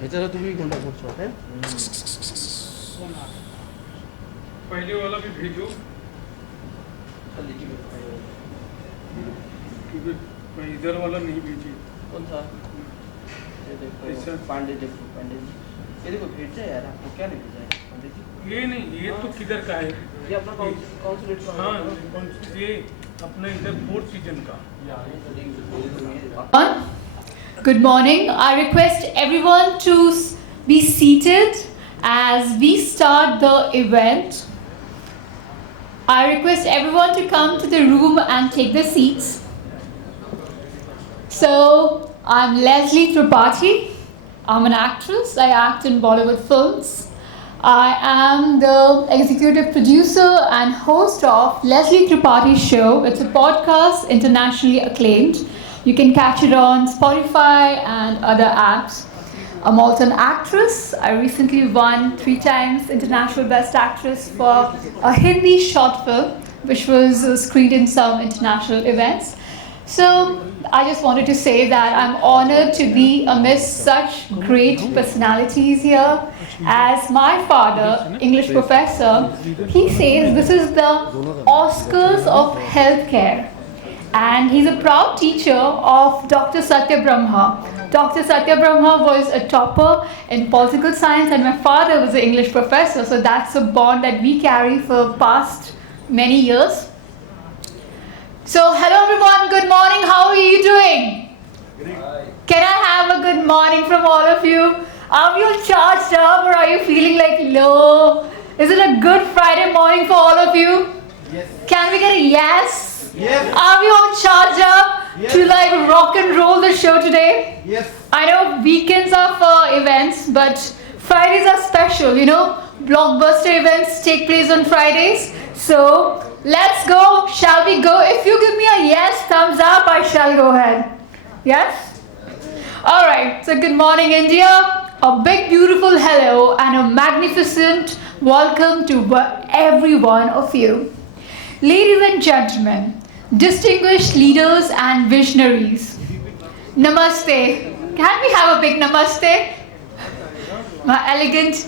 ह्याच्याला तुम्ही गुंडा करतो है पहले वाला भी भेजो क्योंकि इधर वाला नहीं भेजिए। कौन सा ये देखो पांडे जी ये देखो भेजा यार आपको क्या नहीं भेजा है पांडे जी ये नहीं ये तो किधर का है ये अपना कॉन्सुलेट का हाँ ये अपने इधर 4th सीजन का। Good morning. I request everyone to be seated as we start the event. I request everyone to come to the room and take their seats. So, I'm Leslie Tripathi. I'm an actress. I act in Bollywood films. I am the executive producer and host of Leslie Tripathi's show. It's a podcast internationally acclaimed. You can catch it on Spotify and other apps. I'm also an actress. I recently won 3 times International Best Actress for a Hindi short film, which was screened in some international events. So I just wanted to say that I'm honored to be amidst such great personalities here. As my father, English professor, he says this is the Oscars of healthcare. And he's a proud teacher of Dr. Satya Brahma. Dr. Satya Brahma was a topper in political science and my father was an English professor. So that's a bond that we carry for past many years. So hello everyone, good morning, how are you doing? Can I have a good morning from all of you? Are you charged up or are you feeling like low? Is it a good Friday morning for all of you? Yes. Can we get a yes? Yes. Are we all charged up Yes. to like rock and roll the show today? Yes. I know weekends are for events, but Fridays are special, you know. Blockbuster events take place on Fridays. So let's go. Shall we go? If you give me a yes, thumbs up, I shall go ahead. Yes? Alright, so good morning, India. A big, beautiful hello and a magnificent welcome to every one of you. Ladies and gentlemen, distinguished leaders and visionaries, namaste. Can we have a big namaste? My elegant,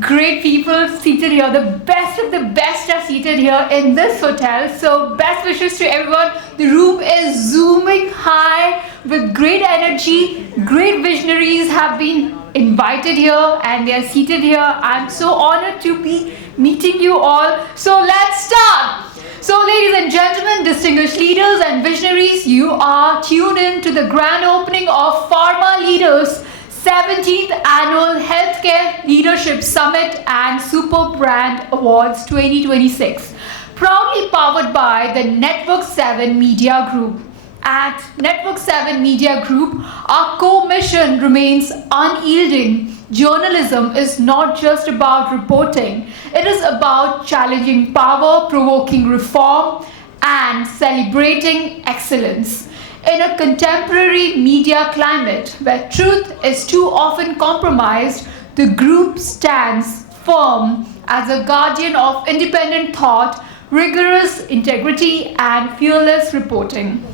great people seated here, the best of the best are seated here in this hotel. So best wishes to everyone. The room is zooming high with great energy. Great visionaries have been invited here and they are seated here. I'm so honored to be meeting you all. So let's start. So ladies and gentlemen, distinguished leaders and visionaries, you are tuned in to the grand opening of Pharma Leaders 17th Annual Healthcare Leadership Summit and Super Brand Awards 2026, proudly powered by the Network 7 Media Group. At Network 7 Media Group, our co-mission remains unyielding. Journalism is not just about reporting, it is about challenging power, provoking reform, and celebrating excellence. In a contemporary media climate where truth is too often compromised, the group stands firm as a guardian of independent thought, rigorous integrity, and fearless reporting.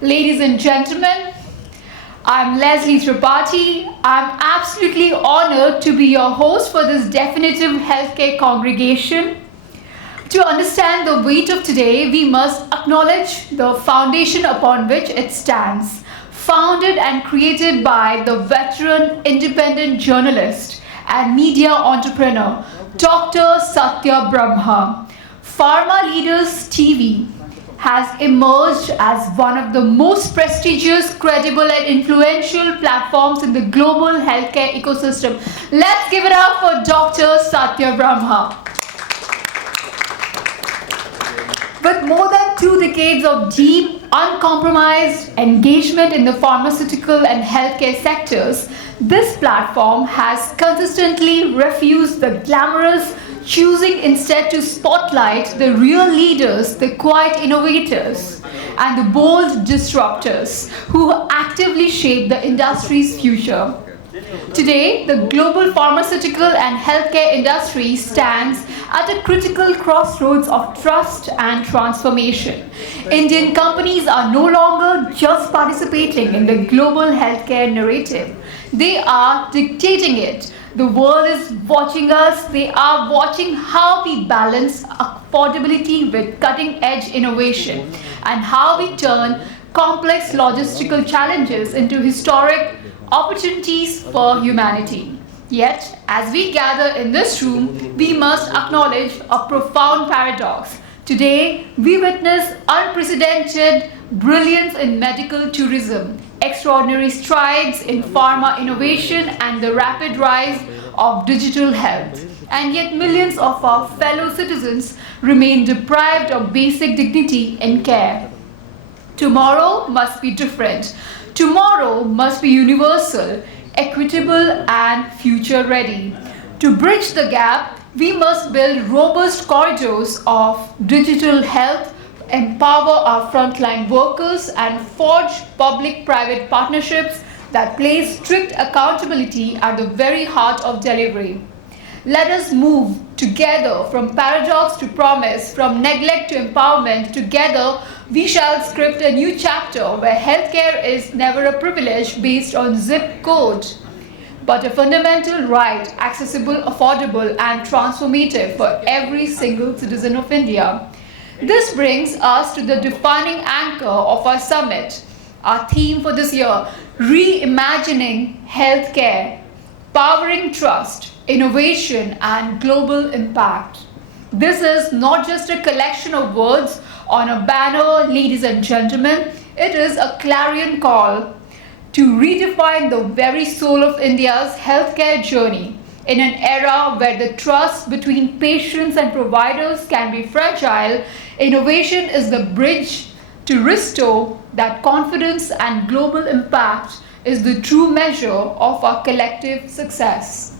Ladies and gentlemen, I'm Leslie Tripathi. I'm absolutely honored to be your host for this definitive healthcare congregation. To understand the weight of today, we must acknowledge the foundation upon which it stands. Founded and created by the veteran independent journalist and media entrepreneur, Dr. Satya Brahma. Pharma Leaders TV has emerged as one of the most prestigious, credible, and influential platforms in the global healthcare ecosystem. Let's give it up for Dr. Satya Brahma. With more than 2 decades of deep, uncompromised engagement in the pharmaceutical and healthcare sectors, this platform has consistently refused the glamorous, choosing instead to spotlight the real leaders, the quiet innovators, and the bold disruptors who actively shape the industry's future. Today, the global pharmaceutical and healthcare industry stands at a critical crossroads of trust and transformation. Indian companies are no longer just participating in the global healthcare narrative. They are dictating it. The world is watching us. They are watching how we balance affordability with cutting edge innovation and how we turn complex logistical challenges into historic opportunities for humanity. Yet, as we gather in this room, we must acknowledge a profound paradox. Today, we witness unprecedented brilliance in medical tourism, extraordinary strides in pharma innovation, and the rapid rise of digital health. And yet, millions of our fellow citizens remain deprived of basic dignity in care. Tomorrow must be different. Tomorrow must be universal, equitable, and future ready. To bridge the gap, we must build robust corridors of digital health, empower our frontline workers, and forge public-private partnerships that place strict accountability at the very heart of delivery. Let us move together from paradox to promise, from neglect to empowerment. Together, we shall script a new chapter where healthcare is never a privilege based on zip code, but a fundamental right, accessible, affordable, and transformative for every single citizen of India. This brings us to the defining anchor of our summit. Our theme for this year, Reimagining Healthcare, Powering Trust, Innovation, and Global Impact. This is not just a collection of words on a banner, ladies and gentlemen. It is a clarion call to redefine the very soul of India's healthcare journey. In an era where the trust between patients and providers can be fragile, innovation is the bridge to restore that confidence, and global impact is the true measure of our collective success.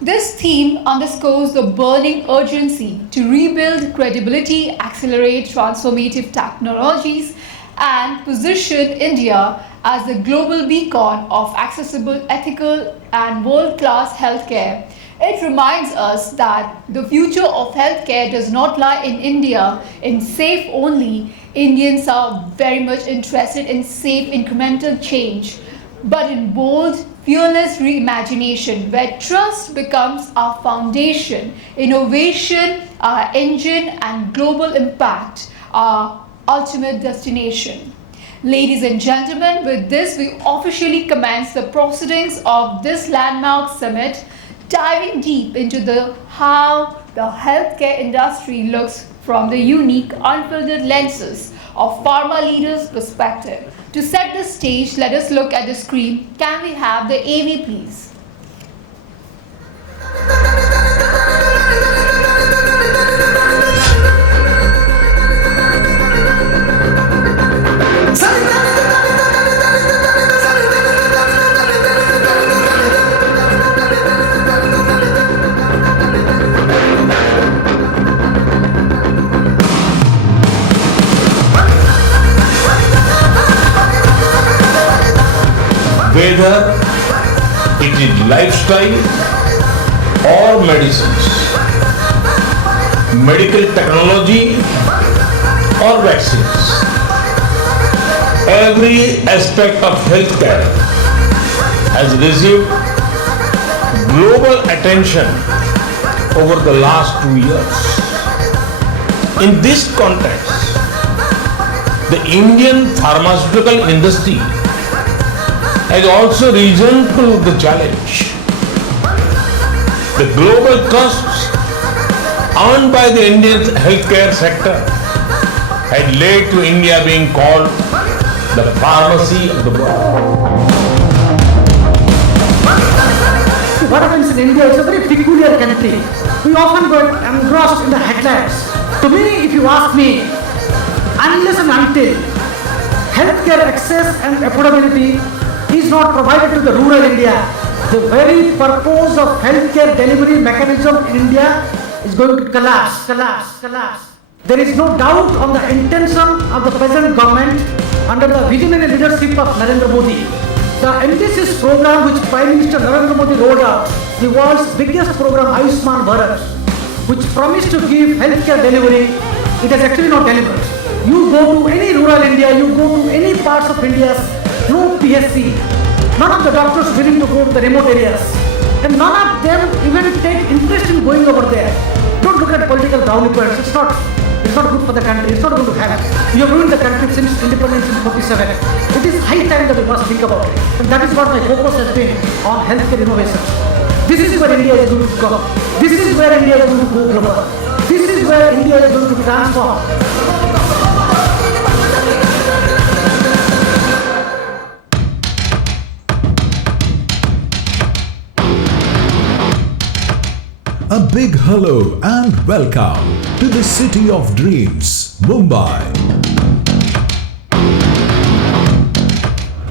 This theme underscores the burning urgency to rebuild credibility, accelerate transformative technologies, and position India as a global beacon of accessible, ethical, and world-class healthcare. It reminds us that the future of healthcare does not lie in India, in safe only. Indians are very much interested in safe incremental change, but in bold, fearless reimagination, where trust becomes our foundation, innovation our engine, and global impact our ultimate destination. Ladies and gentlemen, with this we officially commence the proceedings of this landmark summit, diving deep into how the healthcare industry looks from the unique, unfiltered lenses of pharma leaders' perspective. To set the stage, let us look at the screen. Can we have the AV, please? Whether it is lifestyle or medicines, medical technology or vaccines, every aspect of healthcare has received global attention over the last 2 years. In this context, the Indian pharmaceutical industry has also risen to the challenge. The global costs earned by the Indian healthcare sector had led to India being called the pharmacy of the world. What happens in India is a very peculiar country. We often get engrossed in the headlines. To me, if you ask me, unless and until healthcare access and affordability is not provided to the rural India, the very purpose of healthcare delivery mechanism in India is going to collapse. There is no doubt on the intention of the present government under the visionary leadership of Narendra Modi. The ambitious program which Prime Minister Narendra Modi rolled out, the world's biggest program Ayushman Bharat, which promised to give healthcare delivery, it has actually not delivered. You go to any rural India, you go to any parts of India, no PSC, none of the doctors willing to go to the remote areas, and none of them even take interest in going over there. Don't look at political brownie points. It's not good for the country. It's not going to happen. We have ruined the country since independence in 47. It is high time that we must think about it. And that is what my focus has been on healthcare innovations. This is where India is going to go. This is where India is going to go global. This is where India is going to transform. A big hello and welcome to the city of dreams, Mumbai.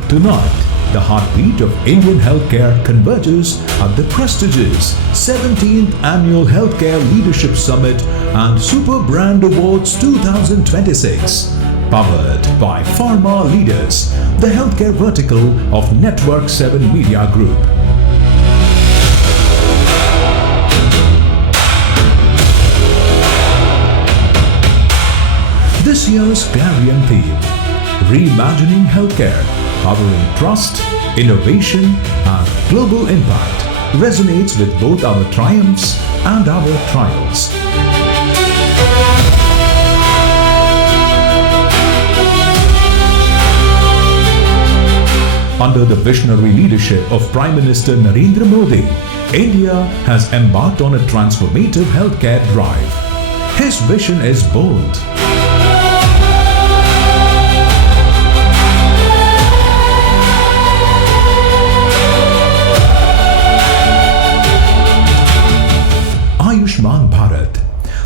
Tonight, the heartbeat of Indian healthcare converges at the prestigious 17th Annual Healthcare Leadership Summit and Super Brand Awards 2026. Powered by Pharma Leaders, the healthcare vertical of Network 7 Media Group. This year's clarion theme, Reimagining Healthcare, powering trust, innovation and global impact, resonates with both our triumphs and our trials. Under the visionary leadership of Prime Minister Narendra Modi, India has embarked on a transformative healthcare drive. His vision is bold. Ayushman Bharat,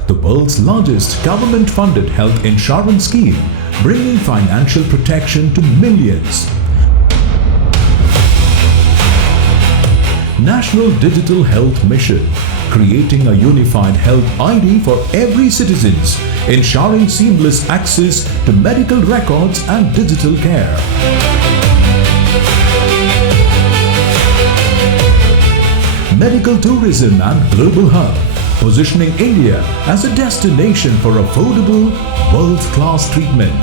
the world's largest government-funded health insurance scheme, bringing financial protection to millions. National Digital Health Mission, creating a unified health ID for every citizen, ensuring seamless access to medical records and digital care. Medical tourism and global hub, positioning India as a destination for affordable, world-class treatment.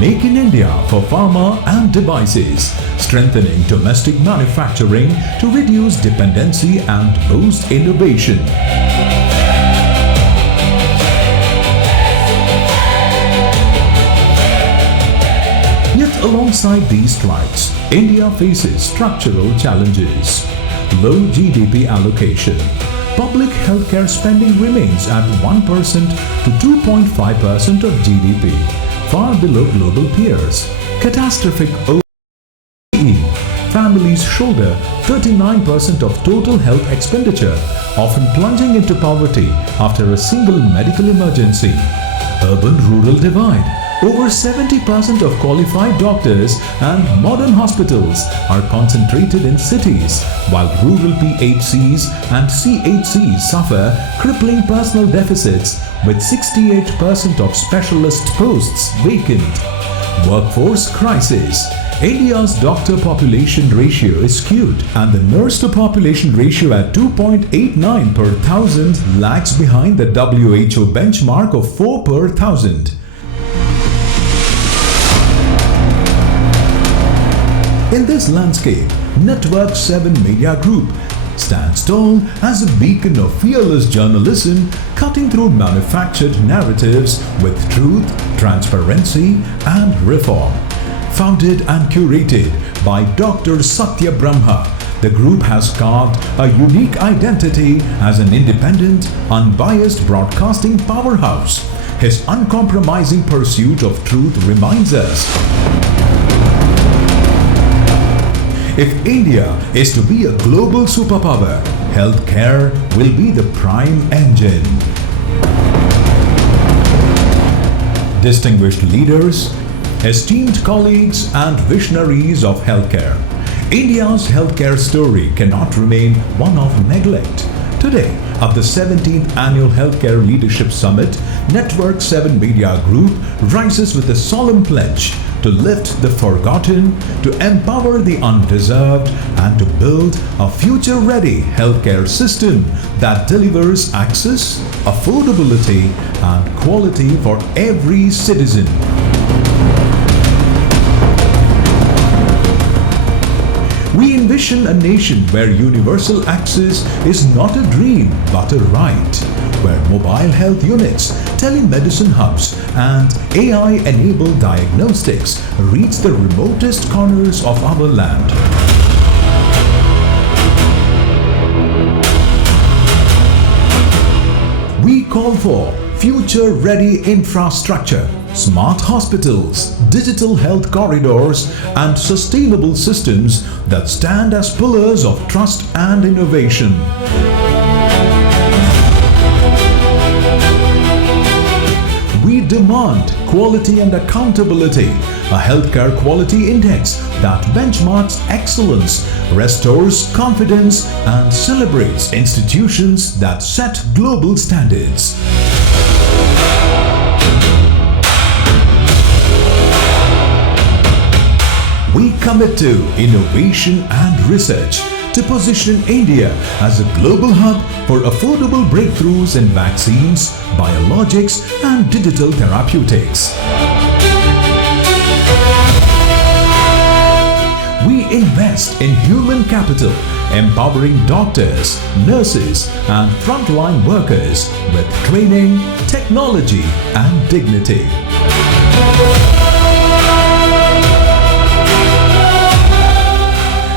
Make in India for pharma and devices, strengthening domestic manufacturing to reduce dependency and boost innovation. Yet alongside these strides, India faces structural challenges. Low GDP allocation. Public healthcare spending remains at 1% to 2.5% of GDP, far below global peers. Catastrophic OE. Families shoulder 39% of total health expenditure, often plunging into poverty after a single medical emergency. Urban-rural divide. Over 70% of qualified doctors and modern hospitals are concentrated in cities, while rural PHCs and CHCs suffer crippling personal deficits with 68% of specialist posts vacant. Workforce crisis. India's doctor population ratio is skewed and the nurse to population ratio at 2.89 per thousand lags behind the WHO benchmark of 4 per thousand. In this landscape, Network 7 Media Group stands tall as a beacon of fearless journalism, cutting through manufactured narratives with truth, transparency and reform. Founded and curated by Dr. Satya Brahma, the group has carved a unique identity as an independent, unbiased broadcasting powerhouse. His uncompromising pursuit of truth reminds us: if India is to be a global superpower, healthcare will be the prime engine. Distinguished leaders, esteemed colleagues and visionaries of healthcare, India's healthcare story cannot remain one of neglect. Today, at the 17th Annual Healthcare Leadership Summit, Network 7 Media Group rises with a solemn pledge to lift the forgotten, to empower the undeserved, and to build a future-ready healthcare system that delivers access, affordability, and quality for every citizen. We envision a nation where universal access is not a dream but a right, where mobile health units, telemedicine hubs, and AI-enabled diagnostics reach the remotest corners of our land. We call for future-ready infrastructure, smart hospitals, digital health corridors, and sustainable systems that stand as pillars of trust and innovation. We demand quality and accountability, a healthcare quality index that benchmarks excellence, restores confidence, and celebrates institutions that set global standards. We commit to innovation and research to position India as a global hub for affordable breakthroughs in vaccines, biologics, and digital therapeutics. We invest in human capital, empowering doctors, nurses, and frontline workers with training, technology, and dignity.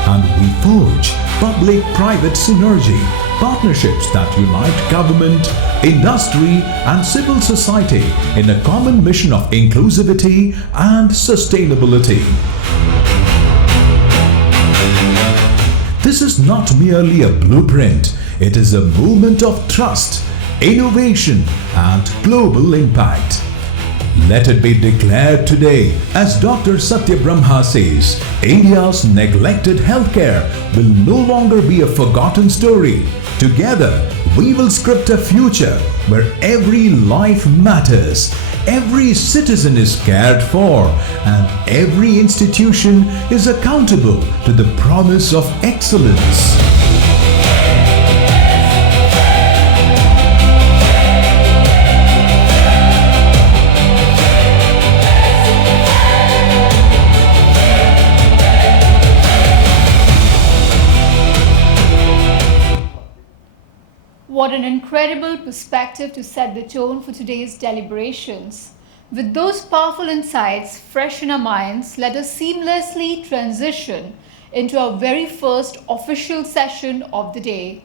And we forge public-private synergy, partnerships that unite government, industry, and civil society in a common mission of inclusivity and sustainability. This is not merely a blueprint, it is a movement of trust, innovation, and global impact. Let it be declared today, as Dr. Satya Brahma says, India's neglected healthcare will no longer be a forgotten story. Together, we will script a future where every life matters, every citizen is cared for, and every institution is accountable to the promise of excellence. What an incredible perspective to set the tone for today's deliberations. With those powerful insights fresh in our minds, let us seamlessly transition into our very first official session of the day.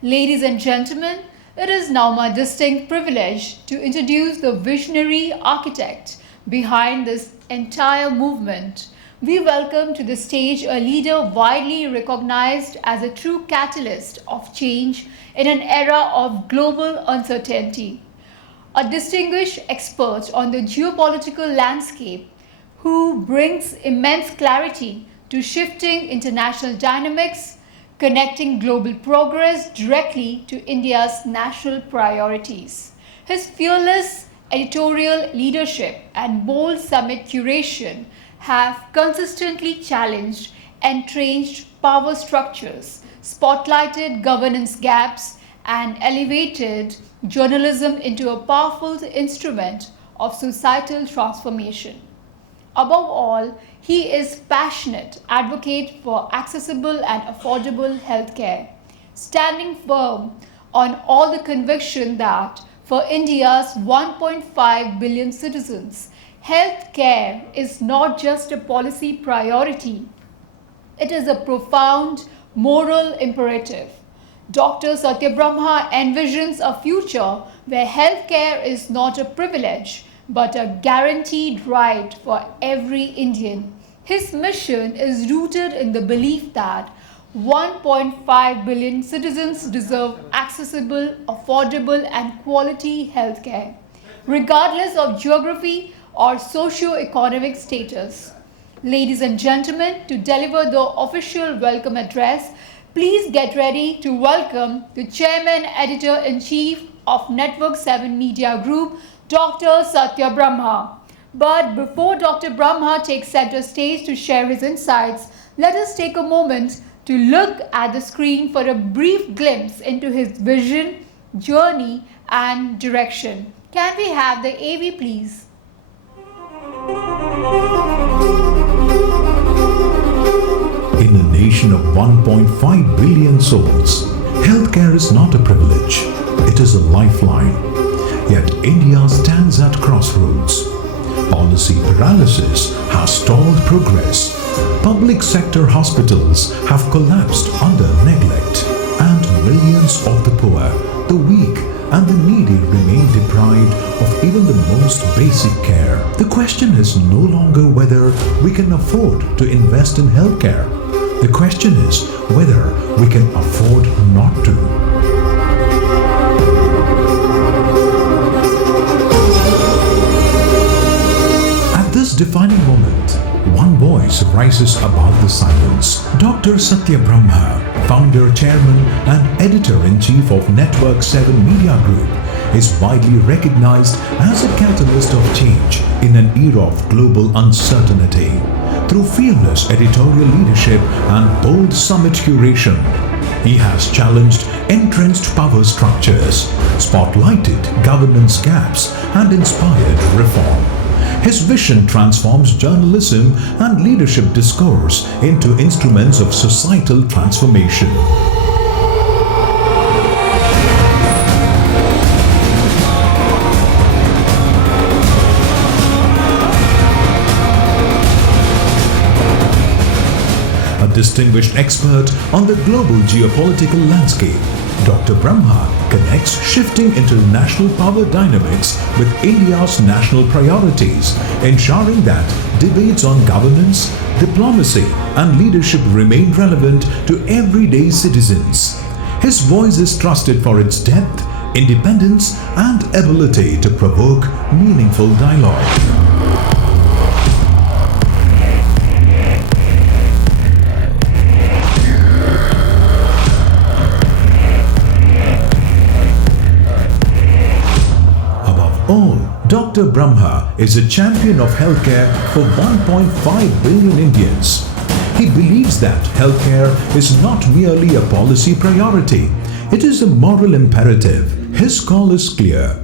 Ladies and gentlemen, it is now my distinct privilege to introduce the visionary architect behind this entire movement. We welcome to the stage a leader widely recognized as a true catalyst of change in an era of global uncertainty. A distinguished expert on the geopolitical landscape who brings immense clarity to shifting international dynamics, connecting global progress directly to India's national priorities. His fearless editorial leadership and bold summit curation have consistently challenged entrenched power structures, spotlighted governance gaps, and elevated journalism into a powerful instrument of societal transformation. Above all, he is passionate advocate for accessible and affordable healthcare, standing firm on all the conviction that for India's 1.5 billion citizens, healthcare is not just a policy priority, it is a profound moral imperative. Dr. Satya Brahma envisions a future where healthcare is not a privilege but a guaranteed right for every Indian. His mission is rooted in the belief that 1.5 billion citizens deserve accessible, affordable, and quality healthcare, regardless of geography or socio-economic status. Ladies and gentlemen, to deliver the official welcome address, please get ready to welcome the Chairman Editor-in-Chief of Network 7 Media Group, Dr. Satya Brahma. But before Dr. Brahma takes center stage to share his insights, let us take a moment to look at the screen for a brief glimpse into his vision, journey, and direction. Can we have the AV, please? In a nation of 1.5 billion souls, healthcare is not a privilege, it is a lifeline. Yet India stands at crossroads. Policy paralysis has stalled progress. Public sector hospitals have collapsed under neglect, and millions of the poor, the weak, and the needy remain deprived of even the most basic care. The question is no longer whether we can afford to invest in healthcare. The question is whether we can afford not to. At this defining moment, one voice rises above the silence. Dr. Satya Brahma, founder, chairman, and editor-in-chief of Network 7 Media Group, is widely recognized as a catalyst of change in an era of global uncertainty. Through fearless editorial leadership and bold summit curation, he has challenged entrenched power structures, spotlighted governance gaps, and inspired reform. His vision transforms journalism and leadership discourse into instruments of societal transformation. A distinguished expert on the global geopolitical landscape, Dr. Brahma connects shifting international power dynamics with India's national priorities, ensuring that debates on governance, diplomacy, and leadership remain relevant to everyday citizens. His voice is trusted for its depth, independence, and ability to provoke meaningful dialogue. Dr. Brahma is a champion of healthcare for 1.5 billion Indians. He believes that healthcare is not merely a policy priority, it is a moral imperative. His call is clear.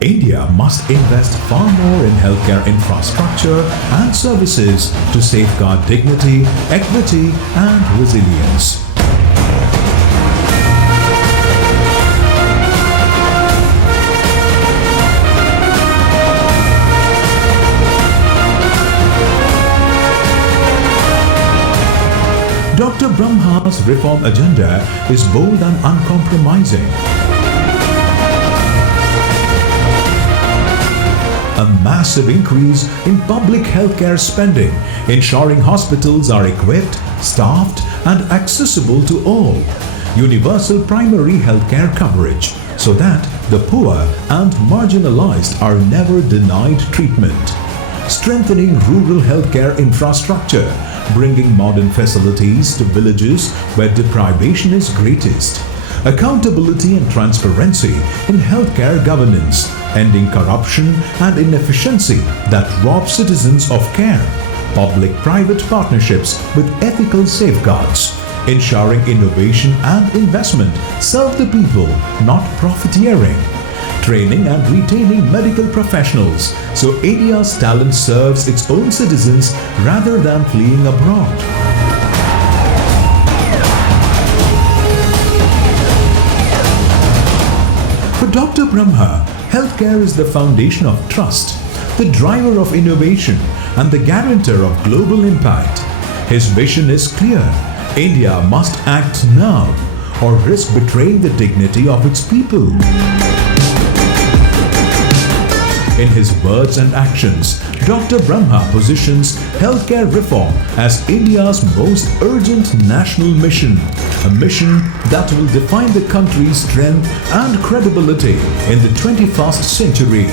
India must invest far more in healthcare infrastructure and services to safeguard dignity, equity, and resilience. Dr. Brahma's reform agenda is bold and uncompromising. A massive increase in public healthcare spending, ensuring hospitals are equipped, staffed, and accessible to all. Universal primary healthcare coverage, so that the poor and marginalized are never denied treatment. Strengthening rural healthcare infrastructure, bringing modern facilities to villages where deprivation is greatest. Accountability and transparency in healthcare governance, ending corruption and inefficiency that rob citizens of care. Public-private partnerships with ethical safeguards, ensuring innovation and investment serve the people, not profiteering. Training and retaining medical professionals so India's talent serves its own citizens rather than fleeing abroad. For Dr. Brahma, healthcare is the foundation of trust, the driver of innovation, and the guarantor of global impact. His vision is clear. India must act now or risk betraying the dignity of its people. In his words and actions, Dr. Brahma positions healthcare reform as India's most urgent national mission, a mission that will define the country's strength and credibility in the 21st century.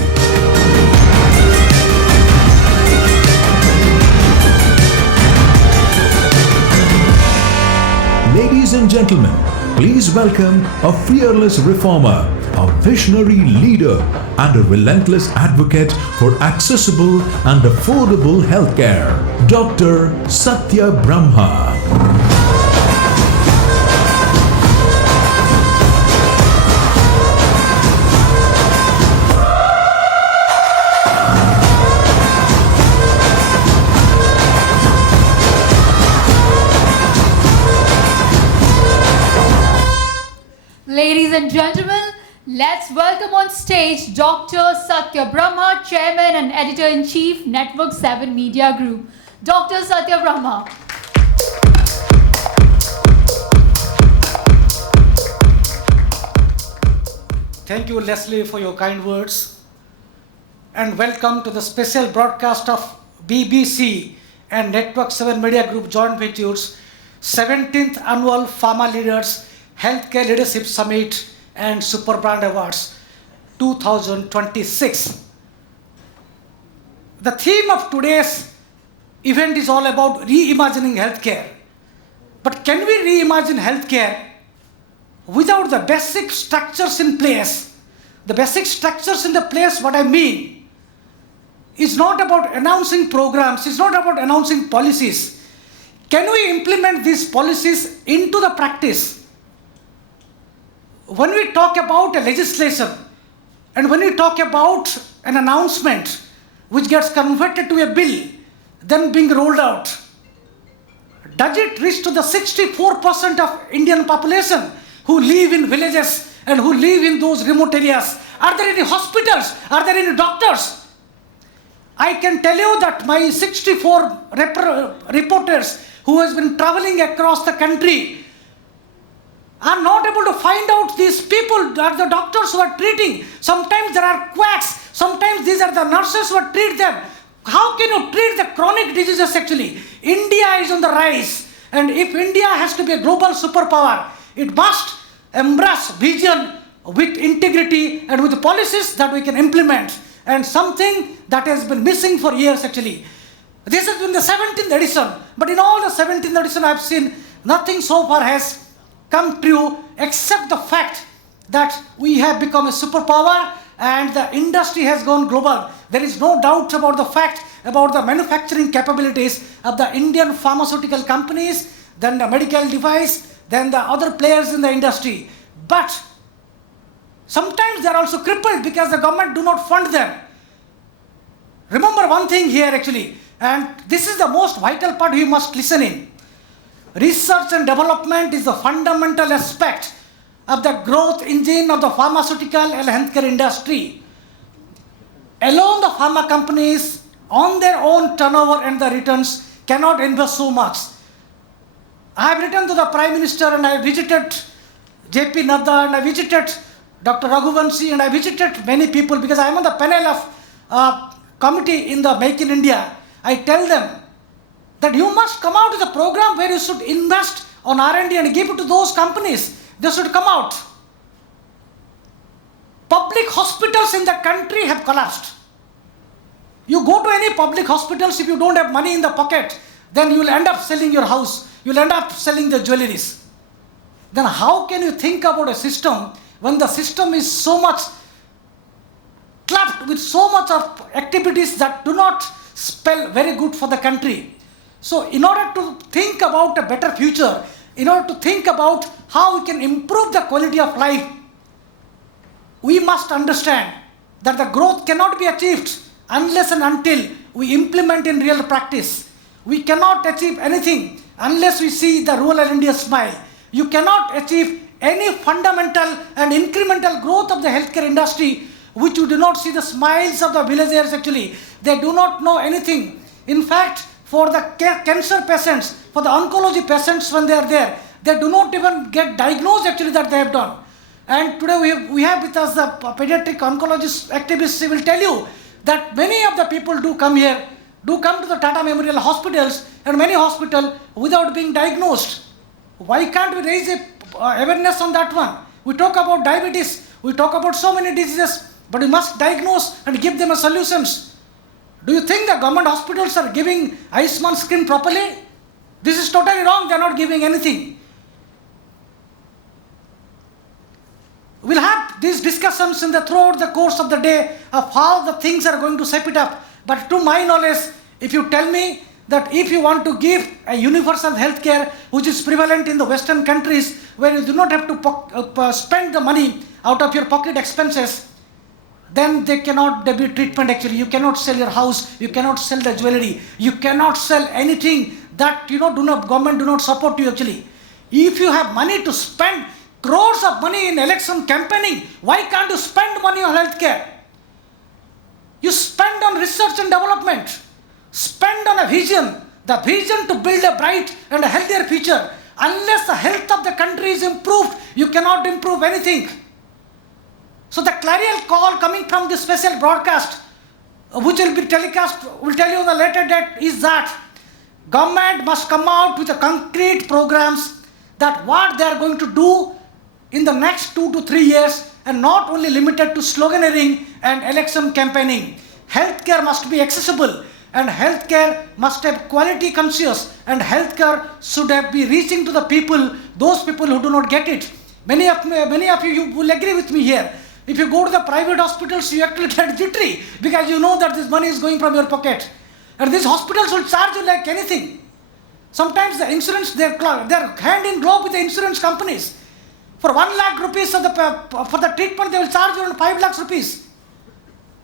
Ladies and gentlemen, Please welcome a fearless reformer, a visionary leader, and a relentless advocate for accessible and affordable healthcare, Dr. Satya Brahma. Ladies and gentlemen, let's welcome on stage Dr. Satya Brahma, Chairman and Editor-in-Chief, Network 7 Media Group. Dr. Satya Brahma. Thank you, Leslie, for your kind words. And welcome to the special broadcast of BBC and Network 7 Media Group Joint Ventures 17th Annual Pharma Leaders Healthcare Leadership Summit and Super Brand Awards 2026. The theme of today's event is all about reimagining healthcare. But can we reimagine healthcare without the basic structures in place? The basic structures in the place, what I mean, is not about announcing programs, it's not about announcing policies. Can we implement these policies into the practice? When we talk about a legislation and when we talk about an announcement which gets converted to a bill, then being rolled out, does it reach to the 64% of Indian population who live in villages and who live in those remote areas? Are there any hospitals? Are there any doctors? I can tell you that my 64 reporters who has been traveling across the country are not able to find out these people, are the doctors who are treating. Sometimes there are quacks, sometimes these are the nurses who treat them. How can you treat the chronic diseases actually? India is on the rise, and if India has to be a global superpower, it must embrace vision with integrity and with policies that we can implement, and something that has been missing for years actually. This has been the 17th edition, but in all the 17th edition I have seen nothing so far has come true except the fact that we have become a superpower and the industry has gone global. There is no doubt about the fact about the manufacturing capabilities of the Indian pharmaceutical companies, then the medical device, then the other players in the industry. But sometimes they are also crippled because the government do not fund them. Remember one thing here actually, and this is the most vital part we must listen in. Research and development is the fundamental aspect of the growth engine of the pharmaceutical and healthcare industry. Alone, the pharma companies on their own turnover and the returns cannot invest so much. I have written to the Prime Minister and I visited JP Nadda and I visited Dr. Raghuvanshi and I visited many people because I am on the panel of committee in the Make in India. I tell them that you must come out with a program where you should invest on R&D and give it to those companies. They should come out. Public hospitals in the country have collapsed. You go to any public hospitals, if you don't have money in the pocket, then you will end up selling your house. You will end up selling the jewelries. Then how can you think about a system when the system is so much clapped with so much of activities that do not spell very good for the country? So in order to think about a better future, in order to think about how we can improve the quality of life, we must understand that the growth cannot be achieved unless and until we implement in real practice. We cannot achieve anything unless we see the rural India smile. You cannot achieve any fundamental and incremental growth of the healthcare industry which you do not see the smiles of the villagers actually. They do not know anything. In fact, for the cancer patients, for the oncology patients when they are there, they do not even get diagnosed actually that they have done. And today we have with us the pediatric oncologist activists. They will tell you that many of the people do come here, do come to the Tata Memorial Hospitals and many hospitals without being diagnosed. Why can't we raise awareness on that one? We talk about diabetes, we talk about so many diseases, but we must diagnose and give them a solutions. Do you think the government hospitals are giving Ayushman scheme properly? This is totally wrong. They are not giving anything. We'll have these discussions throughout the course of the day of how the things are going to shape it up. But to my knowledge, if you tell me that if you want to give a universal healthcare which is prevalent in the Western countries where you do not have to spend the money out of your pocket expenses, then there be treatment actually. You cannot sell your house, you cannot sell the jewelry, you cannot sell anything that government do not support you actually. If you have money to spend crores of money in election campaigning, why can't you spend money on healthcare? You spend on research and development. Spend on a vision, the vision to build a bright and a healthier future. Unless the health of the country is improved, you cannot improve anything. So the clarion call coming from this special broadcast, which will be telecast, will tell you on the later date, is that government must come out with a concrete programs that what they are going to do in the next 2 to 3 years, and not only limited to sloganeering and election campaigning. Healthcare must be accessible, and healthcare must have quality conscious, and healthcare should be reaching to the people, those people who do not get it. Many of you will agree with me here. If you go to the private hospitals, you actually get jittery because you know that this money is going from your pocket. And these hospitals will charge you like anything. Sometimes the insurance, they're hand in glove with the insurance companies. For 1 lakh rupees for the treatment, they will charge you around 5 lakhs rupees.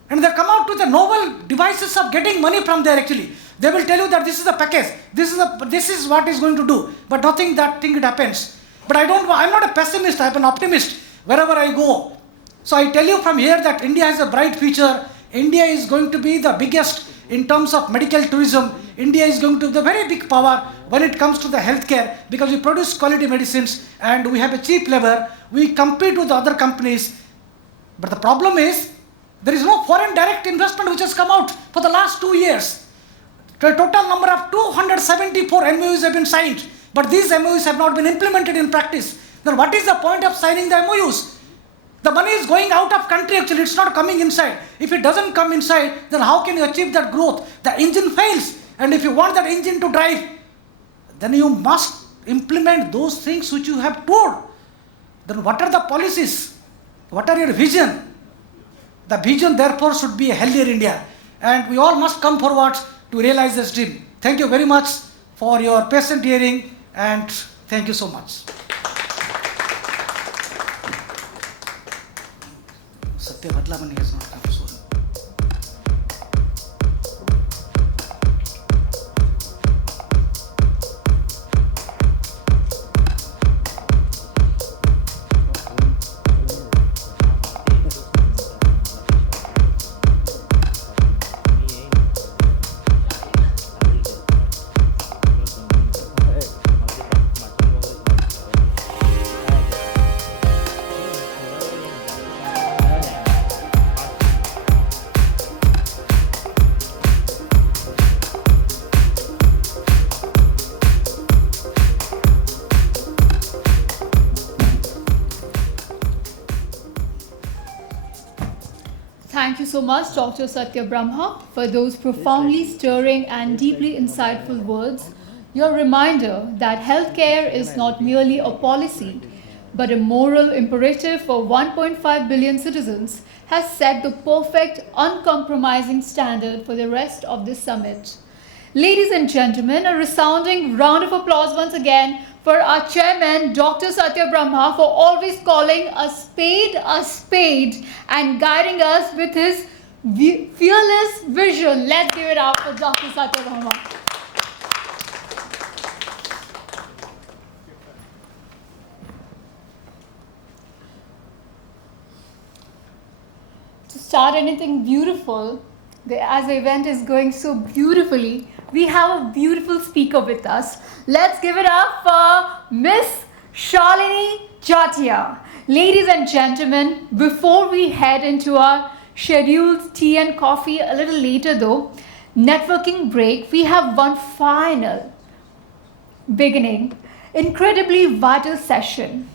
And they come out with the novel devices of getting money from there actually. They will tell you that this is the package, this is what is going to do, but nothing that thing it happens. But I'm not a pessimist, I'm an optimist wherever I go. So I tell you from here that India has a bright future. India is going to be the biggest in terms of medical tourism. India is going to be the very big power when it comes to the healthcare, because we produce quality medicines and we have a cheap labor. We compete with the other companies. But the problem is, there is no foreign direct investment which has come out for the last 2 years. The total number of 274 MOUs have been signed, but these MOUs have not been implemented in practice. Then what is the point of signing the MOUs? The money is going out of country actually, it's not coming inside. If it doesn't come inside, then how can you achieve that growth? The engine fails, and if you want that engine to drive, then you must implement those things which you have told. Then what are the policies? What are your vision? The vision therefore should be a healthier India, and we all must come forward to realize this dream. Thank you very much for your patient hearing, and thank you so much. Satya Badlamani has not come soon. Thank you so much, Dr. Satya Brahma, for those profoundly stirring and deeply insightful words. Your reminder that healthcare is not merely a policy, but a moral imperative for 1.5 billion citizens has set the perfect, uncompromising standard for the rest of this summit. Ladies and gentlemen, a resounding round of applause once again for our chairman, Dr. Satya Brahma, for always calling a spade and guiding us with his fearless vision. Let's give it up for Dr. Satya Brahma. To start anything beautiful, as the event is going so beautifully, we have a beautiful speaker with us. Let's give it up for Miss Shalini Jatia. Ladies and gentlemen, before we head into our scheduled tea and coffee a little later though, networking break, we have one final beginning, incredibly vital session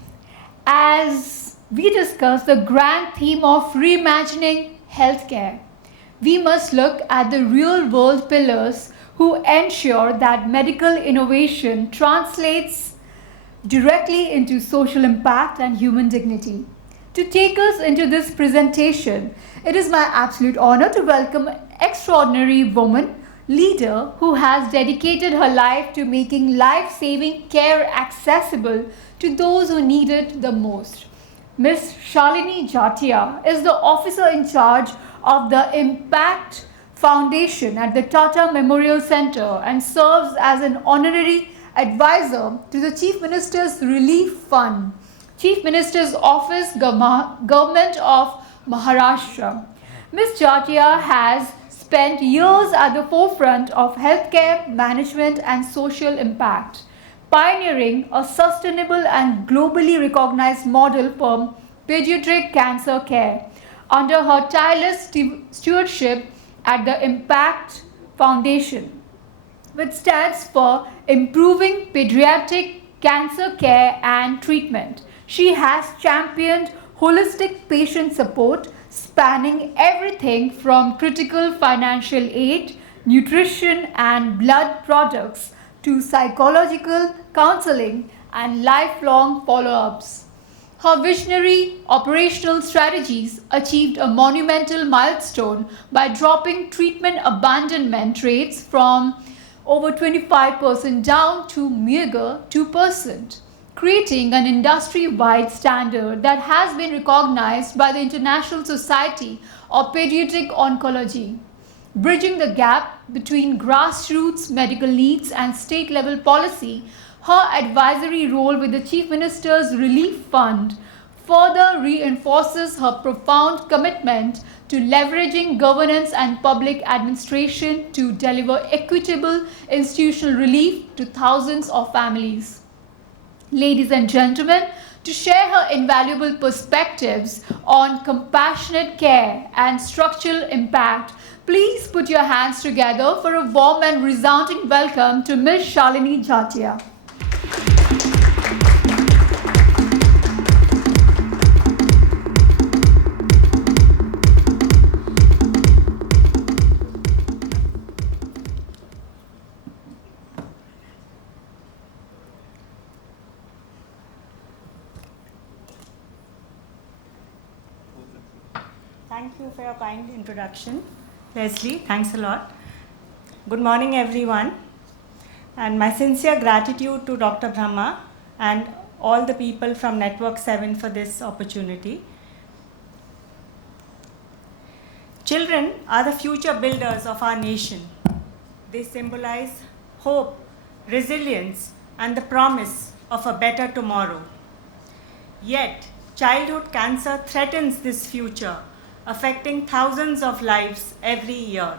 as we discuss the grand theme of reimagining healthcare. We must look at the real world pillars who ensure that medical innovation translates directly into social impact and human dignity. To take us into this presentation, it is my absolute honor to welcome an extraordinary woman, leader who has dedicated her life to making life-saving care accessible to those who need it the most. Ms. Shalini Jatia is the officer in charge of the Impact Foundation at the Tata Memorial Center and serves as an honorary advisor to the Chief Minister's Relief Fund, Chief Minister's Office, Government of Maharashtra. Ms. Jatia has spent years at the forefront of healthcare management and social impact, pioneering a sustainable and globally recognized model for pediatric cancer care. Under her tireless stewardship at the Impact Foundation, which stands for Improving Pediatric Cancer Care and Treatment, she has championed holistic patient support spanning everything from critical financial aid, nutrition and blood products to psychological counseling and lifelong follow-ups. Her visionary operational strategies achieved a monumental milestone by dropping treatment abandonment rates from over 25% down to meager 2%, creating an industry-wide standard that has been recognized by the International Society of Pediatric Oncology. Bridging the gap between grassroots medical needs and state-level policy, her advisory role with the Chief Minister's Relief Fund further reinforces her profound commitment to leveraging governance and public administration to deliver equitable institutional relief to thousands of families. Ladies and gentlemen, to share her invaluable perspectives on compassionate care and structural impact, please put your hands together for a warm and resounding welcome to Ms. Shalini Jatia. Thank you for your kind introduction, Leslie. Thanks a lot. Good morning, everyone. And my sincere gratitude to Dr. Brahma and all the people from Network 7 for this opportunity. Children are the future builders of our nation. They symbolize hope, resilience, and the promise of a better tomorrow. Yet, childhood cancer threatens this future, affecting thousands of lives every year.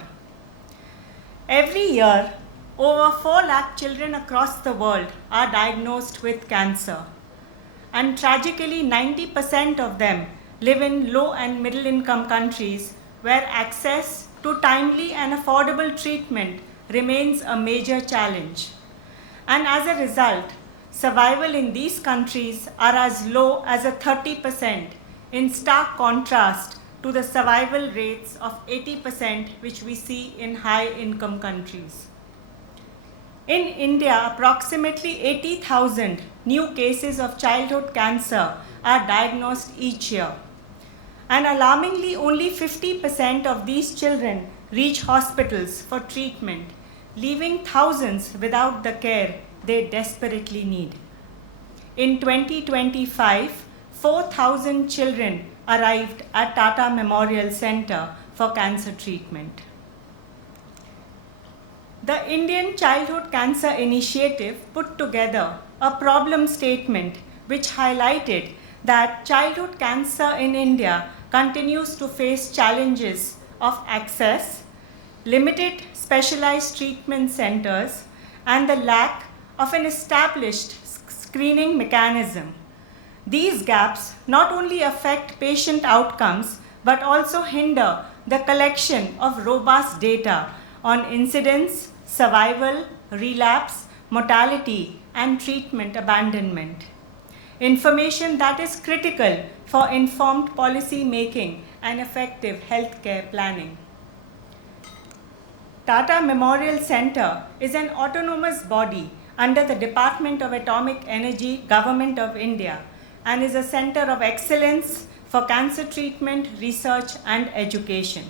Every year, over 4 lakh children across the world are diagnosed with cancer. And tragically, 90% of them live in low and middle income countries where access to timely and affordable treatment remains a major challenge. And as a result, survival in these countries are as low as 30%, in stark contrast to the survival rates of 80% which we see in high-income countries. In India, approximately 80,000 new cases of childhood cancer are diagnosed each year. And alarmingly, only 50% of these children reach hospitals for treatment, leaving thousands without the care they desperately need. In 2025, 4,000 children arrived at Tata Memorial Center for cancer treatment. The Indian Childhood Cancer Initiative put together a problem statement which highlighted that childhood cancer in India continues to face challenges of access, limited specialized treatment centers, and the lack of an established screening mechanism. These gaps not only affect patient outcomes but also hinder the collection of robust data on incidence, survival, relapse, mortality, and treatment abandonment. Information that is critical for informed policy making and effective healthcare planning. Tata Memorial Center is an autonomous body under the Department of Atomic Energy, Government of India, and is a center of excellence for cancer treatment, research, and education.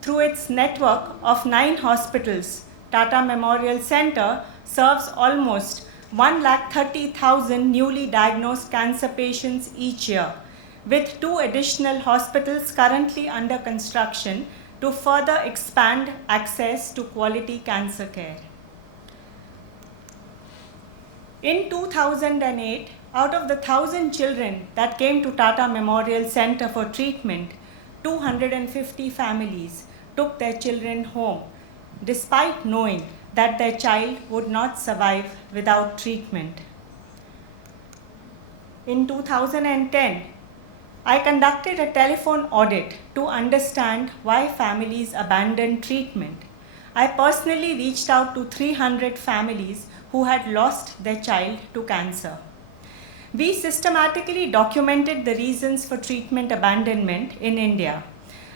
Through its network of 9 hospitals, Tata Memorial Centre serves almost 130,000 newly diagnosed cancer patients each year, with 2 additional hospitals currently under construction to further expand access to quality cancer care. In 2008, out of the 1,000 children that came to Tata Memorial Centre for treatment, 250 families took their children home, despite knowing that their child would not survive without treatment. In 2010, I conducted a telephone audit to understand why families abandoned treatment. I personally reached out to 300 families who had lost their child to cancer. We systematically documented the reasons for treatment abandonment in India,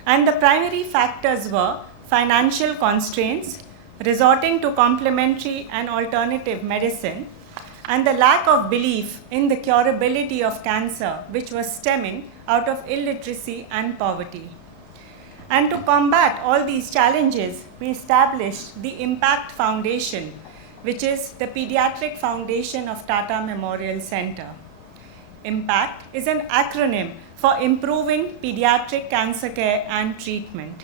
and the primary factors were financial constraints, resorting to complementary and alternative medicine, and the lack of belief in the curability of cancer, which was stemming out of illiteracy and poverty. And to combat all these challenges, we established the Impact Foundation, which is the pediatric foundation of Tata Memorial Centre. IMPACT is an acronym for Improving Pediatric Cancer Care and Treatment.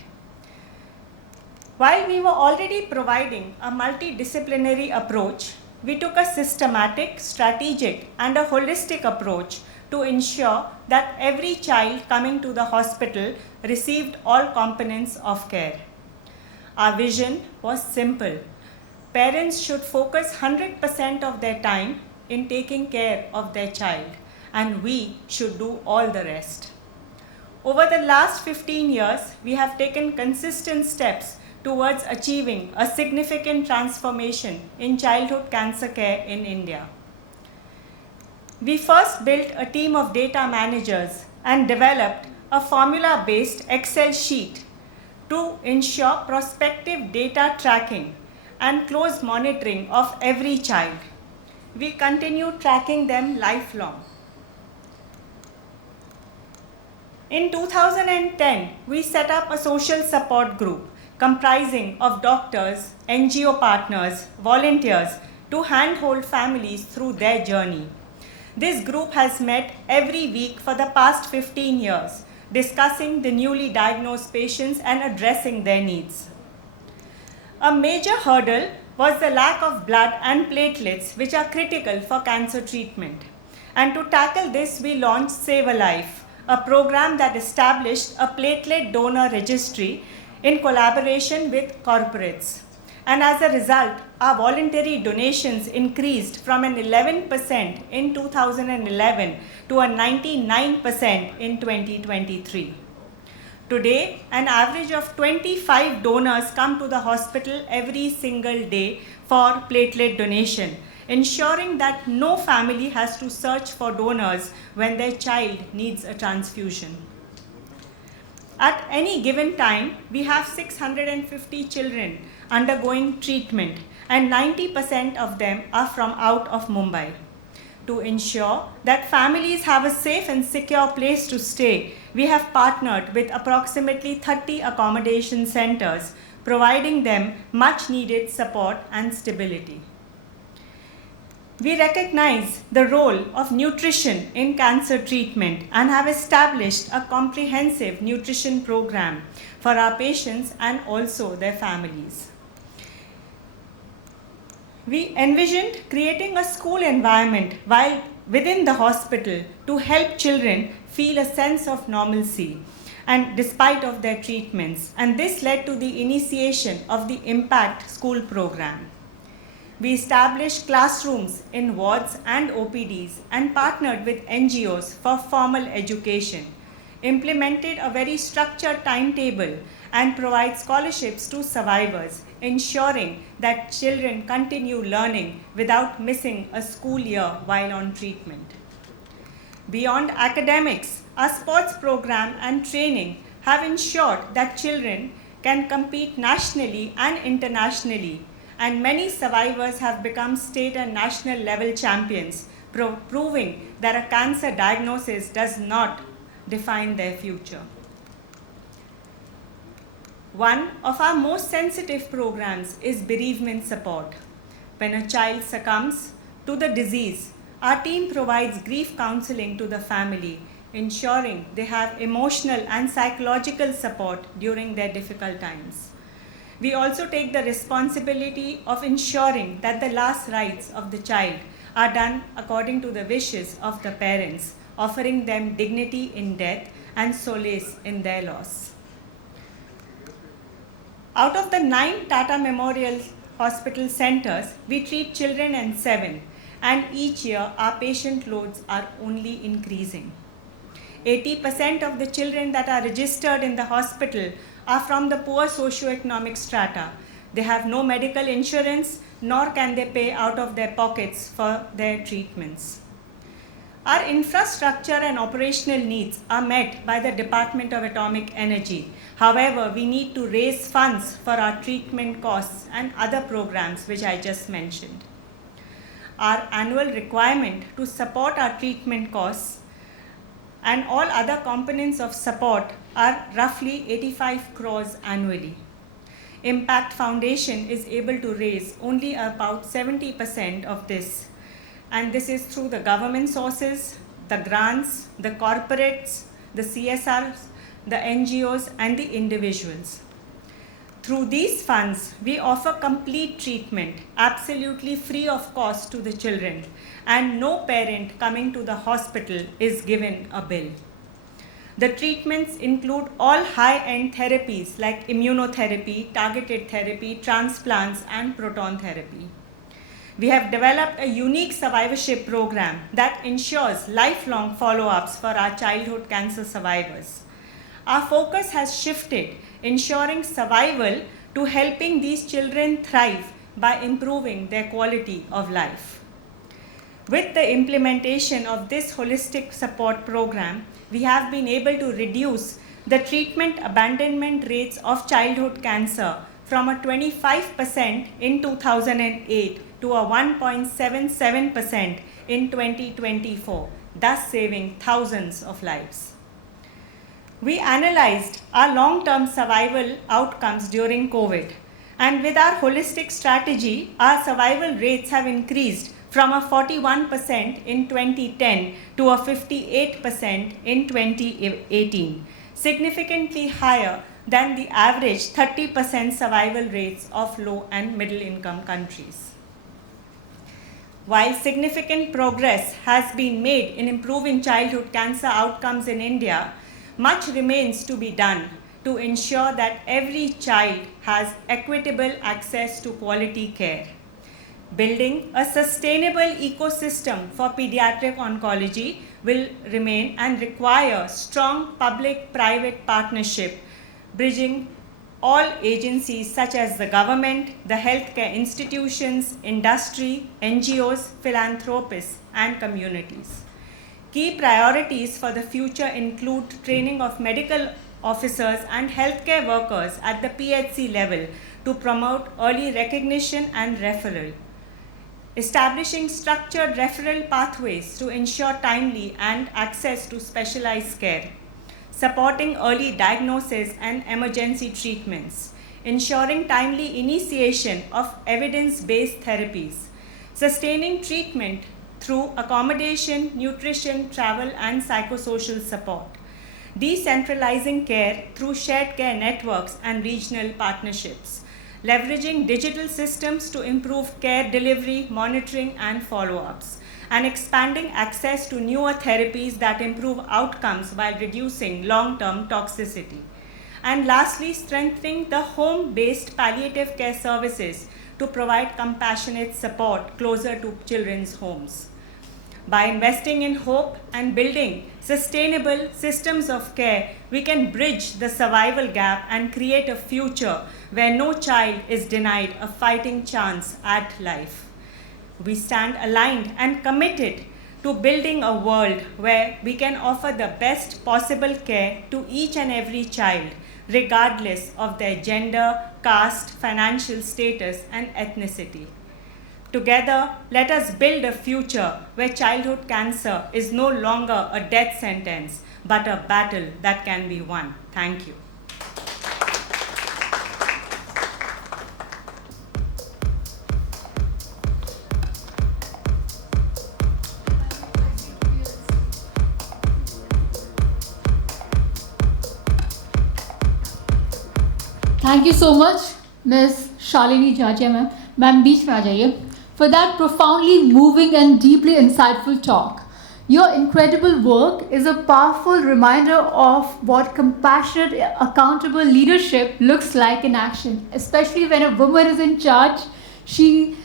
While we were already providing a multidisciplinary approach, we took a systematic, strategic, and a holistic approach to ensure that every child coming to the hospital received all components of care. Our vision was simple. Parents should focus 100% of their time in taking care of their child, and we should do all the rest. Over the last 15 years, we have taken consistent steps towards achieving a significant transformation in childhood cancer care in India. We first built a team of data managers and developed a formula-based Excel sheet to ensure prospective data tracking and close monitoring of every child. We continue tracking them lifelong. In 2010, we set up a social support group comprising of doctors, NGO partners, volunteers to handhold families through their journey. This group has met every week for the past 15 years, discussing the newly diagnosed patients and addressing their needs. A major hurdle was the lack of blood and platelets, which are critical for cancer treatment. And to tackle this, we launched Save a Life, a program that established a platelet donor registry in collaboration with corporates. And as a result, our voluntary donations increased from an 11% in 2011 to a 99% in 2023. Today, an average of 25 donors come to the hospital every single day for platelet donation, ensuring that no family has to search for donors when their child needs a transfusion. At any given time, we have 650 children undergoing treatment, and 90% of them are from out of Mumbai. To ensure that families have a safe and secure place to stay, we have partnered with approximately 30 accommodation centers, providing them much needed support and stability. We recognize the role of nutrition in cancer treatment and have established a comprehensive nutrition program for our patients and also their families. We envisioned creating a school environment while within the hospital to help children feel a sense of normalcy and despite of their treatments, and this led to the initiation of the Impact School program. We established classrooms in wards and OPDs and partnered with NGOs for formal education, implemented a very structured timetable, and provide scholarships to survivors, ensuring that children continue learning without missing a school year while on treatment. Beyond academics, our sports program and training have ensured that children can compete nationally and internationally, and many survivors have become state and national level champions, proving that a cancer diagnosis does not define their future. One of our most sensitive programs is bereavement support. When a child succumbs to the disease, our team provides grief counseling to the family, ensuring they have emotional and psychological support during their difficult times. We also take the responsibility of ensuring that the last rites of the child are done according to the wishes of the parents, offering them dignity in death and solace in their loss. Out of the 9 Tata Memorial Hospital centers, we treat children in 7, and each year our patient loads are only increasing. 80% of the children that are registered in the hospital are from the poor socioeconomic strata. They have no medical insurance, nor can they pay out of their pockets for their treatments. Our infrastructure and operational needs are met by the Department of Atomic Energy. However, we need to raise funds for our treatment costs and other programs which I just mentioned. Our annual requirement to support our treatment costs and all other components of support are roughly 85 crores annually. Impact Foundation is able to raise only about 70% of this, and this is through the government sources, the grants, the corporates, the CSRs, the NGOs, and the individuals. Through these funds, we offer complete treatment, absolutely free of cost to the children, and no parent coming to the hospital is given a bill. The treatments include all high-end therapies like immunotherapy, targeted therapy, transplants, and proton therapy. We have developed a unique survivorship program that ensures lifelong follow-ups for our childhood cancer survivors. Our focus has shifted, ensuring survival to helping these children thrive by improving their quality of life. With the implementation of this holistic support program, we have been able to reduce the treatment abandonment rates of childhood cancer from a 25% in 2008 to a 1.77% in 2024, thus saving thousands of lives. We analyzed our long-term survival outcomes during COVID, and with our holistic strategy, our survival rates have increased from a 41% in 2010 to a 58% in 2018, significantly higher than the average 30% survival rates of low and middle income countries. While significant progress has been made in improving childhood cancer outcomes in India, much remains to be done to ensure that every child has equitable access to quality care. Building a sustainable ecosystem for pediatric oncology will remain and require strong public-private partnership, bridging all agencies such as the government, the healthcare institutions, industry, NGOs, philanthropists, and communities. Key priorities for the future include training of medical officers and healthcare workers at the PHC level to promote early recognition and referral. Establishing structured referral pathways to ensure timely and access to specialized care. Supporting early diagnosis and emergency treatments. Ensuring timely initiation of evidence-based therapies. Sustaining treatment through accommodation, nutrition, travel, and psychosocial support. Decentralizing care through shared care networks and regional partnerships. Leveraging digital systems to improve care delivery, monitoring, and follow-ups, and expanding access to newer therapies that improve outcomes while reducing long-term toxicity. And lastly, strengthening the home-based palliative care services to provide compassionate support closer to children's homes. By investing in hope and building sustainable systems of care, we can bridge the survival gap and create a future where no child is denied a fighting chance at life. We stand aligned and committed to building a world where we can offer the best possible care to each and every child, regardless of their gender, caste, financial status, and ethnicity. Together, let us build a future where childhood cancer is no longer a death sentence, but a battle that can be won. Thank you. Thank you so much, Ms. Shalini Jajia ma'am. Ma'am, beach mein aa jaiye. For that profoundly moving and deeply insightful talk. Your incredible work is a powerful reminder of what compassionate, accountable leadership looks like in action. Especially when a woman is in charge, she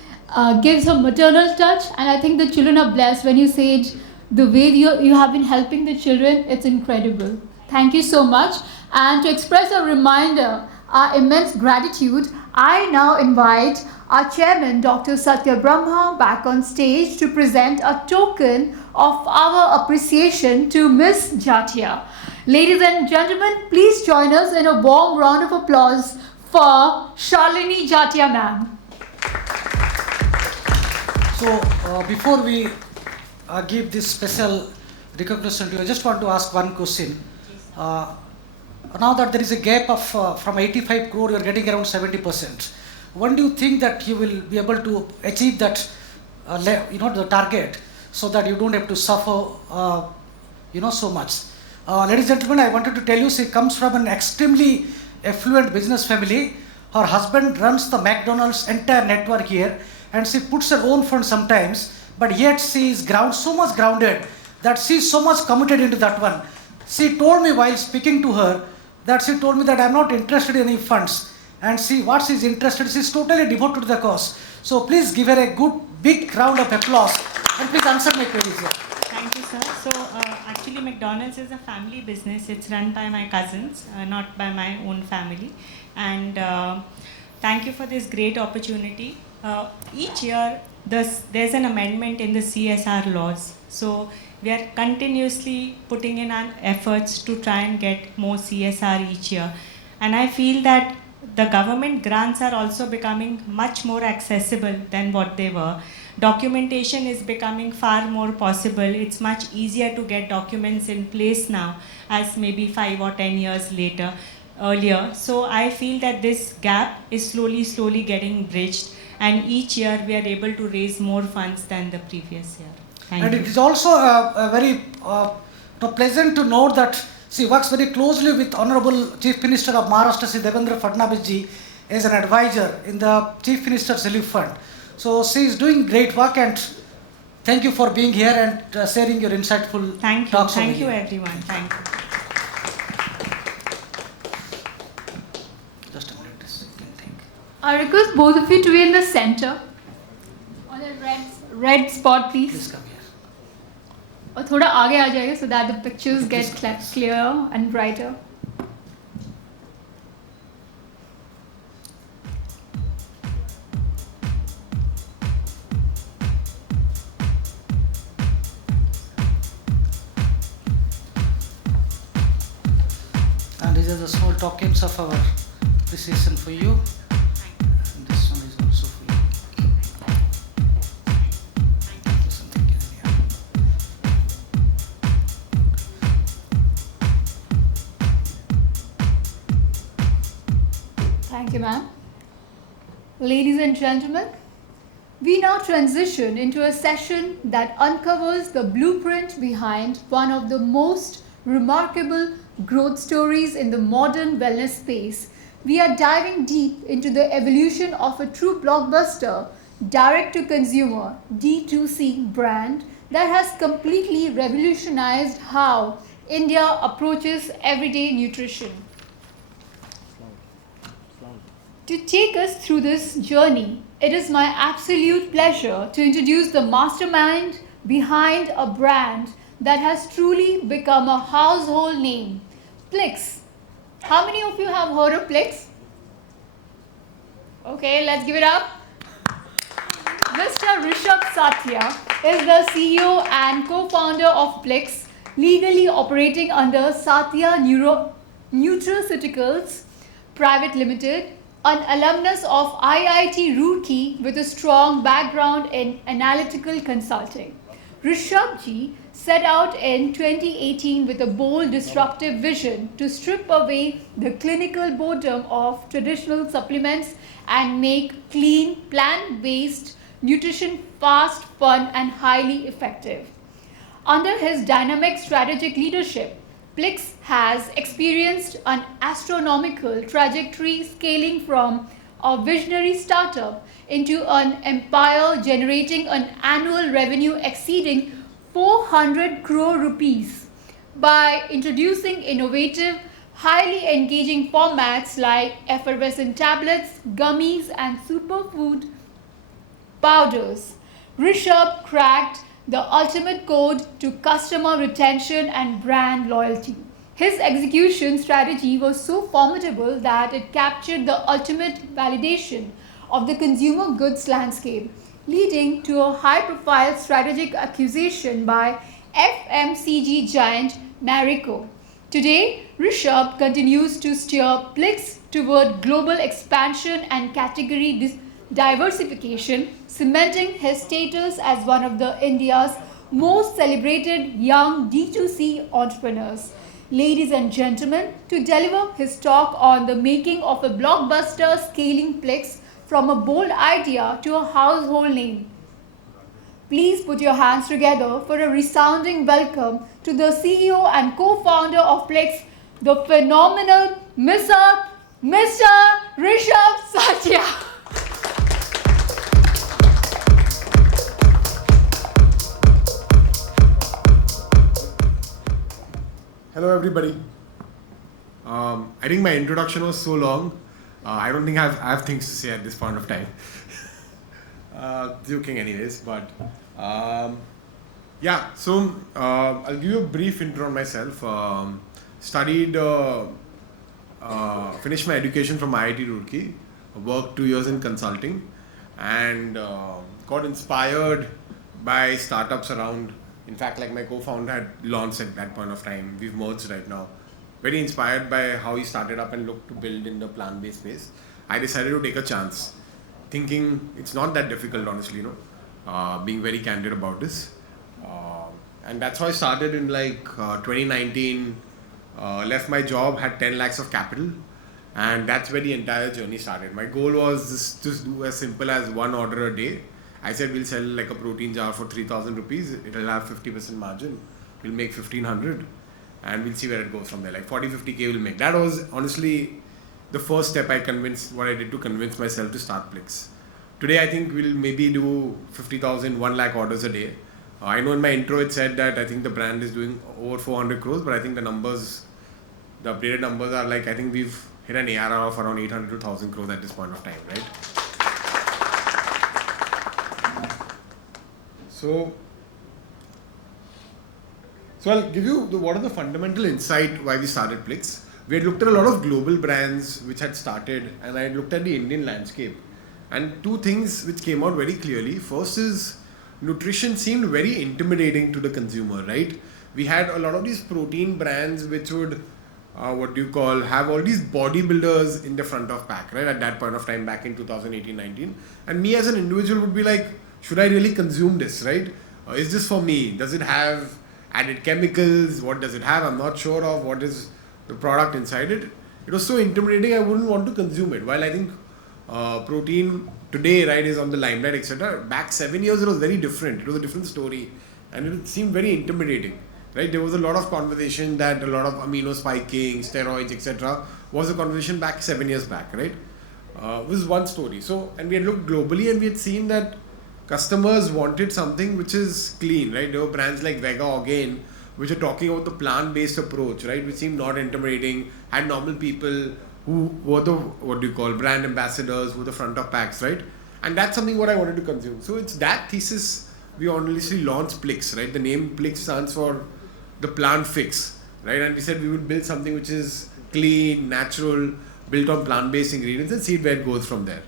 gives her maternal touch, and I think the children are blessed when you say it. The way you have been helping the children, it's incredible. Thank you so much. And to express a reminder, our immense gratitude, I now invite our chairman, Dr. Satya Brahma, back on stage to present a token of our appreciation to Ms. Jatia. Ladies and gentlemen, please join us in a warm round of applause for Shalini Jatia ma'am. So, before we give this special recognition to you, I just want to ask one question. Now that there is a gap of from 85 crore, you are getting around 70%. When do you think that you will be able to achieve that, the target, so that you don't have to suffer, so much? Ladies and gentlemen, I wanted to tell you, she comes from an extremely affluent business family. Her husband runs the McDonald's entire network here, and she puts her own fund sometimes, but yet she is so much grounded that she is so much committed into that one. She told me while speaking to her that she told me that I am not interested in any funds, and what she is interested, she is totally devoted to the cause. So please give her a good big round of applause, and please answer my queries here. Thank you, sir. So actually McDonald's is a family business. It's run by my cousins, not by my own family. And thank you for this great opportunity. Each year there's an amendment in the CSR laws. So we are continuously putting in our efforts to try and get more CSR each year. And I feel that the government grants are also becoming much more accessible than what they were. Documentation is becoming far more possible. It's much easier to get documents in place now as maybe 5 or 10 years earlier. So I feel that this gap is slowly getting bridged, and each year we are able to raise more funds than the previous year. Thank you. It is also very pleasant to note that she works very closely with Honorable Chief Minister of Maharashtra, Shri Devendra Fadnavis ji, as an advisor in the Chief Minister's Relief Fund. So she is doing great work, and thank you for being here and sharing your insightful talks. Thank you everyone. Thank you. Just a minute, you can think. I request both of you to be in the center. On the red spot, please. Please come here. और थोड़ा आगे आ जाइए so that the pictures get clearer and brighter. And these are the small tokens of our appreciation for you. And this one is also for you. Thank you, ma'am. Ladies and gentlemen, we now transition into a session that uncovers the blueprint behind one of the most remarkable growth stories in the modern wellness space. We are diving deep into the evolution of a true blockbuster, direct-to-consumer D2C brand that has completely revolutionized how India approaches everyday nutrition. To take us through this journey, it is my absolute pleasure to introduce the mastermind behind a brand that has truly become a household name, Plix. How many of you have heard of Plix? Okay, let's give it up. Mr. Rishabh Satya is the CEO and co-founder of Plix, legally operating under Satya Nutraceuticals Private Limited, an alumnus of IIT Roorkee with a strong background in analytical consulting. Rishabh ji set out in 2018 with a bold, disruptive vision to strip away the clinical boredom of traditional supplements and make clean, plant-based nutrition fast, fun, and highly effective. Under his dynamic strategic leadership, Plix has experienced an astronomical trajectory, scaling from a visionary startup into an empire generating an annual revenue exceeding 400 crore rupees by introducing innovative, highly engaging formats like effervescent tablets, gummies, and superfood powders. Rishabh cracked the ultimate code to customer retention and brand loyalty. His execution strategy was so formidable that it captured the ultimate validation of the consumer goods landscape, leading to a high-profile strategic acquisition by FMCG giant Marico. Today, Rishabh continues to steer Plix toward global expansion and category diversification, cementing his status as one of India's most celebrated young D2C entrepreneurs. Ladies and gentlemen, to deliver his talk on the making of a blockbuster scaling Plix from a bold idea to a household name, please put your hands together for a resounding welcome to the CEO and co-founder of Plix, the phenomenal Mr. Rishabh Satya. Hello everybody. I think my introduction was so long. I don't think I have things to say at this point of time. Joking anyways, but yeah, so I'll give you a brief intro on myself. Finished my education from IIT Roorkee, worked 2 years in consulting, and got inspired by startups around. In fact, like my co-founder had launched at that point of time. We've merged right now. Very inspired by how he started up and looked to build in the plant-based space. I decided to take a chance, thinking it's not that difficult, honestly, being very candid about this. And that's how I started in 2019, left my job, had 10 lakhs of capital, and that's where the entire journey started. My goal was just to do as simple as one order a day. I said we'll sell like a protein jar for 3,000 rupees. It'll have 50% margin. We'll make 1,500 and we'll see where it goes from there. Like 40-50K we'll make. That was honestly the first step I did to convince myself to start Plix. Today I think we'll maybe do 50,000, 1 lakh orders a day. I know in my intro it said that I think the brand is doing over 400 crores, but I think the updated numbers are I think we've hit an ARR of around 800 to 1,000 crores at this point of time, right? So I'll give you what are the fundamental insight why we started Plix. We had looked at a lot of global brands which had started, and I looked at the Indian landscape. And two things which came out very clearly. First is nutrition seemed very intimidating to the consumer, right? We had a lot of these protein brands which would, have all these bodybuilders in the front of pack, right? At that point of time, back in 2018-19. And me as an individual would be like, should I really consume this, right? Is this for me? Does it have added chemicals? What does it have? I'm not sure of what is the product inside it. It was so intimidating, I wouldn't want to consume it. While I think protein today, right, is on the limelight, etc. Back 7 years, it was very different. It was a different story. And it seemed very intimidating, right? There was a lot of conversation that a lot of amino spiking, steroids, etc. was a conversation back 7 years back, right? This was one story. And we had looked globally and we had seen that customers wanted something which is clean, right? There were brands like Vega Orgain, which are talking about the plant-based approach, right? Which seemed not intimidating, had normal people who were the, brand ambassadors, who were the front of packs, right? And that's something what I wanted to consume. So it's that thesis we honestly launched Plix, right? The name Plix stands for the plant fix, right? And we said we would build something which is clean, natural, built on plant-based ingredients and see where it goes from there.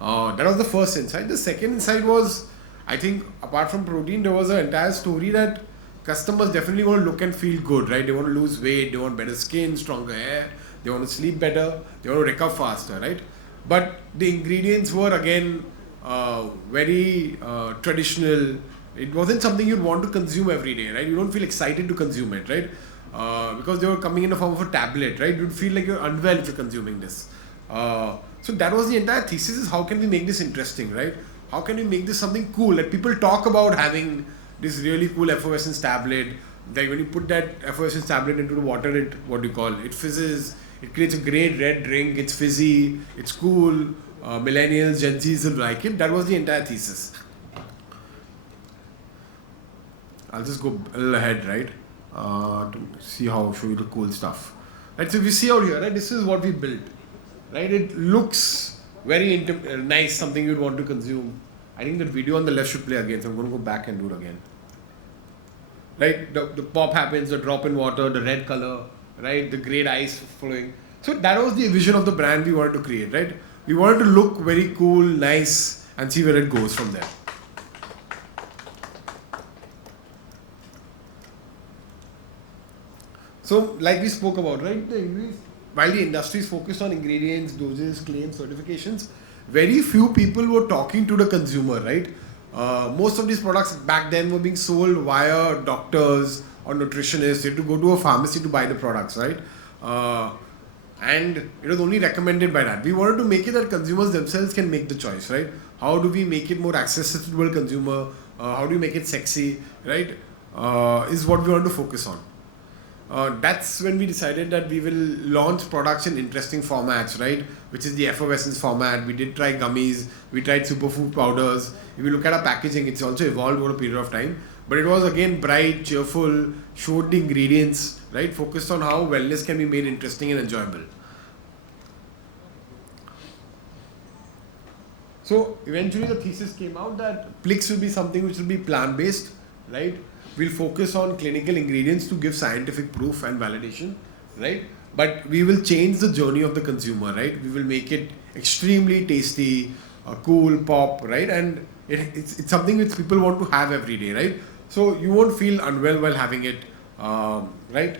That was the first insight. The second insight was, I think apart from protein, there was an entire story that customers definitely want to look and feel good, right? They want to lose weight, they want better skin, stronger hair, they want to sleep better, they want to recover faster, right? But the ingredients were again very traditional. It wasn't something you'd want to consume every day, right? You don't feel excited to consume it, right? Because they were coming in the form of a tablet, right? You'd feel like you're unwell if you're consuming this. So that was the entire thesis, is how can we make this interesting, right? How can we make this something cool that people talk about having this really cool effervescence tablet. Like when you put that effervescence tablet into the water, it fizzes, it creates a great red drink, it's fizzy, it's cool, millennials, Gen Zs will like it. That was the entire thesis. I'll just go a little ahead, right? To see how I'll show you the cool stuff. Right, so if you see out here, right, this is what we built. Right, it looks very nice, something you'd want to consume. I think that video on the left should play again, so I'm going to go back and do it again. Right, the pop happens, the drop in water, the red color, right, the great ice flowing. So that was the vision of the brand we wanted to create, right? We wanted to look very cool, nice, and see where it goes from there. So, like we spoke about, right, while the industry is focused on ingredients, doses, claims, certifications, very few people were talking to the consumer, right? Most of these products back then were being sold via doctors or nutritionists. You had to go to a pharmacy to buy the products, right? And it was only recommended by that. We wanted to make it that consumers themselves can make the choice, right? How do we make it more accessible to consumer? How do we make it sexy, right? Is what we want to focus on. That's when we decided that we will launch products in interesting formats, right? Which is the effervescence format. We did try gummies, we tried superfood powders. If you look at our packaging, it's also evolved over a period of time. But it was again bright, cheerful, showed the ingredients, right? Focused on how wellness can be made interesting and enjoyable. So eventually the thesis came out that Plix will be something which will be plant-based, right? We'll focus on clinical ingredients to give scientific proof and validation, right? But we will change the journey of the consumer, right? We will make it extremely tasty, cool, pop, right? And it's something which people want to have every day, right? So you won't feel unwell while having it, right?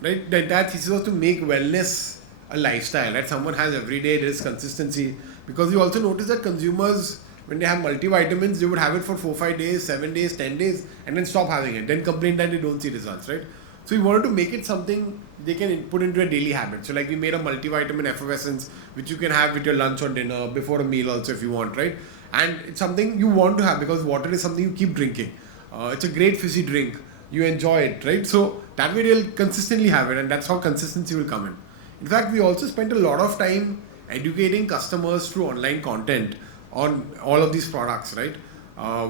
Right? The entire thesis was to make wellness a lifestyle, right? Someone has every day, there is consistency. Because you also notice that consumers, when they have multivitamins, they would have it for 4-5 days, 7 days, 10 days, and then stop having it. Then complain that they don't see results, right? So we wanted to make it something they can put into a daily habit. So like we made a multivitamin effervescence, which you can have with your lunch or dinner, before a meal also if you want, right? And it's something you want to have because water is something you keep drinking. It's a great fizzy drink. You enjoy it, right? So that way you'll consistently have it, and that's how consistency will come in. In fact, we also spent a lot of time educating customers through online content on all of these products, right?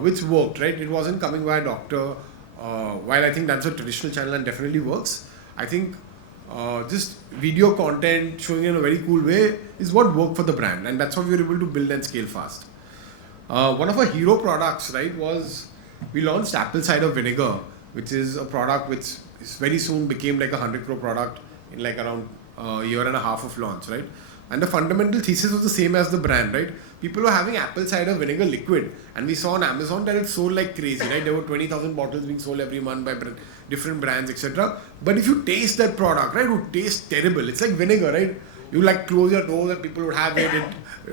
Which worked, right? It wasn't coming by a doctor. While I think that's a traditional channel and definitely works, I think just video content showing in a very cool way is what worked for the brand, and that's how we were able to build and scale fast. One of our hero products, right, was we launched apple cider vinegar, which is a product which is very soon became like a 100 crore product in like around a year and a half of launch, right? And the fundamental thesis was the same as the brand, right? People were having apple cider vinegar liquid, and we saw on Amazon that it sold like crazy, right? There were 20,000 bottles being sold every month by different brands, etc. But if you taste that product, right, it would taste terrible. It's like vinegar, right? You like close your nose and people would have it.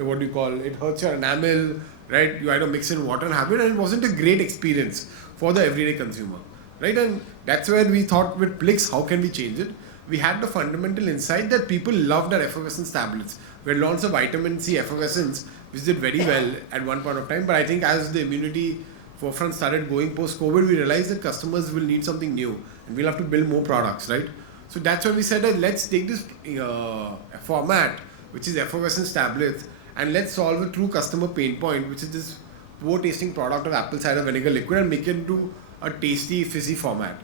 What do you call it? It hurts your enamel, right? You either mix in water and have it, and it wasn't a great experience for the everyday consumer, right? And that's where we thought with Plix, how can we change it? We had the fundamental insight that people loved our effervescence tablets. We had launched a vitamin C effervescence, which did very well at one point of time. But I think as the immunity forefront started going post-COVID, we realized that customers will need something new and we'll have to build more products, right? So that's when we said that let's take this format, which is effervescence tablets, and let's solve a true customer pain point, which is this poor tasting product of apple cider vinegar liquid, and make it into a tasty, fizzy format.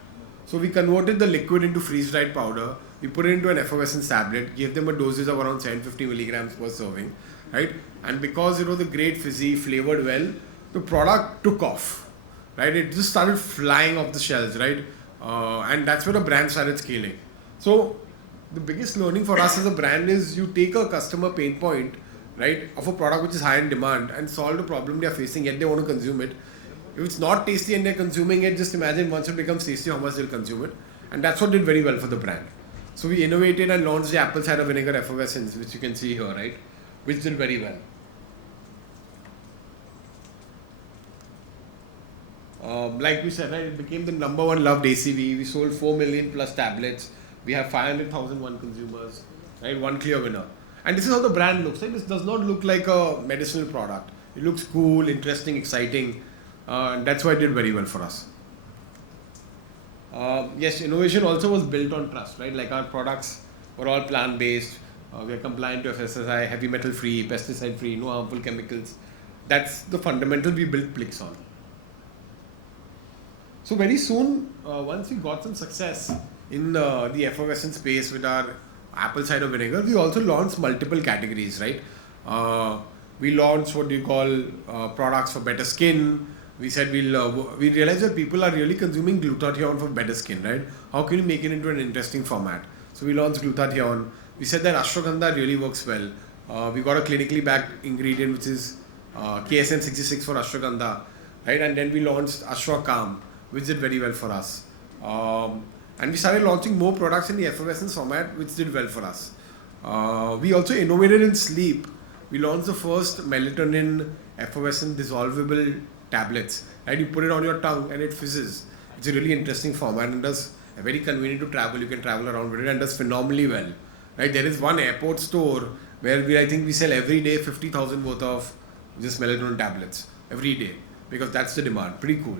So we converted the liquid into freeze-dried powder. We put it into an effervescence tablet, gave them a dosage of around 750 milligrams per serving, right? And because it was a great fizzy, flavored well, the product took off, right? It just started flying off the shelves, right? And that's where the brand started scaling. So the biggest learning for us as a brand is you take a customer pain point, right, of a product which is high in demand and solve the problem they are facing, yet they want to consume it. If it's not tasty and they're consuming it, just imagine once it becomes tasty, how much they'll consume it. And that's what did very well for the brand. So we innovated and launched the apple cider vinegar effervescence, which you can see here, right? Which did very well. Like we said, right, it became the #1 loved ACV. We sold 4 million plus tablets. We have 500,001 consumers, right? One clear winner. And this is how the brand looks. Right? This does not look like a medicinal product. It looks cool, interesting, exciting. And that's why it did very well for us. Yes, innovation also was built on trust, right? Like our products were all plant-based. We are compliant to FSSAI, heavy metal free, pesticide free, no harmful chemicals. That's the fundamental we built Plix on. So very soon, once we got some success in the effervescent space with our apple cider vinegar, we also launched multiple categories, right? We launched what you call products for better skin. We said we realized that people are really consuming glutathione for better skin, right? How can you make it into an interesting format? So we launched glutathione. We said that ashwagandha really works well. We got a clinically backed ingredient which is KSM 66 for ashwagandha, right? And then we launched ashwakam, which did very well for us. And we started launching more products in the effervescence format, which did well for us. We also innovated in sleep. We launched the first melatonin effervescent dissolvable tablets, right? You put it on your tongue and it fizzes. It's a really interesting format and does very convenient to travel. You can travel around with it and does phenomenally well, right? There is one airport store where I think we sell every day 50,000 worth of just melatonin tablets every day because that's the demand. Pretty cool.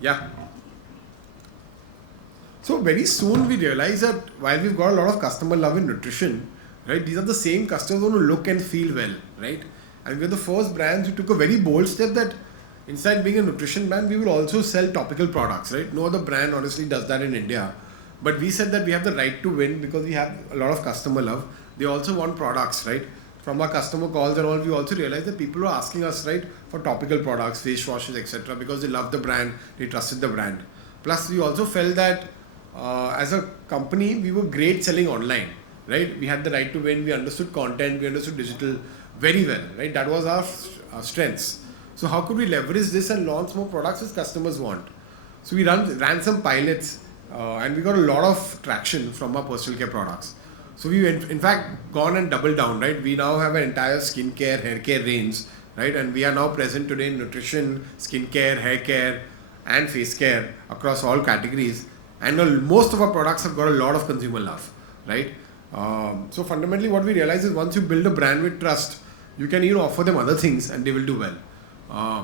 Yeah. So very soon we realized that while we've got a lot of customer love in nutrition, right? These are the same customers who look and feel well, right? And we're the first brands who took a very bold step that inside being a nutrition brand, we will also sell topical products, right? No other brand honestly does that in India. But we said that we have the right to win because we have a lot of customer love. They also want products, right? From our customer calls and all, we also realized that people are asking us, right, for topical products, face washes, etc. because they love the brand, they trusted the brand. Plus, we also felt that as a company, we were great selling online, right? We had the right to win, we understood content, we understood digital very well, right? That was our strengths. So how could we leverage this and launch more products as customers want? So we ran some pilots and we got a lot of traction from our personal care products. So we in fact gone and doubled down, right? We now have an entire skincare, hair care range, right? And we are now present today in nutrition, skincare, hair care and face care across all categories. And most of our products have got a lot of consumer love, right? So fundamentally what we realize is once you build a brand with trust, you can even offer them other things and they will do well.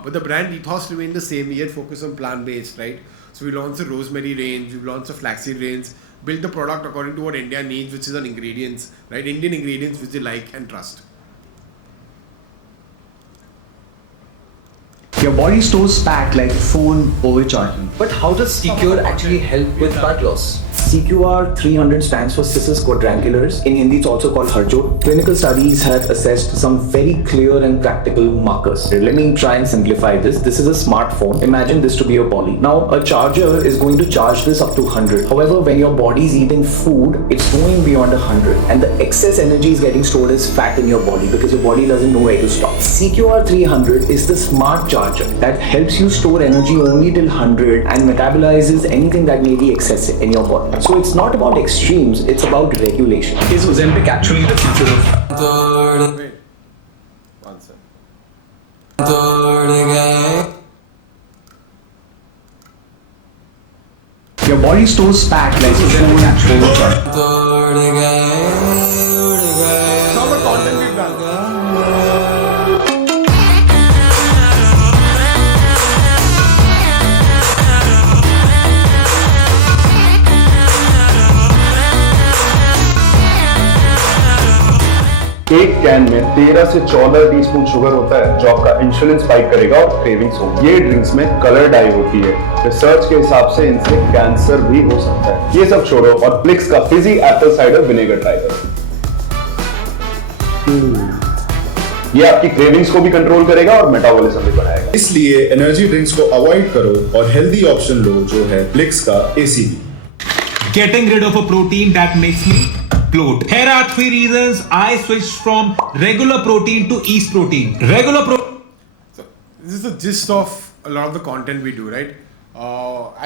But the brand ethos remained the same. We had focused on plant-based, right? So we launched the rosemary range, we launched the flaxseed range, built the product according to what India needs, which is on ingredients, right? Indian ingredients which they like and trust. Your body stores fat like phone overcharging. But how does CQR actually help with fat loss? CQR 300 stands for Cissus quadrangulars. In Hindi, it's also called Harjot. Clinical studies have assessed some very clear and practical markers. Let me try and simplify this. This is a smartphone. Imagine this to be your body. Now, a charger is going to charge this up to 100. However, when your body is eating food, it's going beyond 100. And the excess energy is getting stored as fat in your body because your body doesn't know where to stop. CQR 300 is the smart charger that helps you store energy only till 100 and metabolizes anything that may be excessive in your body. So it's not about extremes, it's about regulation. Is Ozempic actually the future of... Wait, one second. Your body stores fat like phone overcharging. It's all the content we've done. एक can में 13 से 14 teaspoon sugar होता है जो आपका insulin spike करेगा और cravings होगी। ये ड्रिंक्स में कलर डाई होती है। रिसर्च के हिसाब से इनसे कैंसर भी हो सकता है। ये सब छोड़ो और प्लिक्स का Fiji Apple cider vinegar try करो। ये आपकी क्रेविंग्स को भी कंट्रोल करेगा और मेटाबॉलिज्म भी बढ़ाएगा। इसलिए एनर्जी ड्रिंक्स को अवॉइड करो और हेल्दी ऑप्शन लो जो है प्लिक्स का ACB. Getting rid of a protein that makes me bloat. Here are 3 reasons I switched from regular protein to yeast protein. So this is the gist of a lot of the content we do, right?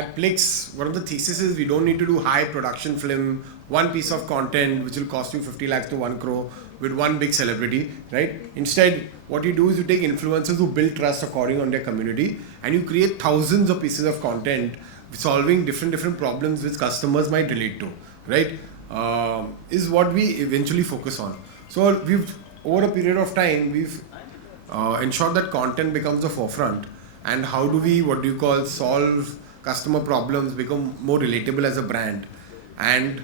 At Plix, one of the theses is we don't need to do high production film, one piece of content which will cost you 50 lakhs to 1 crore. with one big celebrity, right? Instead, what you do is you take influencers who build trust according on their community, and you create thousands of pieces of content solving different problems which customers might relate to, right? Is what we eventually focus on. So we've, over a period of time, we've ensured that content becomes the forefront, and how do we, solve customer problems, become more relatable as a brand, and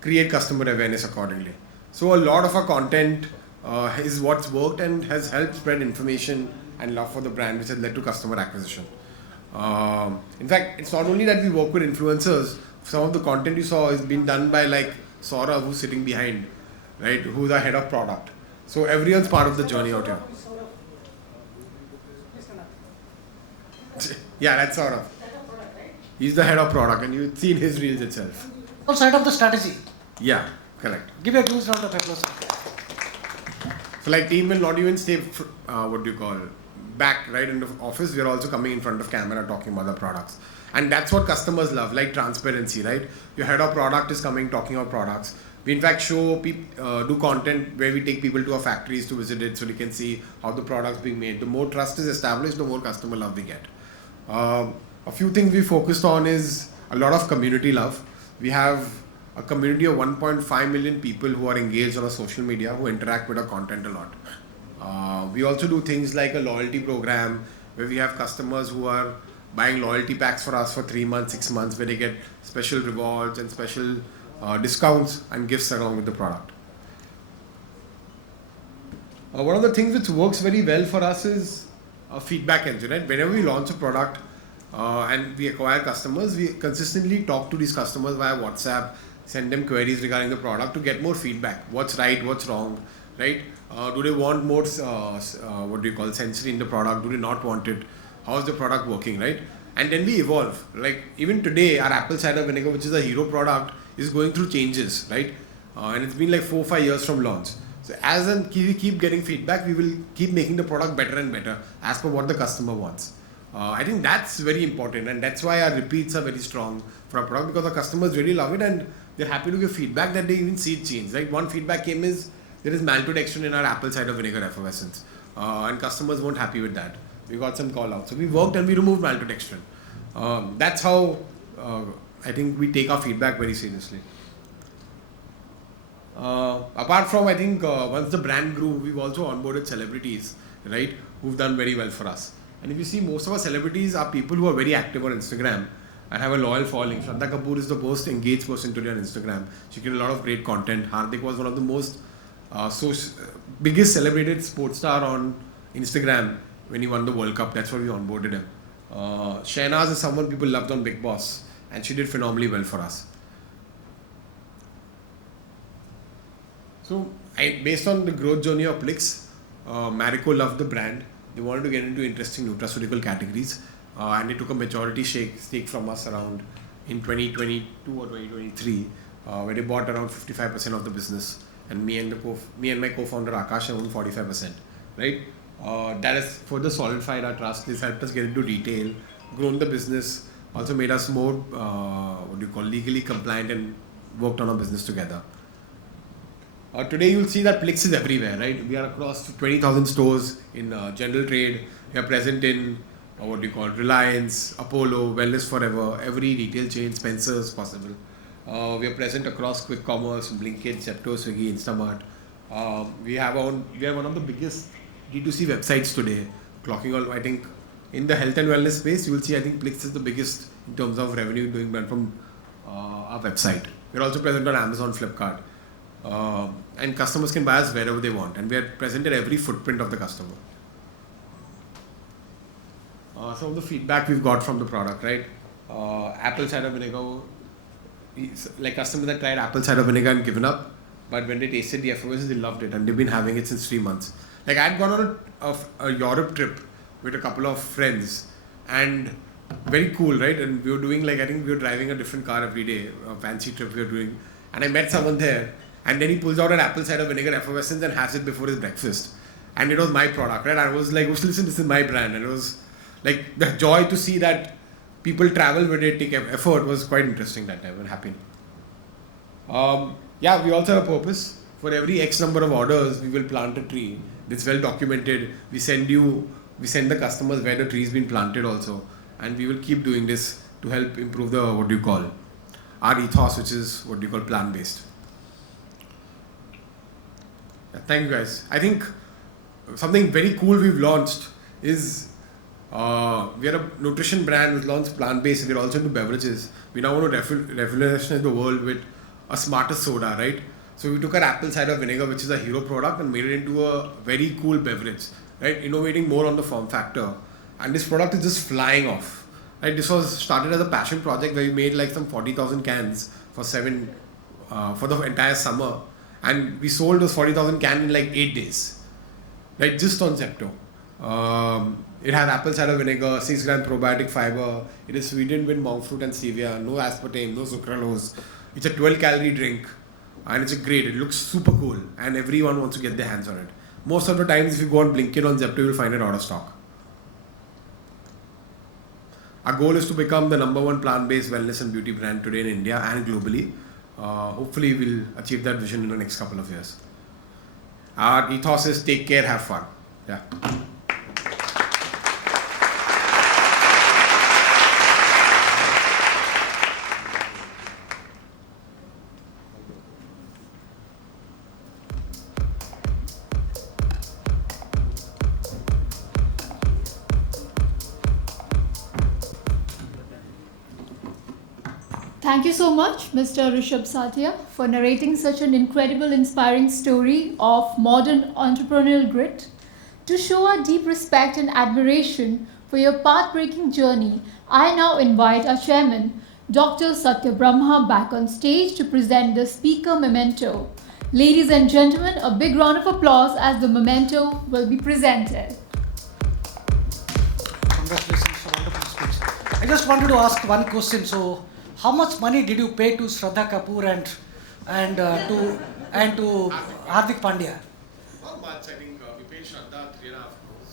create customer awareness accordingly. So a lot of our content is what's worked and has helped spread information and love for the brand, which has led to customer acquisition. In fact, it's not only that we work with influencers. Some of the content you saw is being done by like Saurabh, who's sitting behind, right, who's the head of product. So everyone's part of the journey out here. Yeah, that's Saurabh. He's the head of product, and you've seen his reels itself. Side of the strategy. Yeah, correct. Give a clue round of applause. So like team will not even stay, back right in the office. We are also coming in front of camera talking about the products. And that's what customers love, like transparency, right? Your head of product is coming talking about products. We in fact do content where we take people to our factories to visit it so they can see how the product's being made. The more trust is established, the more customer love we get. A few things we focused on is a lot of community love. We have a community of 1.5 million people who are engaged on our social media, who interact with our content a lot. We also do things like a loyalty program where we have customers who are buying loyalty packs for us for 3 months, 6 months, where they get special rewards and special discounts and gifts along with the product. One of the things which works very well for us is a feedback engine, right? Whenever we launch a product and we acquire customers, we consistently talk to these customers via WhatsApp, send them queries regarding the product to get more feedback. What's right, what's wrong, right? Do they want more, sensory in the product? Do they not want it? How is the product working, right? And then we evolve. Like even today, our apple cider vinegar, which is a hero product, is going through changes, right? And it's been like 4 or 5 years from launch. So as we keep getting feedback, we will keep making the product better and better as per what the customer wants. I think that's very important, and that's why our repeats are very strong for our product, because the customers really love it and they're happy to give feedback that they even see it change. Like one feedback came is there is maltodextrin in our apple cider vinegar effervescence, and customers weren't happy with that. We got some call out. So we worked and we removed maltodextrin. That's how I think we take our feedback very seriously. Apart from, I think, once the brand grew, we've also onboarded celebrities, right, who've done very well for us. And if you see, most of our celebrities are people who are very active on Instagram and have a loyal following. Shraddha Kapoor is the most engaged person today on Instagram. She created a lot of great content. Hardik was one of the most biggest celebrated sports star on Instagram when he won the World Cup. That's why we onboarded him. Shehnaz is someone people loved on Big Boss, and she did phenomenally well for us. So, based on the growth journey of Plix, Marico loved the brand. They wanted to get into interesting nutraceutical categories, and they took a majority stake from us around in 2022 or 2023, where they bought around 55% of the business, and me and my co-founder Akash owned 45%. Right? That has further solidified our trust. This helped us get into retail, grown the business, also made us more legally compliant, and worked on our business together. Today you'll see that Plix is everywhere, right? We are across 20,000 stores in general trade. We are present in Reliance, Apollo, Wellness Forever, every retail chain, Spencer's possible. We are present across quick commerce, Blinkit, Zepto, Swiggy, Instamart. We are one of the biggest D2C websites today, clocking all, I think, in the health and wellness space. You will see, I think Plix is the biggest in terms of revenue doing well from our website. We're also present on Amazon, Flipkart. And customers can buy us wherever they want, and we are present at every footprint of the customer. Some of the feedback we've got from the product, right? Apple cider vinegar, like customers that tried apple cider vinegar and given up, but when they tasted the effervescence, they loved it, and they've been having it since 3 months. Like I'd gone on a Europe trip with a couple of friends, and very cool, right? And we were doing I think we were driving a different car every day, a fancy trip we were doing, and I met someone there. And then he pulls out an apple cider vinegar effervescence and has it before his breakfast. And it was my product, right? I was like, listen, this is my brand. And it was like the joy to see that people travel with it, take effort was quite interesting that time and happy. We also have a purpose. for every X number of orders, we will plant a tree. It's well documented. We send the customers where the tree's been planted also. And we will keep doing this to help improve our ethos, which is plant-based. Yeah, thank you guys. I think something very cool we've launched is we are a nutrition brand which launched plant-based. We're also into beverages. We now want to revolutionize the world with a smarter soda, right? So we took our apple cider vinegar, which is a hero product, and made it into a very cool beverage, right? Innovating more on the form factor. And this product is just flying off. Right? This was started as a passion project where we made like some 40,000 cans for the entire summer. And we sold those 40,000 cans in like 8 days. Right? Just on Zepto. It has apple cider vinegar, 6 gram probiotic fiber. It is sweetened with monk fruit and stevia, no aspartame, no sucralose. It's a 12-calorie drink. And it's great. It looks super cool. And everyone wants to get their hands on it. Most of the times, if you go on Blinkit on Zepto, you'll find it out of stock. Our goal is to become the #1 plant-based wellness and beauty brand today in India and globally. Hopefully, we'll achieve that vision in the next couple of years. Our ethos is take care, have fun. Yeah. Thank you so much, Mr. Rishabh Satya, for narrating such an incredible, inspiring story of modern entrepreneurial grit. To show our deep respect and admiration for your path-breaking journey, I now invite our chairman, Dr. Satya Brahma, back on stage to present the speaker memento. Ladies and gentlemen, a big round of applause as the memento will be presented. Congratulations for a wonderful speech. I just wanted to ask one question. So, how much money did you pay to Shraddha Kapoor and to Hardik Pandya? Not much. I think we paid Shraddha 3.5 crores,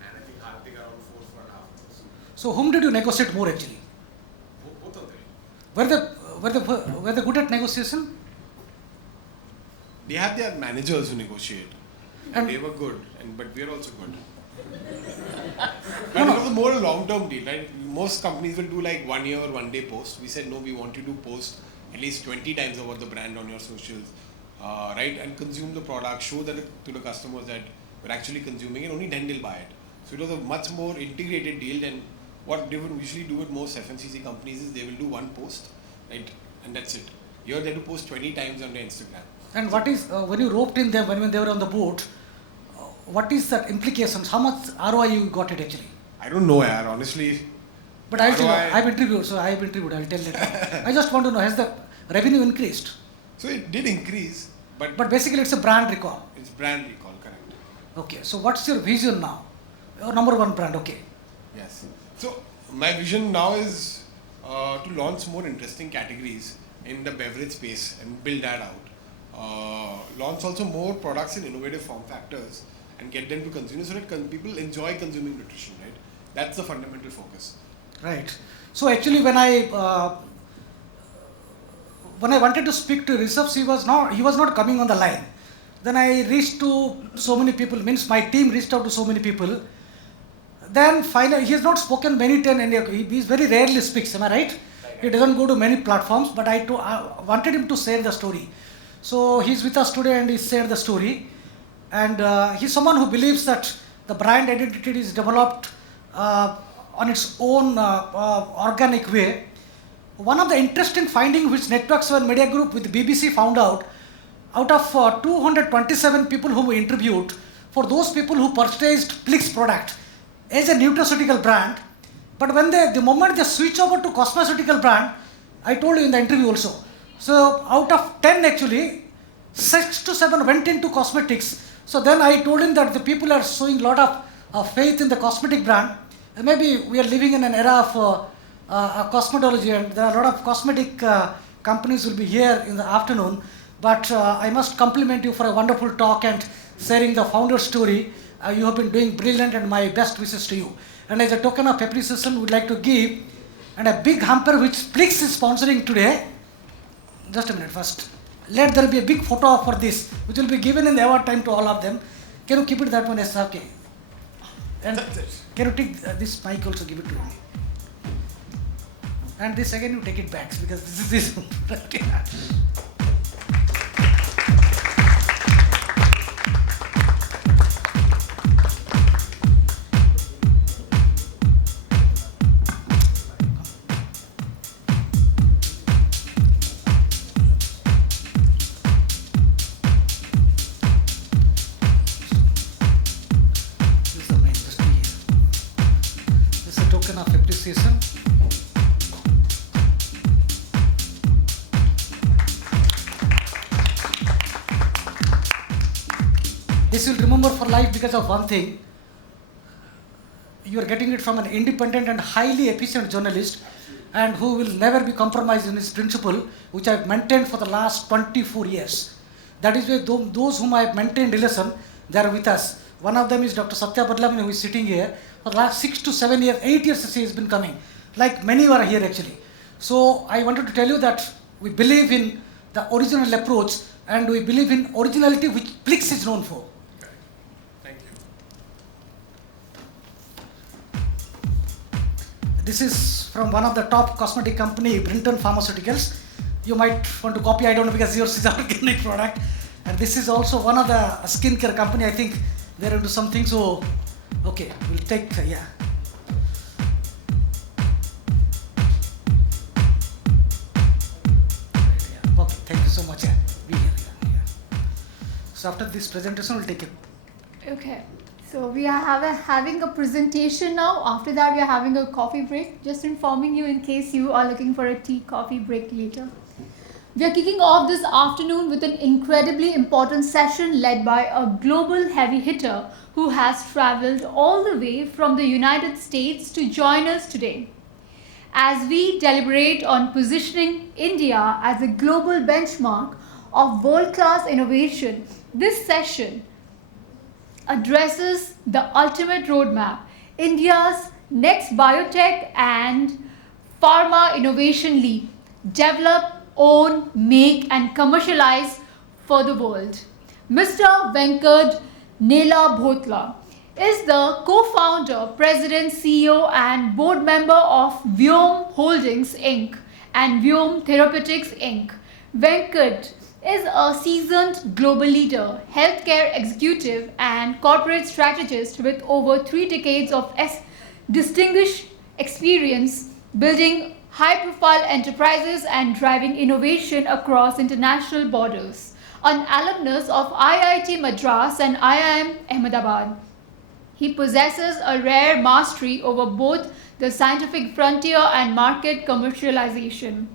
and I think Hardik around 4.5 crores. So, whom did you negotiate more actually? Both of them. Were they good at negotiation? They have their managers who negotiate, and they were good, but we are also good. But it was a more long-term deal, right? Most companies will do like 1 year or 1 day post. We said no, we want you to post at least 20 times about the brand on your socials, right? And consume the product, show that to the customers that we're actually consuming it. Only then they'll buy it. So it was a much more integrated deal than what they would usually do with most FMCG companies. Is they will do one post, right? And that's it. Here they have to post 20 times on their Instagram. And what is when you roped in them when they were on the boat? What is the implications? How much ROI you got it actually? I don't know, yaar, honestly. But I'll tell you, I've interviewed, I'll tell later. I just want to know, has the revenue increased? So it did increase, but basically it's a brand recall. It's brand recall, correct. Okay, so what's your vision now? Your #1 brand, okay. Yes. So my vision now is to launch more interesting categories in the beverage space and build that out. Launch also more products in innovative form factors and get them to consumers so that people enjoy consuming nutrition, right? That's the fundamental focus. Right. So actually when I wanted to speak to Rishabh, he was not coming on the line. Then I reached to so many people, means my team reached out to so many people. Then finally, he has not spoken many times and he very rarely speaks, am I right? He doesn't go to many platforms, but I wanted him to share the story. So he's with us today and he shared the story. And he's someone who believes that the brand identity is developed on its own organic way. One of the interesting findings which Network 7 Media Group with BBC found out of 227 people whom we interviewed, for those people who purchased Plix product as a nutraceutical brand, but when the moment they switch over to cosmeceutical brand, I told you in the interview also. So out of 10 actually, 6 to 7 went into cosmetics. So then I told him that the people are showing a lot of faith in the cosmetic brand. And maybe we are living in an era of cosmetology, and there are a lot of cosmetic companies will be here in the afternoon. But I must compliment you for a wonderful talk and sharing the founder story. You have been doing brilliant, and my best wishes to you. And as a token of appreciation, we would like to give and a big hamper which Plix is sponsoring today. Just a minute first. let there be a big photo for this, which will be given in the award time to all of them. Can you keep it that one? Yes, okay. And can you take this mic also, give it to me? And this again you take it back because this is this. This you'll remember for life because of one thing. You are getting it from an independent and highly efficient journalist and who will never be compromised in his principle, which I have maintained for the last 24 years. That is why those whom I have maintained relation, they are with us. One of them is Dr. Satya Badlamani, who is sitting here. For the last 6 to 7 years, 8 years he has been coming. Like many who are here actually. So I wanted to tell you that we believe in the original approach and we believe in originality, which Plix is known for. This is from one of the top cosmetic company, Brinton Pharmaceuticals. You might want to copy, I don't know, because yours is organic product. And this is also one of the skincare company. I think they're into something. So, okay, we'll take, yeah. Okay, thank you so much. Yeah. Be here, yeah. So after this presentation, we'll take it. Okay. So we are having a presentation now. After that, we are having a coffee break. Just informing you in case you are looking for a tea coffee break later. We are kicking off this afternoon with an incredibly important session led by a global heavy hitter who has traveled all the way from the United States to join us today. As we deliberate on positioning India as a global benchmark of world-class innovation, this session addresses the ultimate roadmap, India's next biotech and pharma innovation leap, develop, own, make and commercialize for the world. Mr. Venkat Nela is the co-founder, president, CEO and board member of Vyom Holdings Inc. and Vyom Therapeutics Inc. Venkat is a seasoned global leader, healthcare executive and corporate strategist with over 3 decades of distinguished experience building high-profile enterprises and driving innovation across international borders. An alumnus of IIT Madras and IIM Ahmedabad, he possesses a rare mastery over both the scientific frontier and market commercialization.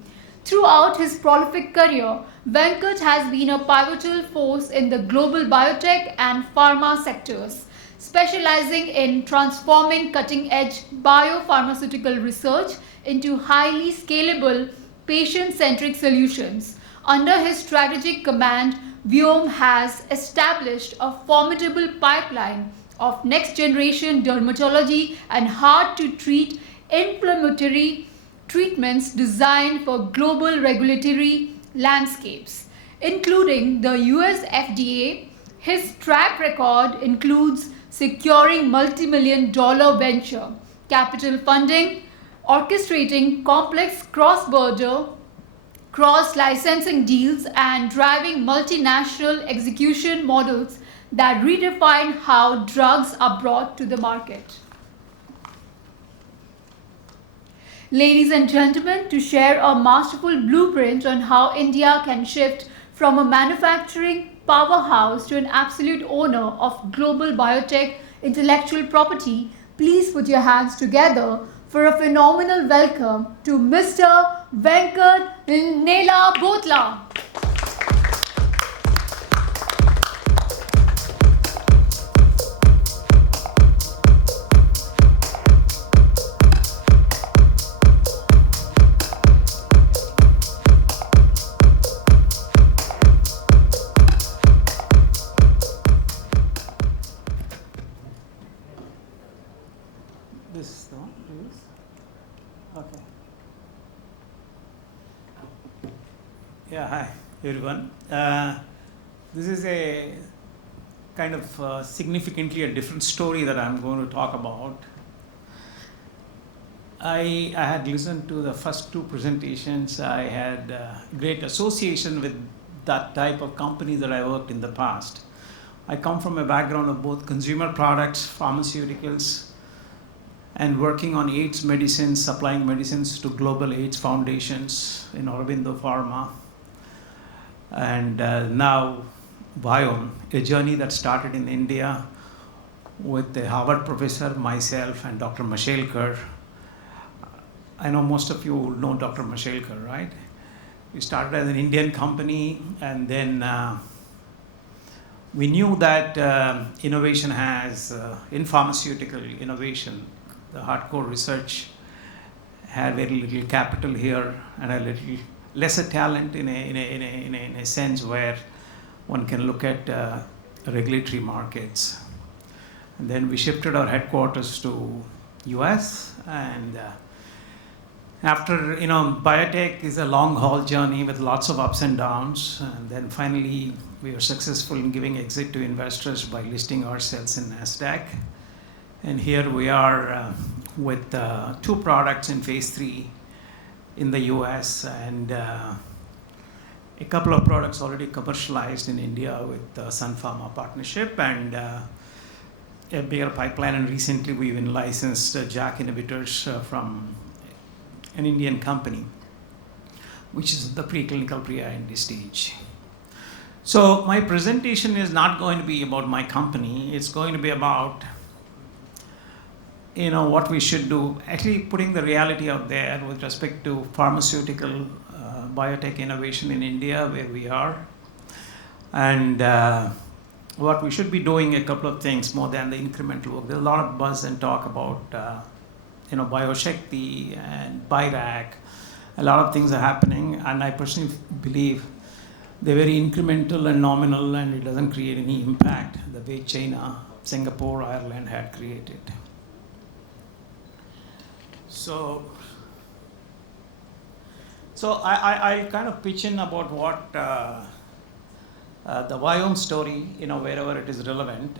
Throughout his prolific career, Venkat has been a pivotal force in the global biotech and pharma sectors, specializing in transforming cutting-edge biopharmaceutical research into highly scalable, patient-centric solutions. Under his strategic command, Vyom has established a formidable pipeline of next-generation dermatology and hard-to-treat inflammatory treatments designed for global regulatory landscapes, including the US FDA. His track record includes securing multi-million-dollar venture capital funding, orchestrating complex cross-border, cross-licensing deals, and driving multinational execution models that redefine how drugs are brought to the market. Ladies and gentlemen, to share a masterful blueprint on how India can shift from a manufacturing powerhouse to an absolute owner of global biotech intellectual property, please put your hands together for a phenomenal welcome to Mr. Venkat Nela Bhotla. This one, please. Okay. Yeah, hi. everyone. This is a kind of significantly a different story that I'm going to talk about. I had listened to the first two presentations. I had great association with that type of company that I worked in the past. I come from a background of both consumer products, pharmaceuticals, and working on AIDS medicines, supplying medicines to global AIDS foundations in Aurobindo Pharma. And now Biome, a journey that started in India with the Harvard professor, myself, and Dr. Mashelkar. I know most of you know Dr. Mashelkar, right? We started as an Indian company, and then we knew that innovation has, in pharmaceutical innovation, the hardcore research had very little capital here and a little lesser talent in a sense where one can look at regulatory markets. And then we shifted our headquarters to US, and after, biotech is a long haul journey with lots of ups and downs, and then finally we were successful in giving exit to investors by listing ourselves in NASDAQ. And here we are with 2 products in phase 3 in the US, and a couple of products already commercialized in India with the Sun Pharma partnership, and a bigger pipeline. And recently we've been licensed JAK inhibitors from an Indian company, which is the preclinical pre-IND stage. So my presentation is not going to be about my company. It's going to be about what we should do, actually putting the reality out there with respect to pharmaceutical biotech innovation in India, where we are, and what we should be doing. A couple of things more than the incremental work. There's a lot of buzz and talk about Bioshakti and BIRAC. A lot of things are happening, and I personally believe they're very incremental and nominal, and it doesn't create any impact the way China, Singapore, Ireland had created. So I kind of pitch in about what the Biome story, wherever it is relevant,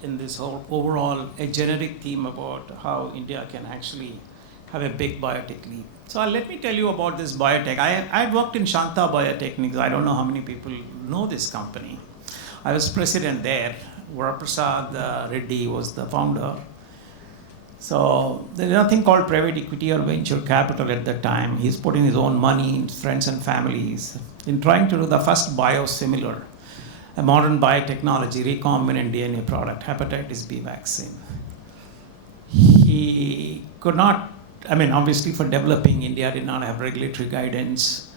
in this whole overall a generic theme about how India can actually have a big biotech leap. So let me tell you about this biotech. I had worked in Shanta Biotechnics. I don't know how many people know this company. I was president there. Varaprasad Reddy was the founder. So there's nothing called private equity or venture capital at that time. He's putting his own money, his friends and families, in trying to do the first biosimilar, a modern biotechnology, recombinant DNA product, hepatitis B vaccine. He could not, obviously for developing, India did not have regulatory guidance.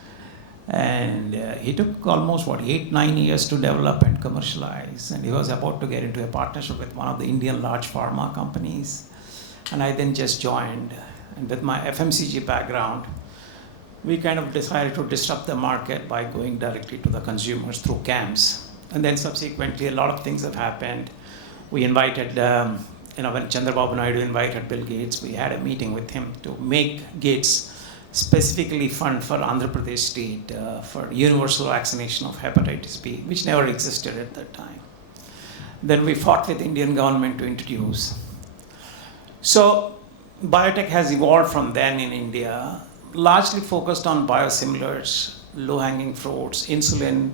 And he took almost, 8-9 years to develop and commercialize. And he was about to get into a partnership with one of the Indian large pharma companies. And I then just joined. And with my FMCG background, we kind of decided to disrupt the market by going directly to the consumers through CAMs. And then subsequently, a lot of things have happened. We invited, when Chandrababu Naidu invited Bill Gates, we had a meeting with him to make Gates specifically fund for Andhra Pradesh state for universal vaccination of hepatitis B, which never existed at that time. Then we fought with the Indian government to introduce. So biotech has evolved from then in India, largely focused on biosimilars, low-hanging fruits, insulin,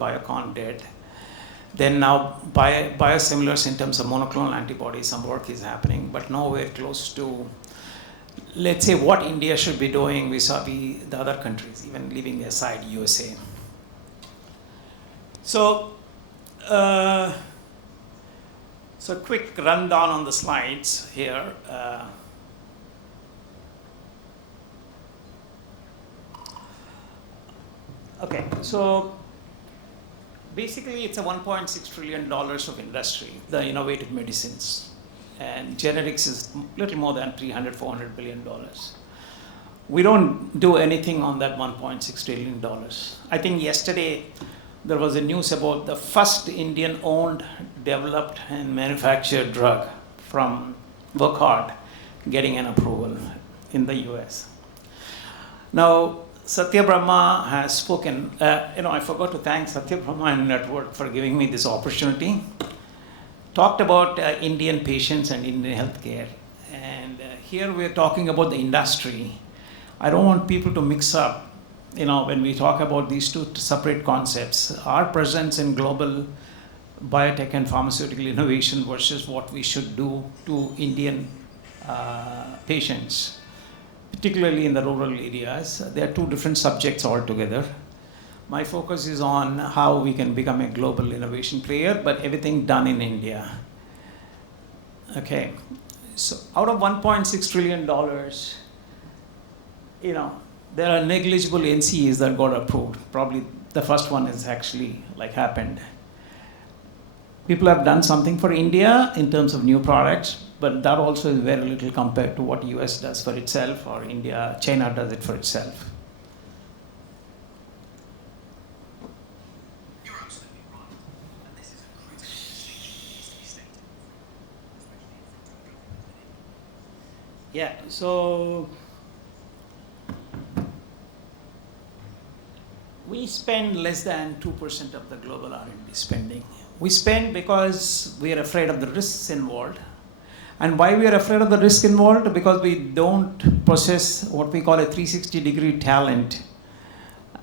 Biocon did. Then now biosimilars in terms of monoclonal antibodies, some work is happening, but nowhere close to, let's say, what India should be doing vis-a-vis the other countries, even leaving aside USA. So quick rundown on the slides here. Okay, so basically it's a $1.6 trillion of industry, the innovative medicines. And generics is a little more than $300-400 billion. We don't do anything on that $1.6 trillion. I think yesterday there was a news about the first Indian-owned, developed and manufactured drug from Wockhardt getting an approval in the US. Now, Satya Brahma has spoken. I forgot to thank Satya Brahma and Network for giving me this opportunity. Talked about Indian patients and Indian healthcare. And here we're talking about the industry. I don't want people to mix up, when we talk about these two separate concepts. Our presence in global biotech and pharmaceutical innovation versus what we should do to Indian patients, particularly in the rural areas. They are two different subjects altogether. My focus is on how we can become a global innovation player, but everything done in India. Okay, so out of $1.6 trillion, there are negligible NCEs that got approved. Probably the first one is actually happened. People have done something for India in terms of new products, but that also is very little compared to what US does for itself, or China does it for itself. Yeah, so we spend less than 2% of the global R&D spending. We spend because we are afraid of the risks involved. And why we are afraid of the risk involved? Because we don't possess what we call a 360-degree talent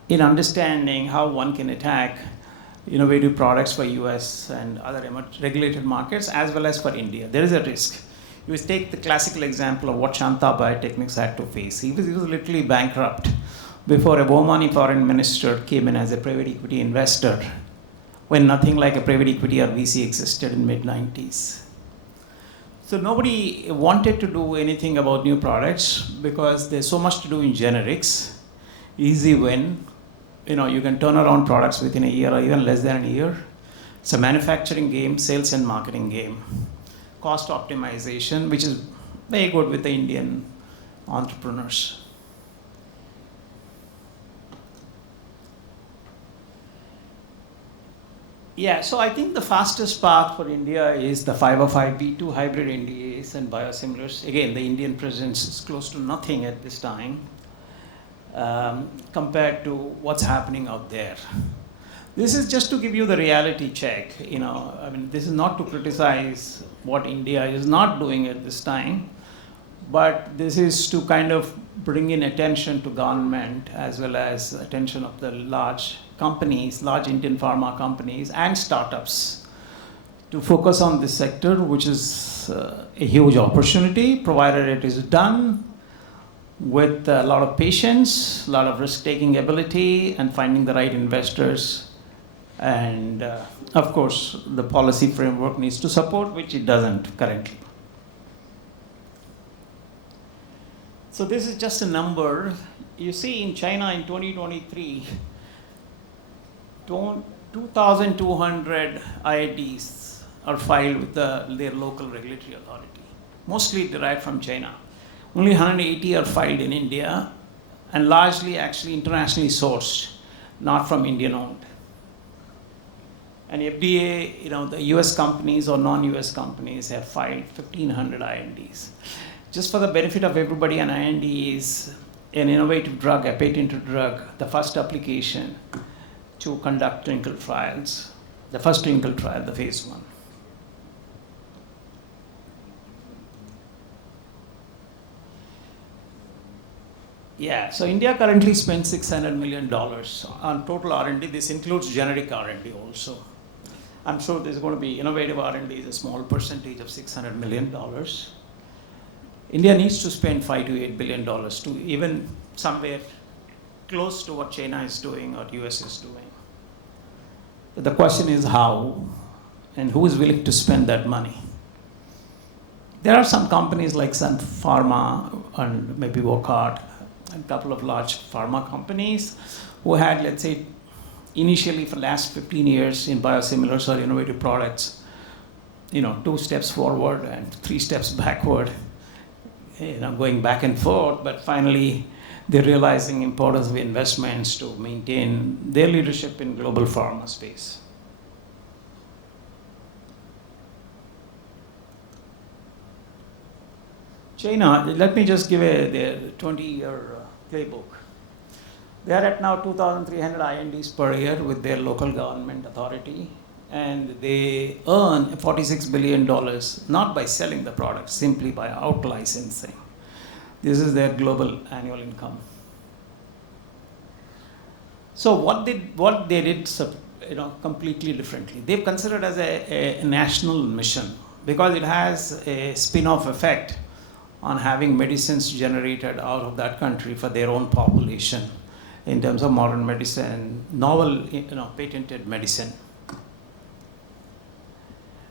in understanding how one can attack innovative products for US and other regulated markets, as well as for India. There is a risk. You take the classical example of what Shanta Biotechnics had to face. He was literally bankrupt before a Omani foreign minister came in as a private equity investor, when nothing like a private equity or VC existed in mid-90s. So nobody wanted to do anything about new products because there's so much to do in generics. Easy win. You can turn around products within a year or even less than a year. It's a manufacturing game, sales and marketing game. Cost optimization, which is very good with the Indian entrepreneurs. Yeah, so I think the fastest path for India is the 505(b)(2) hybrid NDAs and biosimilars. Again, the Indian presence is close to nothing at this time compared to what's happening out there. This is just to give you the reality check. This is not to criticize what India is not doing at this time, but this is to kind of bring in attention to government as well as attention of the large companies, large Indian pharma companies and startups to focus on this sector, which is a huge opportunity, provided it is done with a lot of patience, a lot of risk-taking ability, and finding the right investors. And of course, the policy framework needs to support, which it doesn't currently. So this is just a number. You see in China in 2023, 2,200 INDs are filed with their local regulatory authority, mostly derived from China. Only 180 are filed in India, and largely actually internationally sourced, not from Indian owned. And FDA, the US companies or non-US companies have filed 1,500 INDs. Just for the benefit of everybody, an IND is an innovative drug, a patented drug, the first application to conduct clinical trials, the first clinical trial, the phase 1. Yeah, so India currently spends $600 million on total R&D. This includes generic R&D also. I'm sure there's going to be innovative R&D is a small percentage of $600 million. India needs to spend $5 to $8 billion to even somewhere close to what China is doing or US is doing. But the question is how and who is willing to spend that money. There are some companies like Pharma and maybe Wockhardt, and a couple of large pharma companies who had, let's say, initially for the last 15 years in biosimilars or innovative products, 2 steps forward and 3 steps backward, going back and forth, but finally they're realizing importance of investments to maintain their leadership in global pharma space. China, let me just give the 20-year playbook. They are at now 2,300 INDs per year with their local government authority, and they earn $46 billion, not by selling the product, simply by out-licensing. This is their global annual income. So what they did completely differently. They've considered as a national mission because it has a spin-off effect on having medicines generated out of that country for their own population in terms of modern medicine, novel, patented medicine.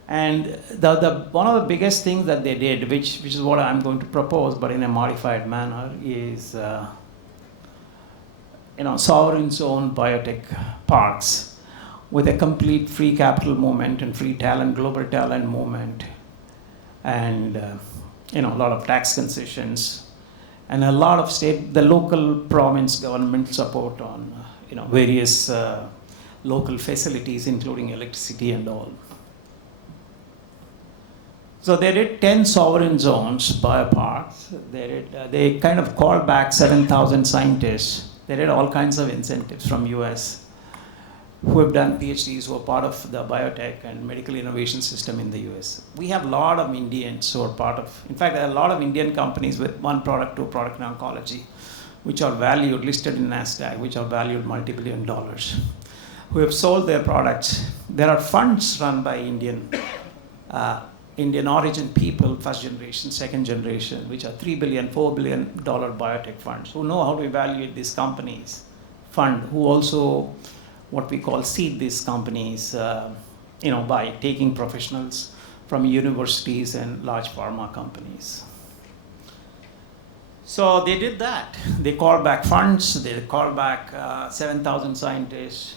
And one of the biggest things that they did, which is what I'm going to propose, but in a modified manner, is sovereign-owned biotech parks with a complete free capital movement and free talent, global talent movement, and a lot of tax concessions, and a lot of the local province government support on various local facilities, including electricity and all. So they did 10 sovereign zones, bioparks. They kind of called back 7,000 scientists. They did all kinds of incentives from US who have done PhDs, who are part of the biotech and medical innovation system in the US. We have a lot of Indians who are part of, in fact, there are a lot of Indian companies with one product, two product in oncology, which are valued, listed in NASDAQ, which are valued multi-billion dollars, who have sold their products. There are funds run by Indian origin people, first generation, second generation, which are $3 billion, $4 billion biotech funds, who know how to evaluate these companies, who also what we call seed these companies, by taking professionals from universities and large pharma companies. So they did that. They called back funds, they called back 7,000 scientists,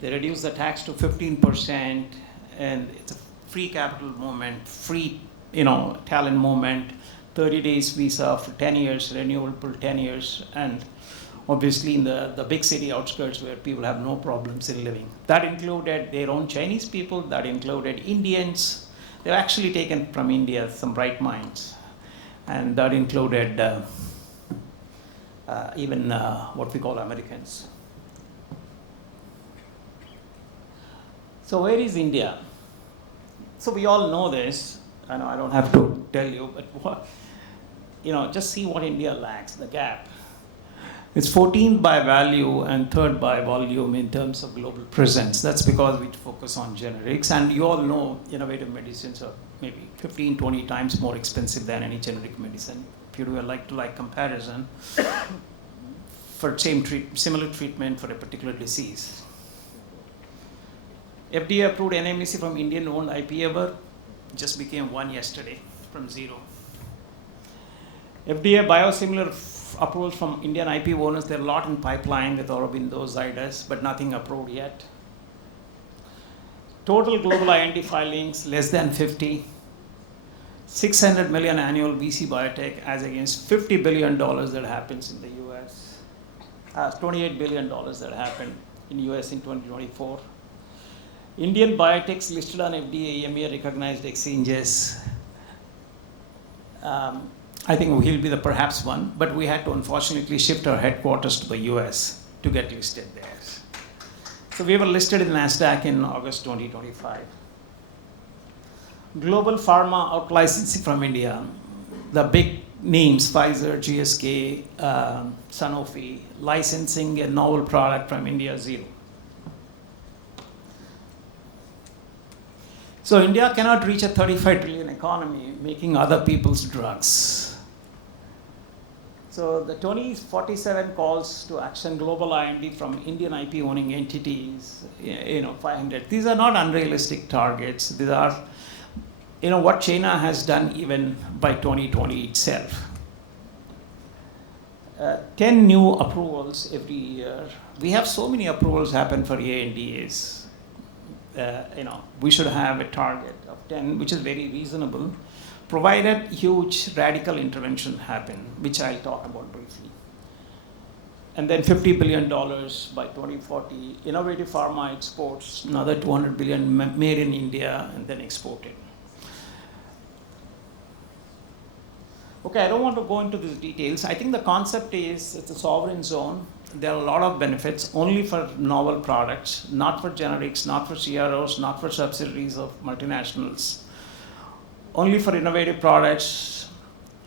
they reduced the tax to 15%, and it's a free capital movement, free talent movement, 30 days visa for 10 years, renewable 10 years, and obviously in the big city outskirts where people have no problems in living. That included their own Chinese people, that included Indians. They've actually taken from India some bright minds. And that included even what we call Americans. So where is India? So we all know this, and I don't have to tell you, but just see what India lacks, the gap. It's 14th by value and 3rd by volume in terms of global presence. That's because we focus on generics, and you all know innovative medicines are maybe 15, 20 times more expensive than any generic medicine. If you do a like-to-like comparison for similar treatment for a particular disease. FDA approved NMEC from Indian-owned IP ever, just became one yesterday from 0. FDA biosimilar approvals from Indian IP owners, there are a lot in pipeline with Aurobindo, Zydus, but nothing approved yet. Total global IND filings, less than 50. 600 million annual VC biotech as against $50 billion that happens in the US. $28 billion that happened in US in 2024. Indian biotechs listed on FDA, EMA recognized exchanges. I think he'll be the perhaps one, but we had to unfortunately shift our headquarters to the US to get listed there. So we were listed in NASDAQ in August 2025. Global pharma out-licensing from India, the big names, Pfizer, GSK, Sanofi, licensing a novel product from India, 0. So India cannot reach a 35 trillion economy making other people's drugs. So the 2047 calls to action global IND from Indian IP owning entities, 500. These are not unrealistic targets. These are, what China has done even by 2020 itself. 10 new approvals every year. We have so many approvals happen for ANDAs. We should have a target of 10, which is very reasonable, provided huge radical intervention happen, which I'll talk about briefly. And then $50 billion by 2040. Innovative pharma exports, another 200 billion made in India and then exported. Okay, I don't want to go into these details. I think the concept is it's a sovereign zone. there are a lot of benefits only for novel products, not for generics, not for CROs, not for subsidiaries of multinationals. Only for innovative products.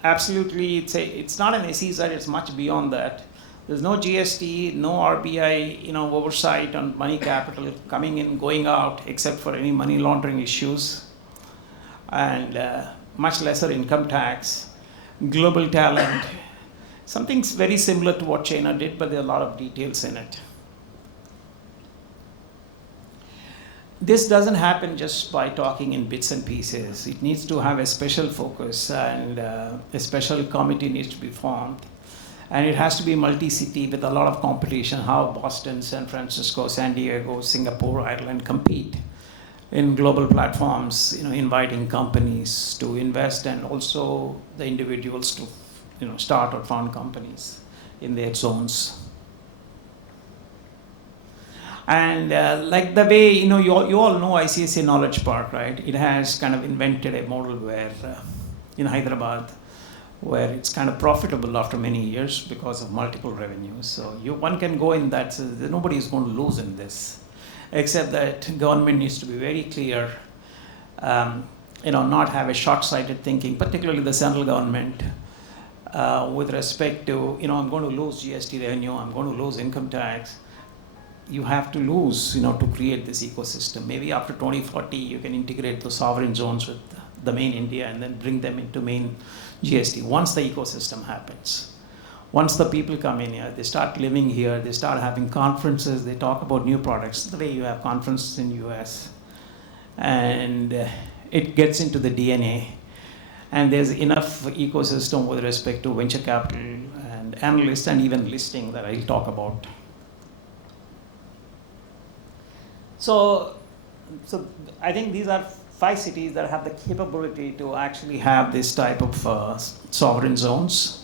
Absolutely, it's not an SEZ, it's much beyond that. There's no GST, no RBI, oversight on money capital coming in, going out, except for any money laundering issues, and much lesser income tax, global talent. Something very similar to what China did, but there are a lot of details in it. This doesn't happen just by talking in bits and pieces. It needs to have a special focus, and a special committee needs to be formed. And it has to be multi-city with a lot of competition, how Boston, San Francisco, San Diego, Singapore, Ireland compete in global platforms, inviting companies to invest and also the individuals to start or found companies in their zones. And like the way, you all know ICSA Knowledge Park, right? It has kind of invented a model where, in Hyderabad, where it's kind of profitable after many years because of multiple revenues. So one can go in that, so nobody is going to lose in this, except that government needs to be very clear, not have a short-sighted thinking, particularly the central government, with respect to, I'm going to lose GST revenue, I'm going to lose income tax. You have to lose, to create this ecosystem. Maybe after 2040, you can integrate the sovereign zones with the main India and then bring them into main GST once the ecosystem happens. Once the people come in here, they start living here, they start having conferences, they talk about new products, the way you have conferences in US. And it gets into the DNA. And there's enough ecosystem with respect to venture capital and analysts and even listing that I'll talk about. So I think these are 5 cities that have the capability to actually have this type of sovereign zones.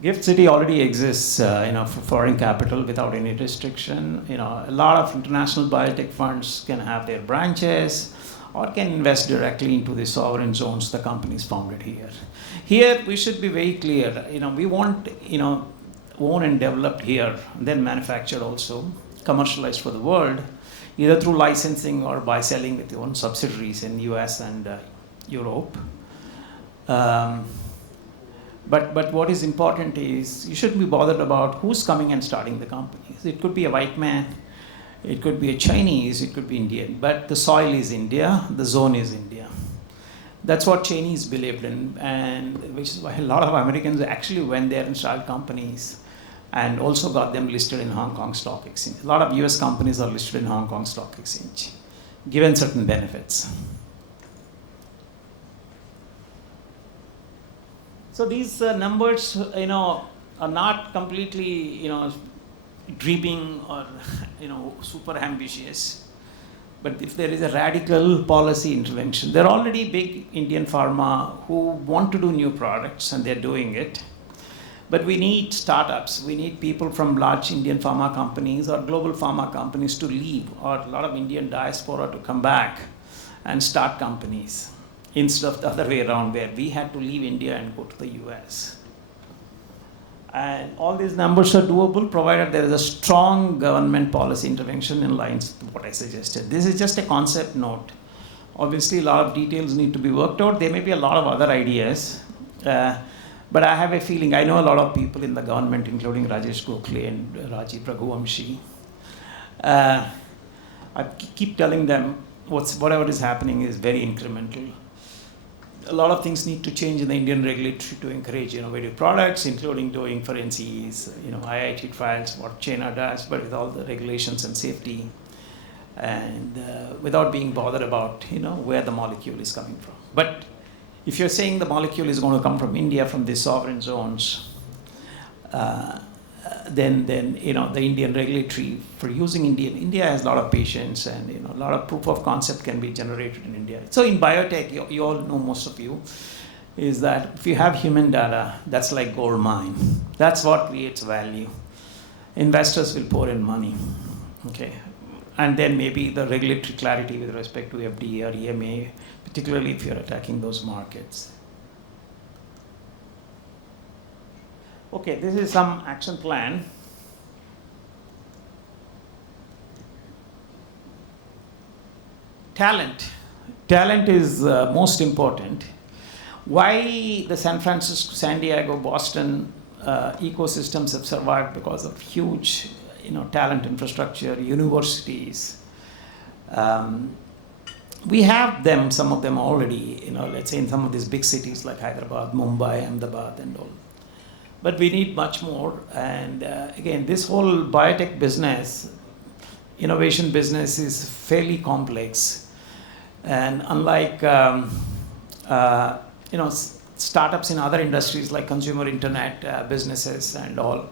Gift City already exists, for foreign capital without any restriction. A lot of international biotech funds can have their branches or can invest directly into the sovereign zones the companies founded here. Here, we should be very clear. We want, own and developed here, then manufactured also, commercialized for the world, either through licensing or by selling with your own subsidiaries in US and Europe. But what is important is you shouldn't be bothered about who's coming and starting the companies. It could be a white man, it could be a Chinese, it could be Indian, but the soil is India, the zone is India. That's what Chinese believed in, and which is why a lot of Americans actually went there and started companies and also got them listed in Hong Kong Stock Exchange. A lot of US companies are listed in Hong Kong Stock Exchange, given certain benefits. So these numbers, are not completely, dreaming or, super ambitious. But if there is a radical policy intervention, there are already big Indian pharma who want to do new products and they're doing it. But we need startups. We need people from large Indian pharma companies or global pharma companies to leave, or a lot of Indian diaspora to come back and start companies, instead of the other way around where we had to leave India and go to the US. And all these numbers are doable provided there is a strong government policy intervention in lines with what I suggested. This is just a concept note. Obviously, a lot of details need to be worked out. There may be a lot of other ideas. But I have a feeling, I know a lot of people in the government, including Rajesh Gokhale and Rajiv Raghuvamshi. I keep telling them whatever is happening is very incremental. A lot of things need to change in the Indian regulatory to encourage innovative products, including doing for NCEs, IIT trials, what China does, but with all the regulations and safety, and without being bothered about where the molecule is coming from. But if you're saying the molecule is going to come from India, from the sovereign zones, then the Indian regulatory for using India has a lot of patients, and a lot of proof of concept can be generated in India. So in biotech, you all know, most of you, is that if you have human data, that's like gold mine. That's what creates value. Investors will pour in money, okay, and then maybe the regulatory clarity with respect to FDA or EMA, particularly if you're attacking those markets. Okay, this is some action plan. Talent. Talent is most important. Why the San Francisco, San Diego, Boston ecosystems have survived? Because of huge, talent infrastructure, universities. We have them, some of them already, let's say in some of these big cities like Hyderabad, Mumbai, Ahmedabad and all. But we need much more. And again, this whole biotech business, innovation business is fairly complex. And unlike, startups in other industries like consumer internet businesses and all,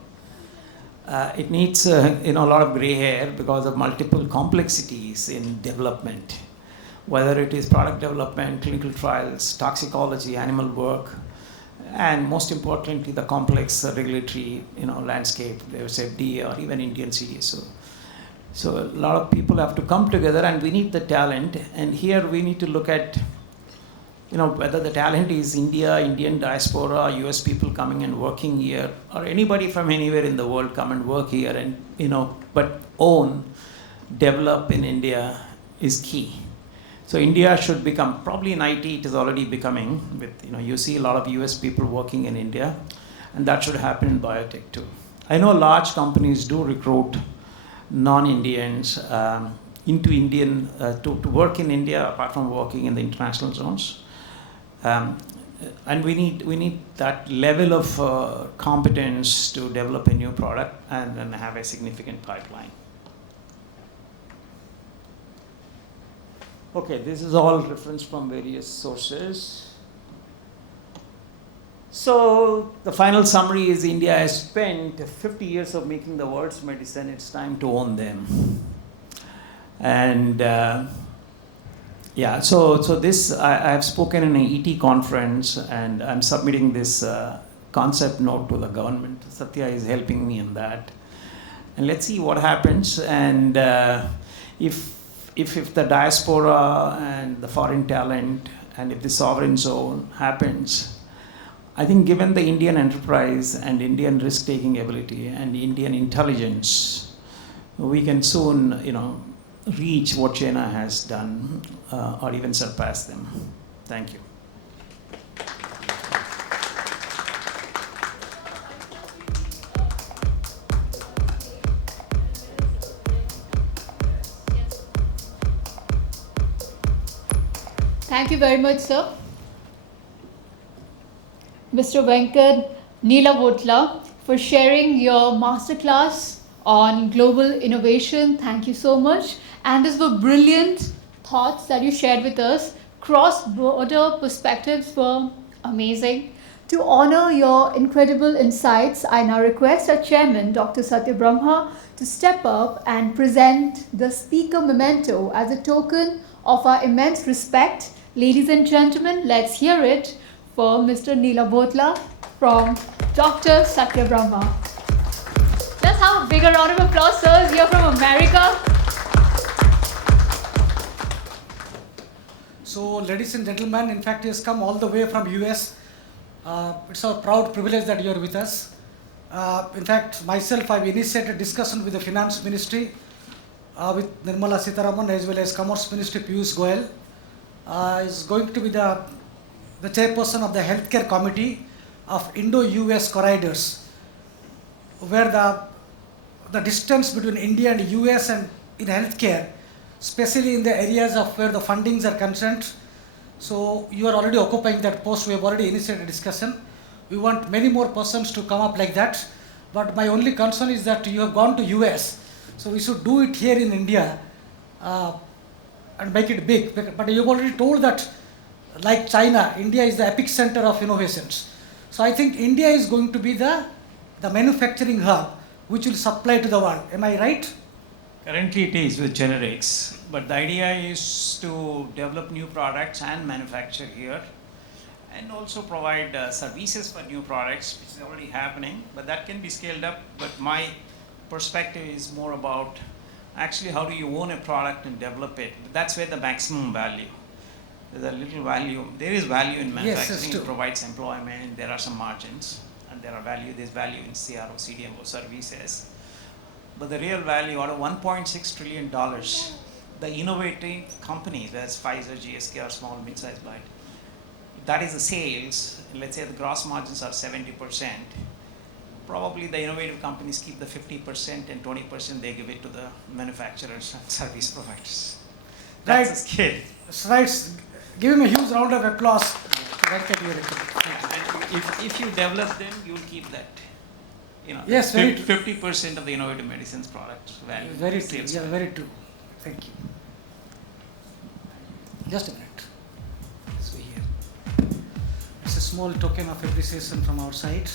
it needs, a lot of gray hair because of multiple complexities in development. Whether it is product development, clinical trials, toxicology, animal work, and most importantly, the complex regulatory, landscape, there's FDA or even Indian CSO. So a lot of people have to come together, and we need the talent. And here we need to look at, whether the talent is India, Indian diaspora, US people coming and working here, or anybody from anywhere in the world come and work here and, but develop in India is key. So India should become, probably in IT it is already becoming, with, you see a lot of US people working in India, and that should happen in biotech too. I know large companies do recruit non-Indians into Indian, to work in India apart from working in the international zones. And we need that level of competence to develop a new product and then have a significant pipeline. Okay, this is all reference from various sources. So the final summary is India has spent 50 years of making the world's medicine. It's time to own them. And so this, I have spoken in an ET conference, and I'm submitting this concept note to the government. Satya is helping me in that. And let's see what happens. And if the diaspora and the foreign talent, and if the sovereign zone happens, I think given the Indian enterprise and Indian risk-taking ability and Indian intelligence, we can soon, reach what China has done or even surpass them. Thank you. Thank you very much, sir. Mr. Venkat Neelavotla, for sharing your masterclass on global innovation. Thank you so much. And these were brilliant thoughts that you shared with us. Cross-border perspectives were amazing. To honor your incredible insights, I now request our chairman, Dr. Satya Brahma, to step up and present the speaker memento as a token of our immense respect. Ladies and gentlemen, let's hear it for Mr. Neelavotla from Dr. Satya Brahma. Let's have a bigger round of applause, sirs. You're from America. So, ladies and gentlemen, in fact, he has come all the way from US. It's a proud privilege that you are with us. In fact, myself, I've initiated discussion with the Finance Ministry, with Nirmala Sitharaman, as well as Commerce Ministry Piyush Goyal. Is going to be the chairperson of the Healthcare Committee of Indo-US Corridors, where the distance between India and US and in healthcare, especially in the areas of where the fundings are concerned. So you are already occupying that post. We have already initiated a discussion. We want many more persons to come up like that. But my only concern is that you have gone to US, so we should do it here in India and make it big. But you've already told that, like China, India is the epicenter of innovations. So I think India is going to be the manufacturing hub which will supply to the world. Am I right? Currently it is with generics, but the idea is to develop new products and manufacture here, and also provide services for new products, which is already happening, but that can be scaled up. But my perspective is more about actually how do you own a product and develop it. That's where the maximum value. There's a little value. There is value in manufacturing. Yes, it provides employment. There are some margins. and there's value in CRO, CDMO services. But the real value, out of $1.6 trillion, the innovative companies, whether it's Pfizer, GSK, or small, mid-sized biotech, that is the sales. Let's say the gross margins are 70%. Probably the innovative companies keep the 50% and 20% they give it to the manufacturers and service providers. That's Right. a scale. Right. Give him a huge round of applause. If you develop them, you'll keep that. Yes, very true. 50% of the innovative medicines products value. Very true. Yeah, very true. Thank you. Just a minute. So here, it's a small token of appreciation from our side.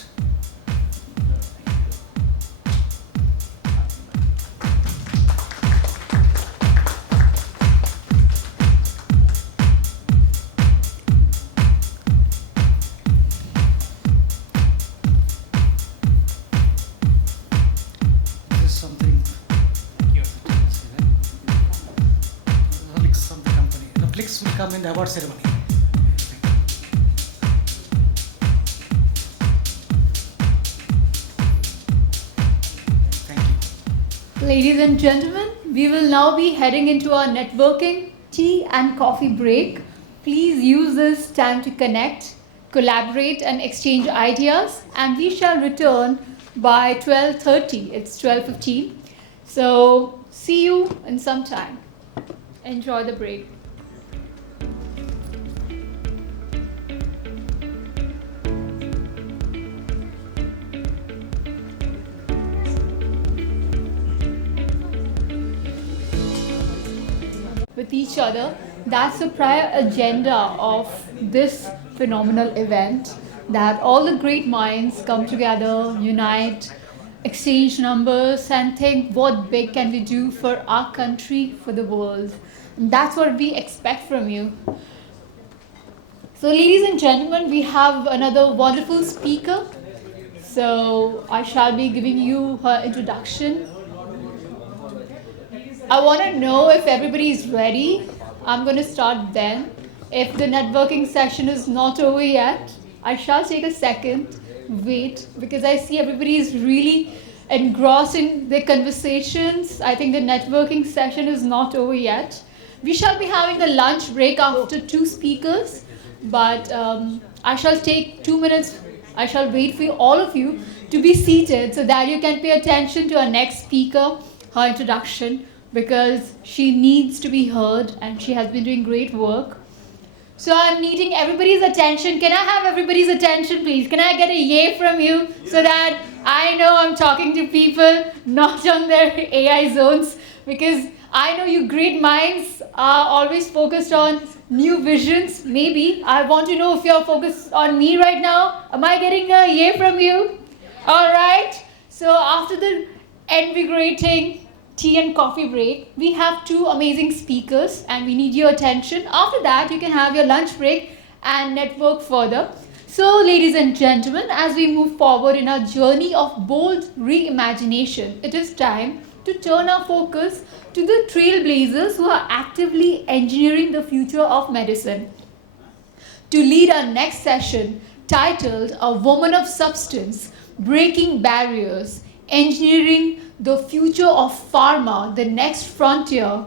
Will come in the award ceremony. Thank you. Ladies and gentlemen, we will now be heading into our networking tea and coffee break. Please use this time to connect, collaborate and exchange ideas, and we shall return by 12:30. It's 12:15. So see you in some time. Enjoy the break. With each other. That's the prior agenda of this phenomenal event, that all the great minds come together, unite, exchange numbers and think what big can we do for our country, for the world. And that's what we expect from you. So ladies and gentlemen, we have another wonderful speaker. So I shall be giving you her introduction. I want to know if everybody is ready. I'm going to start then. If the networking session is not over yet, I shall take a second, wait, because I see everybody is really engrossed in their conversations. I think the networking session is not over yet. We shall be having a lunch break after two speakers, but I shall take 2 minutes. I shall wait for all of you to be seated so that you can pay attention to our next speaker, her introduction, because she needs to be heard and she has been doing great work. So I'm needing everybody's attention. Can I have everybody's attention, please? Can I get a yay from you so that I know I'm talking to people not on their AI zones? Because I know you great minds are always focused on new visions. Maybe I want to know if you're focused on me right now. Am I getting a yay from you? All right. So after the invigorating tea and coffee break, we have two amazing speakers and we need your attention. After that, you can have your lunch break and network further. So ladies and gentlemen, as we move forward in our journey of bold reimagination, it is time to turn our focus to the trailblazers who are actively engineering the future of medicine. To lead our next session, titled A Woman of Substance, Breaking Barriers, Engineering the Future of Pharma, the Next Frontier,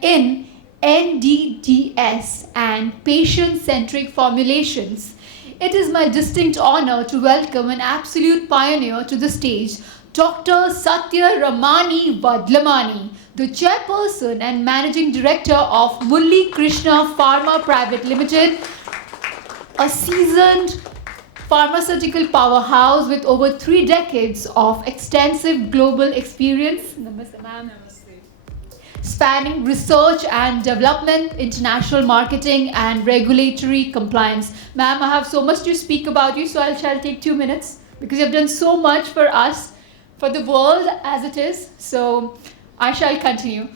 in NDDS and patient-centric formulations. It is my distinct honor to welcome an absolute pioneer to the stage, Dr. Satya Ramani Vadlamani, the chairperson and managing director of Murali Krishna Pharma Private Limited, a seasoned pharmaceutical powerhouse with over 3 decades of extensive global experience. Namaste, ma'am. Spanning research and development, international marketing, and regulatory compliance. Ma'am, I have so much to speak about you, so I shall take 2 minutes because you have done so much for us, for the world as it is. So I shall continue.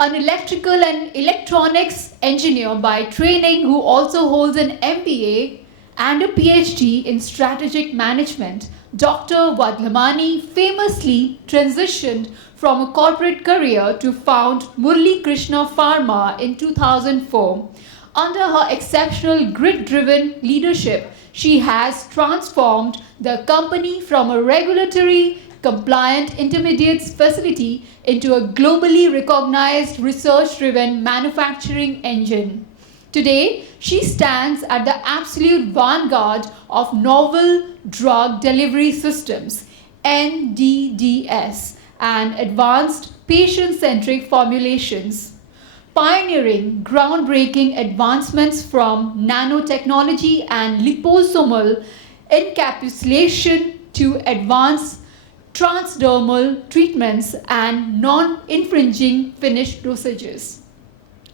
An electrical and electronics engineer by training who also holds an MBA and a PhD in strategic management, Dr. Vadlamani famously transitioned from a corporate career to found Murali Krishna Pharma in 2004, Under her exceptional grit-driven leadership, she has transformed the company from a regulatory compliant intermediates facility into a globally recognized research-driven manufacturing engine. Today, she stands at the absolute vanguard of novel drug delivery systems, NDDS, and advanced patient-centric formulations, pioneering groundbreaking advancements from nanotechnology and liposomal encapsulation to advanced transdermal treatments and non-infringing finished dosages.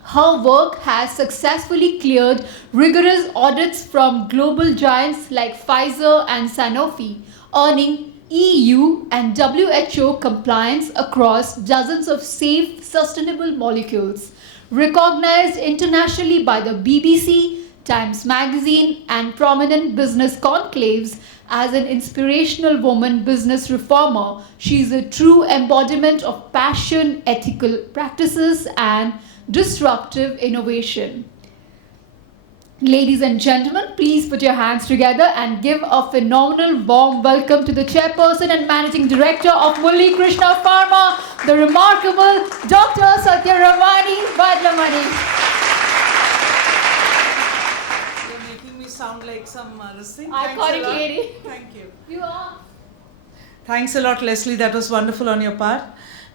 Her work has successfully cleared rigorous audits from global giants like Pfizer and Sanofi, earning EU and WHO compliance across dozens of safe, sustainable molecules. Recognized internationally by the BBC, Times Magazine, and prominent business conclaves as an inspirational woman business reformer, she is a true embodiment of passion, ethical practices, and disruptive innovation. Ladies and gentlemen, please put your hands together and give a phenomenal warm welcome to the chairperson and managing director of Murali Krishna Pharma, the remarkable Dr. Satyaramani Vadlamani. You're making me sound like some this thing. Iconic lady. Thank you. You are. Thanks a lot, Leslie. That was wonderful on your part.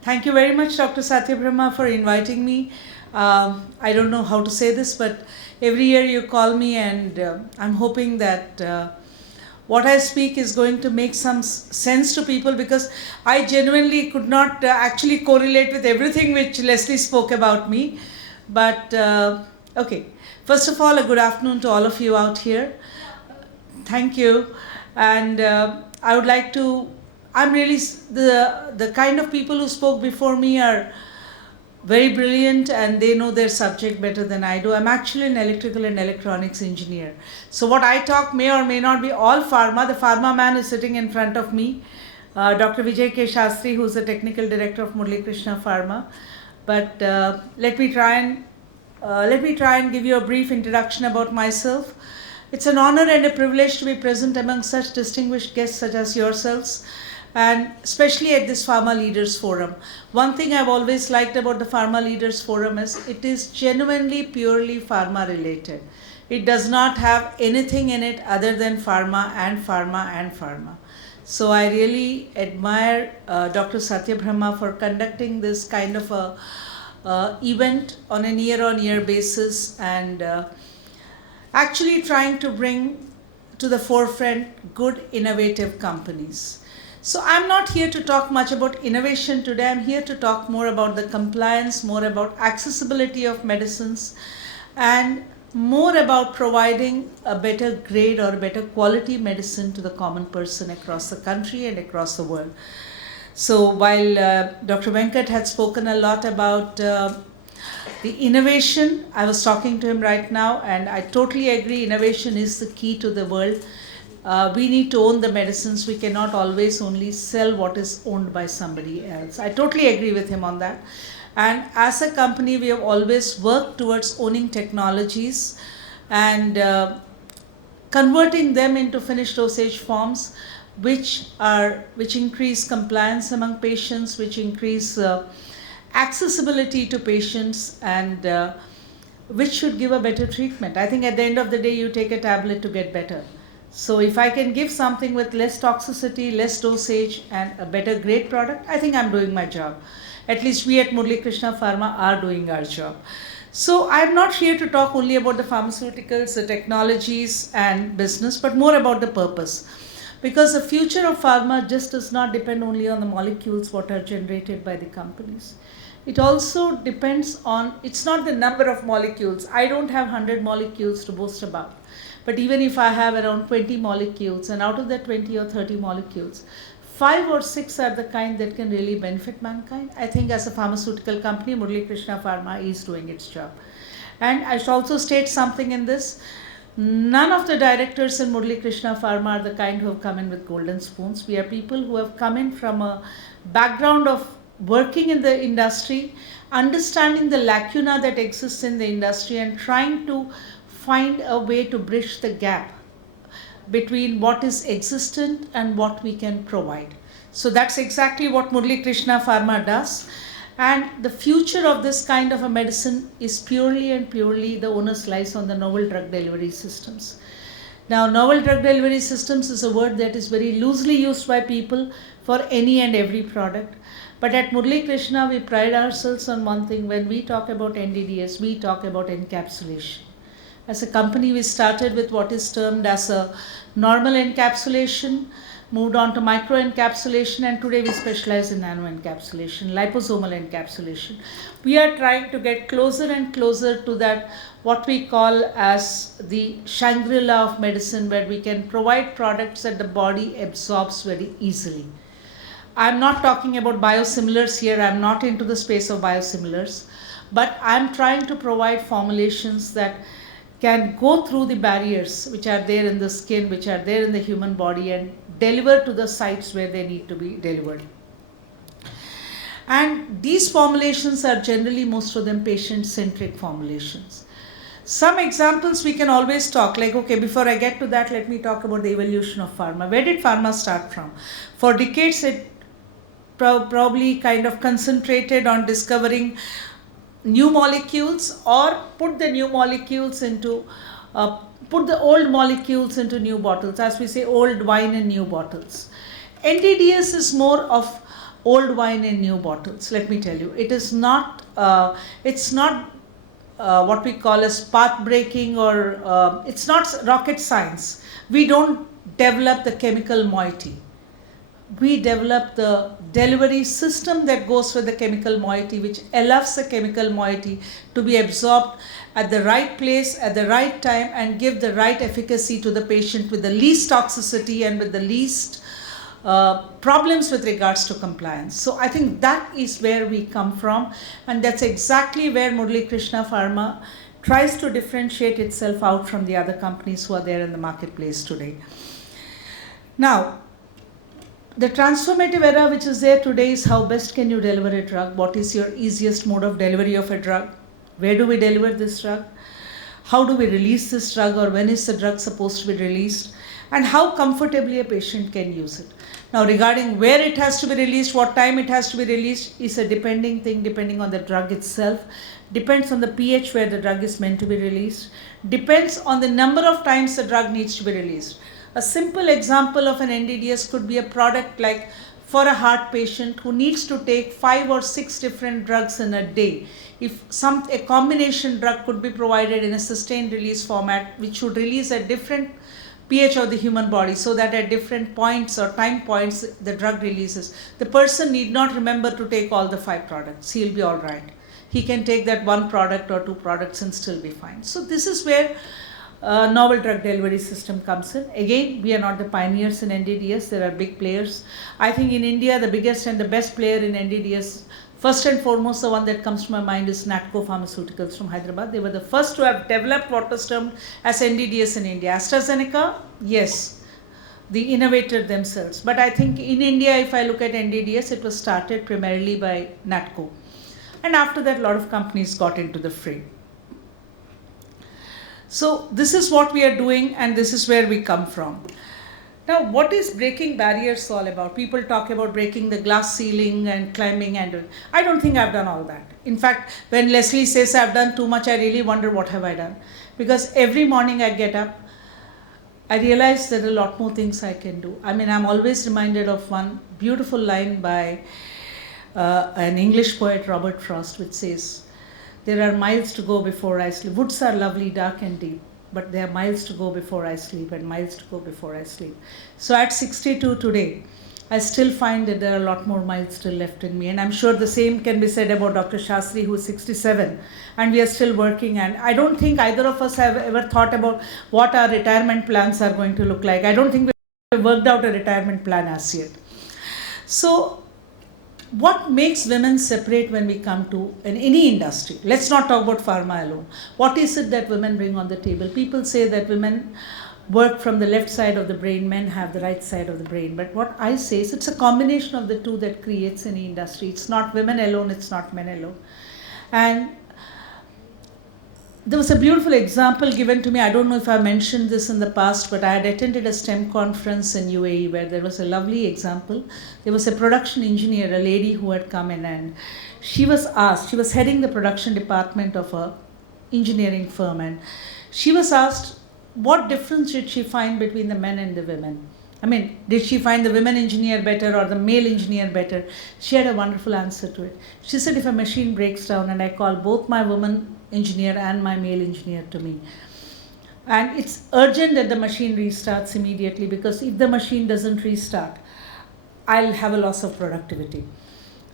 Thank you very much, Dr. Satyabrahma, for inviting me. I don't know how to say this, but every year you call me, and I'm hoping that what I speak is going to make some sense to people, because I genuinely could not actually correlate with everything which Leslie spoke about me. But okay, first of all, a good afternoon to all of you out here. Thank you. And I would like to, I'm really, the kind of people who spoke before me are very brilliant, and they know their subject better than I do. I'm actually an electrical and electronics engineer. So what I talk may or may not be all pharma. The pharma man is sitting in front of me, Dr. Vijay K. Shastri, who's the technical director of Murali Krishna Pharma. But let me try and give you a brief introduction about myself. It's an honor and a privilege to be present among such distinguished guests such as yourselves, and especially at this Pharma Leaders Forum. One thing I've always liked about the Pharma Leaders Forum is it is genuinely, purely pharma related. It does not have anything in it other than pharma and pharma and pharma. So I really admire Dr. Satyabrahma for conducting this kind of a event on a year-on-year basis, and actually trying to bring to the forefront good, innovative companies. So I'm not here to talk much about innovation today. I'm here to talk more about the compliance, more about accessibility of medicines, and more about providing a better grade or better quality medicine to the common person across the country and across the world. So while Dr. Venkat had spoken a lot about the innovation, I was talking to him right now, and I totally agree, innovation is the key to the world. We need to own the medicines. We cannot always only sell what is owned by somebody else. I totally agree with him on that. And as a company, we have always worked towards owning technologies and converting them into finished dosage forms, which increase compliance among patients, which increase accessibility to patients, and which should give a better treatment. I think at the end of the day, you take a tablet to get better. So if I can give something with less toxicity, less dosage, and a better grade product, I think I'm doing my job. At least we at Murali Krishna Pharma are doing our job. So I'm not here to talk only about the pharmaceuticals, the technologies and business, but more about the purpose. Because the future of pharma just does not depend only on the molecules what are generated by the companies. It also depends on, it's not the number of molecules. I don't have 100 molecules to boast about. But even if I have around 20 molecules, and out of that 20 or 30 molecules, 5 or 6 are the kind that can really benefit mankind, I think as a pharmaceutical company, Murali Krishna Pharma is doing its job. And I should also state something in this. None of the directors in Murali Krishna Pharma are the kind who have come in with golden spoons. We are people who have come in from a background of working in the industry, understanding the lacuna that exists in the industry and trying to find a way to bridge the gap between what is existent and what we can provide. So that's exactly what Murali Krishna Pharma does. And the future of this kind of a medicine is purely and purely the onus lies on the novel drug delivery systems. Now, novel drug delivery systems is a word that is very loosely used by people for any and every product. But at Murali Krishna, we pride ourselves on one thing. When we talk about NDDS, we talk about encapsulation. As a company, we started with what is termed as a normal encapsulation, moved on to microencapsulation, and today we specialize in nanoencapsulation, liposomal encapsulation. We are trying to get closer and closer to that, what we call as the Shangri-La of medicine, where we can provide products that the body absorbs very easily. I'm not talking about biosimilars here, I'm not into the space of biosimilars, but I'm trying to provide formulations that can go through the barriers which are there in the skin, which are there in the human body, and deliver to the sites where they need to be delivered. And these formulations are generally, most of them, patient-centric formulations. Some examples we can always talk, like, okay, before I get to that, let me talk about the evolution of pharma. Where did pharma start from? For decades, it probably kind of concentrated on discovering new molecules, or put the new molecules into, put the old molecules into new bottles, as we say, old wine in new bottles. NDDS is more of old wine in new bottles, let me tell you. It is not, it's not what we call as path breaking, or it's not rocket science. We don't develop the chemical moiety. We develop the delivery system that goes with the chemical moiety, which allows the chemical moiety to be absorbed at the right place, at the right time, and give the right efficacy to the patient with the least toxicity and with the least problems with regards to compliance. So I think that is where we come from, and that's exactly where Murali Krishna Pharma tries to differentiate itself out from the other companies who are there in the marketplace today. Now, the transformative era which is there today is how best can you deliver a drug? What is your easiest mode of delivery of a drug? Where do we deliver this drug? How do we release this drug, or when is the drug supposed to be released? And how comfortably a patient can use it. Now, regarding where it has to be released, what time it has to be released, is a depending thing, depending on the drug itself. Depends on the pH where the drug is meant to be released. Depends on the number of times the drug needs to be released. A simple example of an NDDS could be a product like, for a heart patient who needs to take 5 or 6 different drugs in a day. If a combination drug could be provided in a sustained release format, which should release at different pH of the human body, so that at different points or time points the drug releases, the person need not remember to take all the 5 products. He'll be all right. He can take that 1 product or 2 products and still be fine. So this is where novel drug delivery system comes in. Again, we are not the pioneers in NDDS. There are big players. I think in India, the biggest and the best player in NDDS, first and foremost, the one that comes to my mind is Natco Pharmaceuticals from Hyderabad. They were the first to have developed what was termed as NDDS in India. AstraZeneca, yes, the innovator themselves. But I think in India, if I look at NDDS, it was started primarily by Natco. And after that, a lot of companies got into the fray. So this is what we are doing, and this is where we come from. Now, what is breaking barriers all about? People talk about breaking the glass ceiling and climbing, and I don't think I've done all that. In fact, when Leslie says I've done too much, I really wonder what have I done. Because every morning I get up, I realize there are a lot more things I can do. I mean, I'm always reminded of one beautiful line by an English poet, Robert Frost, which says, "There are miles to go before I sleep. Woods are lovely, dark and deep, but there are miles to go before I sleep, and miles to go before I sleep." So at 62 today, I still find that there are a lot more miles still left in me. And I'm sure the same can be said about Dr. Shastri, who is 67, and we are still working. And I don't think either of us have ever thought about what our retirement plans are going to look like. I don't think we've worked out a retirement plan as yet. So what makes women separate when we come to any industry? Let's not talk about pharma alone. What is it that women bring on the table? People say that women work from the left side of the brain, men have the right side of the brain. But what I say is it's a combination of the two that creates any industry. It's not women alone, it's not men alone. And there was a beautiful example given to me. I don't know if I mentioned this in the past, but I had attended a STEM conference in UAE where there was a lovely example. There was a production engineer, a lady who had come in, and she was asked, she was heading the production department of a engineering firm, and she was asked what difference did she find between the men and the women. I mean, did she find the women engineer better or the male engineer better? She had a wonderful answer to it. She said, if a machine breaks down and I call both my woman engineer and my male engineer to me, and it's urgent that the machine restarts immediately, because if the machine doesn't restart, I'll have a loss of productivity.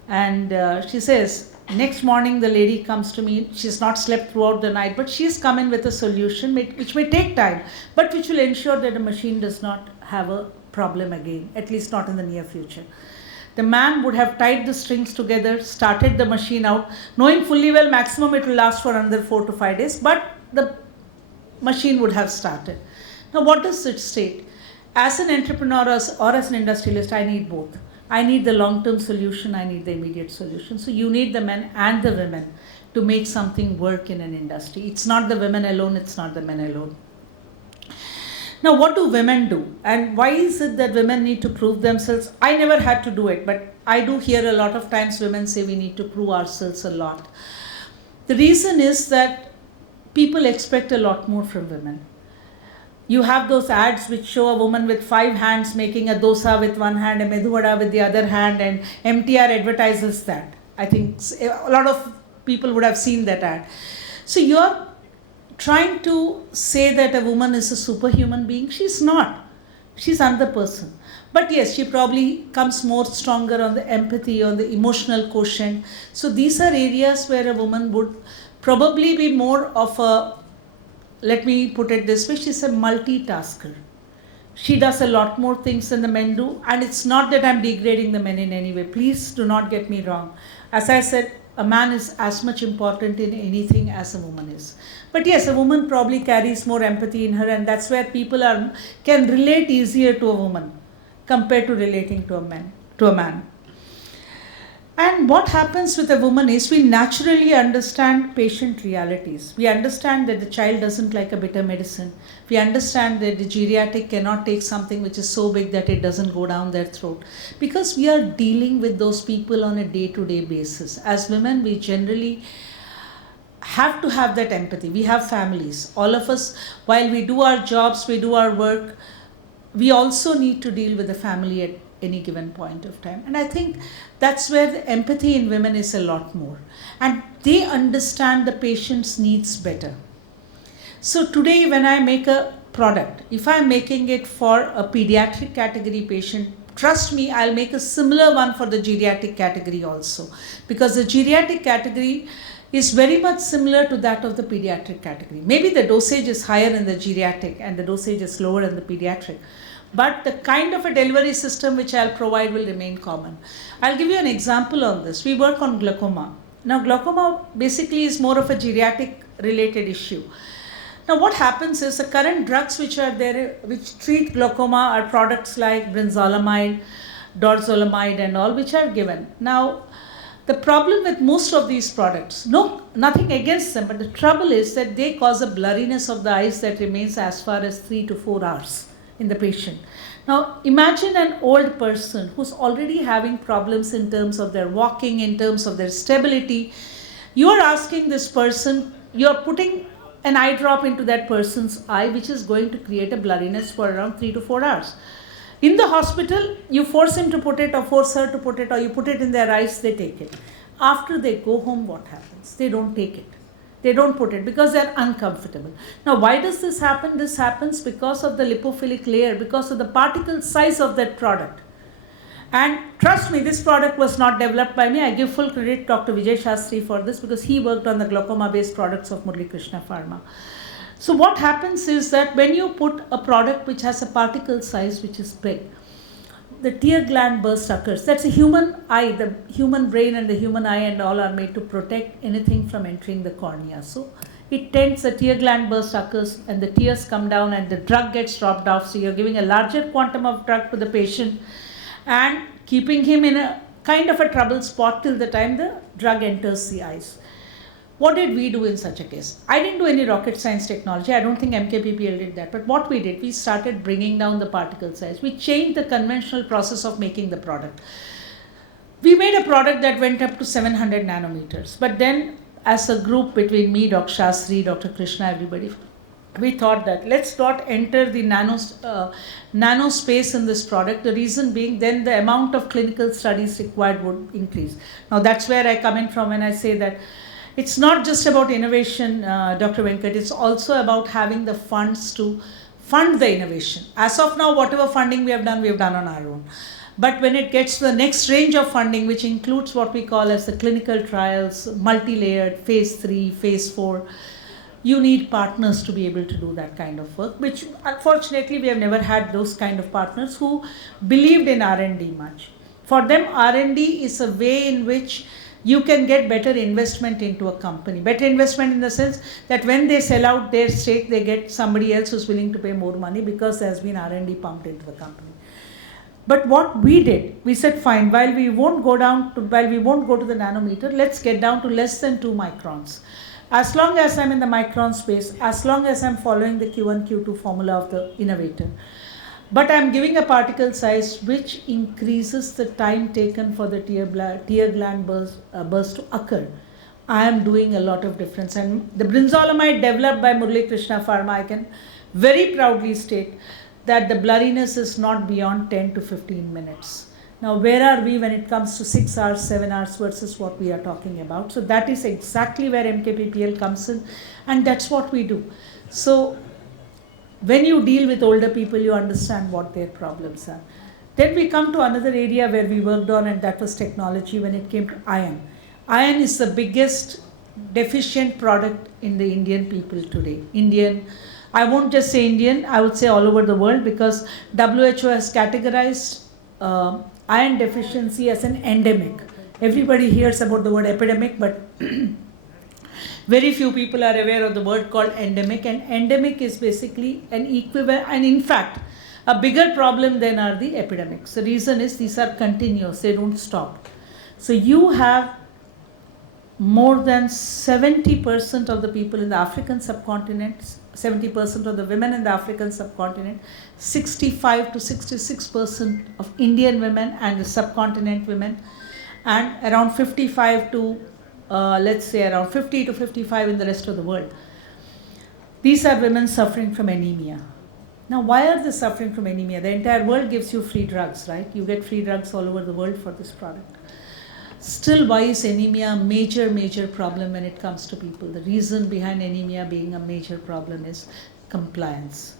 And she says, next morning the lady comes to me, she's not slept throughout the night, but she's come in with a solution which may take time, but which will ensure that the machine does not have a problem again, at least not in the near future. The man would have tied the strings together, started the machine out, knowing fully well maximum it will last for another 4 to 5 days, but the machine would have started. Now what does it state? As an entrepreneur or as an industrialist, I need both. I need the long-term solution, I need the immediate solution. So you need the men and the women to make something work in an industry. It's not the women alone, it's not the men alone. Now, what do women do? And why is it that women need to prove themselves? I never had to do it, but I do hear a lot of times women say we need to prove ourselves a lot. The reason is that people expect a lot more from women. You have those ads which show a woman with 5 hands making a dosa with one hand, a medu vada with the other hand, and MTR advertises that. I think a lot of people would have seen that ad. So you're trying to say that a woman is a superhuman being. She's not. She's another person. But yes, she probably comes more stronger on the empathy, on the emotional quotient. So these are areas where a woman would probably be more of a, let me put it this way, she's a multitasker. She does a lot more things than the men do. And it's not that I'm degrading the men in any way. Please do not get me wrong. As I said, a man is as much important in anything as a woman is. But yes, a woman probably carries more empathy in her, and that's where people can relate easier to a woman compared to relating to a man. And what happens with a woman is we naturally understand patient realities. We understand that the child doesn't like a bitter medicine. We understand that the geriatric cannot take something which is so big that it doesn't go down their throat. Because we are dealing with those people on a day-to-day basis. As women, we generally have to have that empathy. We have families. All of us, while we do our jobs, we do our work, we also need to deal with the family at any given point of time. And I think that's where the empathy in women is a lot more. And they understand the patient's needs better. So today when I make a product, if I'm making it for a pediatric category patient, trust me, I'll make a similar one for the geriatric category also. Because the geriatric category is very much similar to that of the pediatric category. Maybe the dosage is higher in the geriatric and the dosage is lower in the pediatric. But the kind of a delivery system which I'll provide will remain common. I'll give you an example on this. We work on glaucoma. Now, glaucoma basically is more of a geriatric related issue. Now, what happens is the current drugs which are there, which treat glaucoma, are products like brinzolamide, dorzolamide and all, which are given. Now, the problem with most of these products, nothing against them, but the trouble is that they cause a blurriness of the eyes that remains as far as 3 to 4 hours in the patient. Now, imagine an old person who's already having problems in terms of their walking, in terms of their stability. You are asking this person, you're putting an eye drop into that person's eye, which is going to create a blurriness for around 3 to 4 hours. In the hospital, you force him to put it or force her to put it, or you put it in their eyes, they take it. After they go home, what happens? They don't take it. They don't put it because they're uncomfortable. Now, why does this happen? This happens because of the lipophilic layer, because of the particle size of that product. And trust me, this product was not developed by me. I give full credit to Dr. Vijay Shastri for this because he worked on the glaucoma-based products of Murali Krishna Pharma. So what happens is that when you put a product which has a particle size which is big, the tear gland burst occurs. That's a human eye, the human brain and the human eye and all are made to protect anything from entering the cornea. So it tends, the tear gland burst occurs and the tears come down and the drug gets dropped off. So you're giving a larger quantum of drug to the patient and keeping him in a kind of a trouble spot till the time the drug enters the eyes. What did we do in such a case? I didn't do any rocket science technology. I don't think MKPPL did that. But what we did, we started bringing down the particle size. We changed the conventional process of making the product. We made a product that went up to 700 nanometers. But then as a group between me, Dr. Shastri, Dr. Krishna, everybody, we thought that let's not enter the nano space in this product. The reason being then the amount of clinical studies required would increase. Now that's where I come in from when I say that it's not just about innovation, Dr. Venkat, it's also about having the funds to fund the innovation. As of now, whatever funding we have done on our own. But when it gets to the next range of funding, which includes what we call as the clinical trials, multi-layered, phase 3, phase 4, you need partners to be able to do that kind of work, which unfortunately we have never had those kind of partners who believed in R&D much. For them, R&D is a way in which you can get better investment into a company. Better investment in the sense that when they sell out their stake, they get somebody else who's willing to pay more money because there has been R&D pumped into the company. But what we did, we said fine, while we won't go to the nanometer, let's get down to less than 2 microns. As long as I'm in the micron space, as long as I'm following the Q1, Q2 formula of the innovator, but I'm giving a particle size which increases the time taken for the tear gland burst to occur, I am doing a lot of difference. And the brinzolamide developed by Murali Krishna Pharma, I can very proudly state that the blurriness is not beyond 10 to 15 minutes. Now, where are we when it comes to 6 hours, 7 hours versus what we are talking about? So that is exactly where MKPPL comes in, and that's what we do. So when you deal with older people, you understand what their problems are. Then we come to another area where we worked on, and that was technology when it came to iron. Iron is the biggest deficient product in the Indian people today. I won't just say Indian, I would say all over the world, because WHO has categorized iron deficiency as an endemic. Everybody hears about the word epidemic, but very few people are aware of the word called endemic. And endemic is basically an equivalent, and in fact, a bigger problem than are the epidemics. The reason is these are continuous, they don't stop. So you have more than 70% of the people in the African subcontinent, 70% of the women in the African subcontinent, 65 to 66% of Indian women and the subcontinent women, and around 55 to, let's say around 50 to 55 in the rest of the world. These are women suffering from anemia. Now, why are they suffering from anemia? The entire world gives you free drugs, right? You get free drugs all over the world for this product. Still, why is anemia a major problem when it comes to people? The reason behind anemia being a major problem is compliance.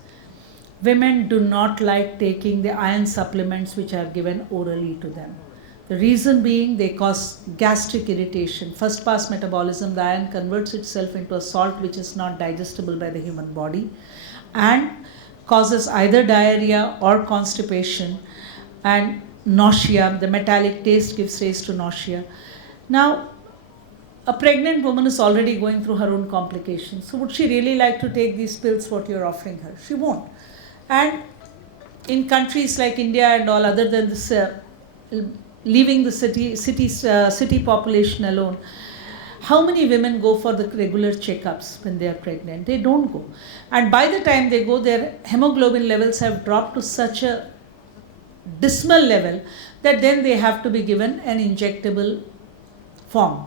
Women do not like taking the iron supplements which are given orally to them. The reason being they cause gastric irritation. First pass metabolism, the iron converts itself into a salt which is not digestible by the human body and causes either diarrhea or constipation and nausea. The metallic taste gives rise to nausea. Now, a pregnant woman is already going through her own complications. So would she really like to take these pills what you're offering her? She won't. And in countries like India and all, other than this, leaving the city population alone, how many women go for the regular checkups when they are pregnant? They don't go. And by the time they go, their hemoglobin levels have dropped to such a dismal level that then they have to be given an injectable form,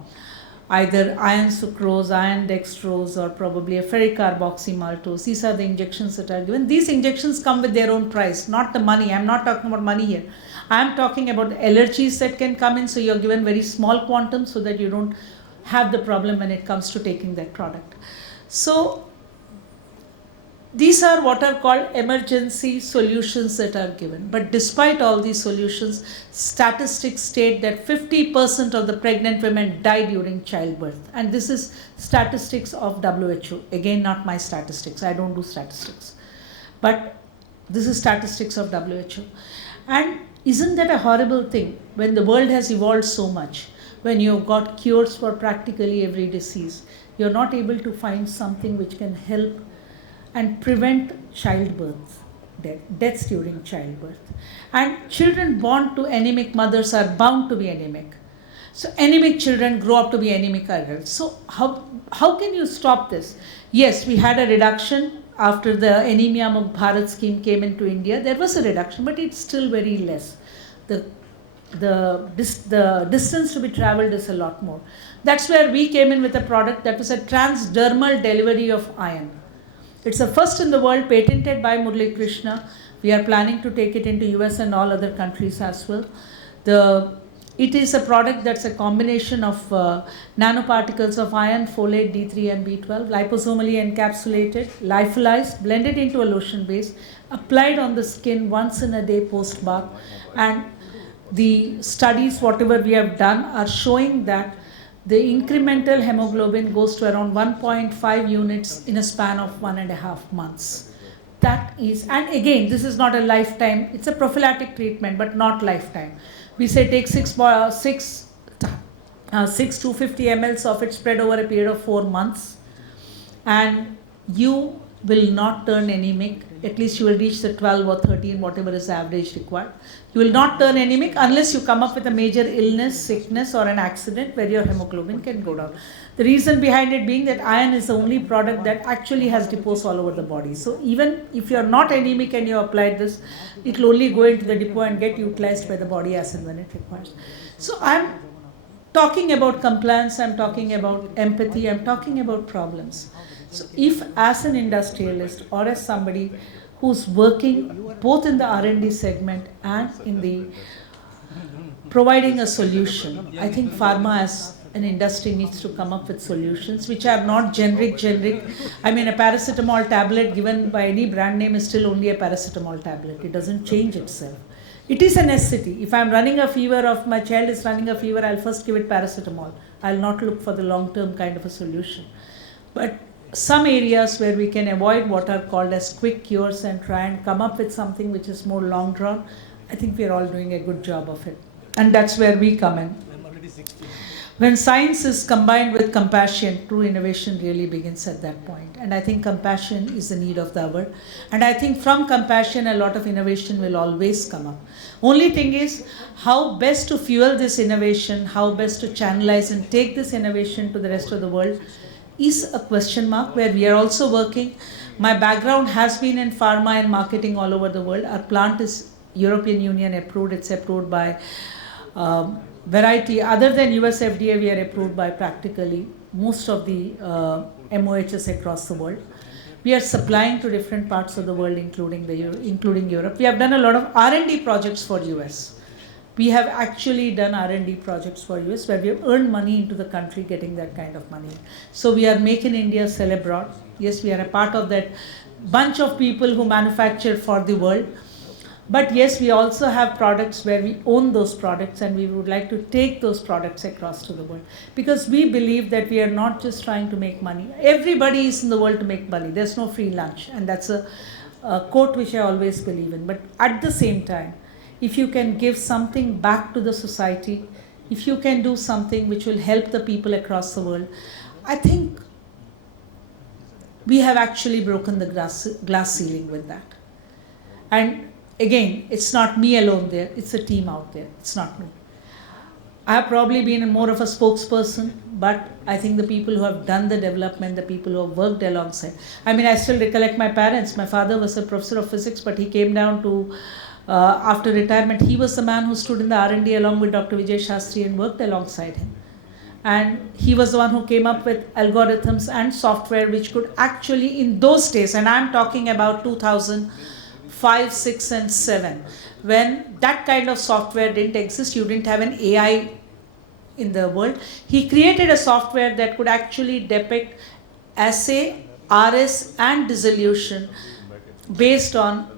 either iron sucrose, iron dextrose, or probably a ferric carboxymaltose. These are the injections that are given. These injections come with their own price, not the money. I'm not talking about money here. I'm talking about the allergies that can come in, so you're given very small quantum so that you don't have the problem when it comes to taking that product. So these are what are called emergency solutions that are given. But despite all these solutions, statistics state that 50% of the pregnant women die during childbirth. And this is statistics of WHO. Again, not my statistics. I don't do statistics. But this is statistics of WHO. And isn't that a horrible thing when the world has evolved so much? When you've got cures for practically every disease, you're not able to find something which can help and prevent childbirth, deaths during childbirth. And children born to anemic mothers are bound to be anemic. So anemic children grow up to be anemic adults. So how can you stop this? Yes, we had a reduction after the Anemia Mukt Bharat scheme came into India. There was a reduction, but it's still very less. The distance to be traveled is a lot more. That's where we came in with a product that was a transdermal delivery of iron. It's the first in the world, patented by Murali Krishna. We are planning to take it into US and all other countries as well. It is a product that's a combination of nanoparticles of iron, folate, D3 and B12, liposomally encapsulated, lyophilized, blended into a lotion base, applied on the skin once in a day post-bath. And the studies, whatever we have done, are showing that the incremental hemoglobin goes to around 1.5 units in a span of 1.5 months. That is, and again, this is not a lifetime, it's a prophylactic treatment, but not lifetime. We say take 6 250 mLs of it spread over a period of 4 months, and you will not turn anemic. At least you will reach the 12 or 13, whatever is the average required. You will not turn anemic unless you come up with a major illness, sickness or an accident where your hemoglobin can go down. The reason behind it being that iron is the only product that actually has depots all over the body. So even if you are not anemic and you applied this, it will only go into the depot and get utilized by the body as and when it requires. So I'm talking about compliance, I'm talking about empathy, I'm talking about problems. So if as an industrialist or as somebody who's working both in the R&D segment and in the providing a solution, I think pharma as an industry needs to come up with solutions which are not generic. I mean, a paracetamol tablet given by any brand name is still only a paracetamol tablet. It doesn't change itself. It is a necessity. If I'm running a fever, or if my child is running a fever, I'll first give it paracetamol. I'll not look for the long-term kind of a solution. But some areas where we can avoid what are called as quick cures and try and come up with something which is more long drawn, I think we're all doing a good job of it. And that's where we come in. When science is combined with compassion, true innovation really begins at that point. And I think compassion is the need of the hour. And I think from compassion, a lot of innovation will always come up. Only thing is how best to fuel this innovation, how best to channelize and take this innovation to the rest of the world is a question mark where we are also working. My background has been in pharma and marketing all over the world. Our plant is European Union approved. It's approved by variety. Other than US FDA, we are approved by practically most of the MOHs across the world. We are supplying to different parts of the world, including Europe. We have done a lot of R&D projects for US. We have actually done R&D projects for US where we have earned money into the country getting that kind of money. So we are Make in India, Sell Abroad. Yes, we are a part of that bunch of people who manufacture for the world. But yes, we also have products where we own those products and we would like to take those products across to the world. Because we believe that we are not just trying to make money. Everybody is in the world to make money. There's no free lunch. And that's a quote which I always believe in. But at the same time, if you can give something back to the society, if you can do something which will help the people across the world, I think we have actually broken the glass ceiling with that. And again, it's not me alone there, it's a team out there, it's not me. I have probably been more of a spokesperson, but I think the people who have done the development, the people who have worked alongside. I mean, I still recollect my parents. My father was a professor of physics, but he came down to after retirement, he was the man who stood in the R&D along with Dr. Vijay Shastri and worked alongside him. And he was the one who came up with algorithms and software which could actually, in those days, and I'm talking about 2005, 6 and 7, when that kind of software didn't exist, you didn't have an AI in the world. He created a software that could actually depict assay, RS and dissolution based on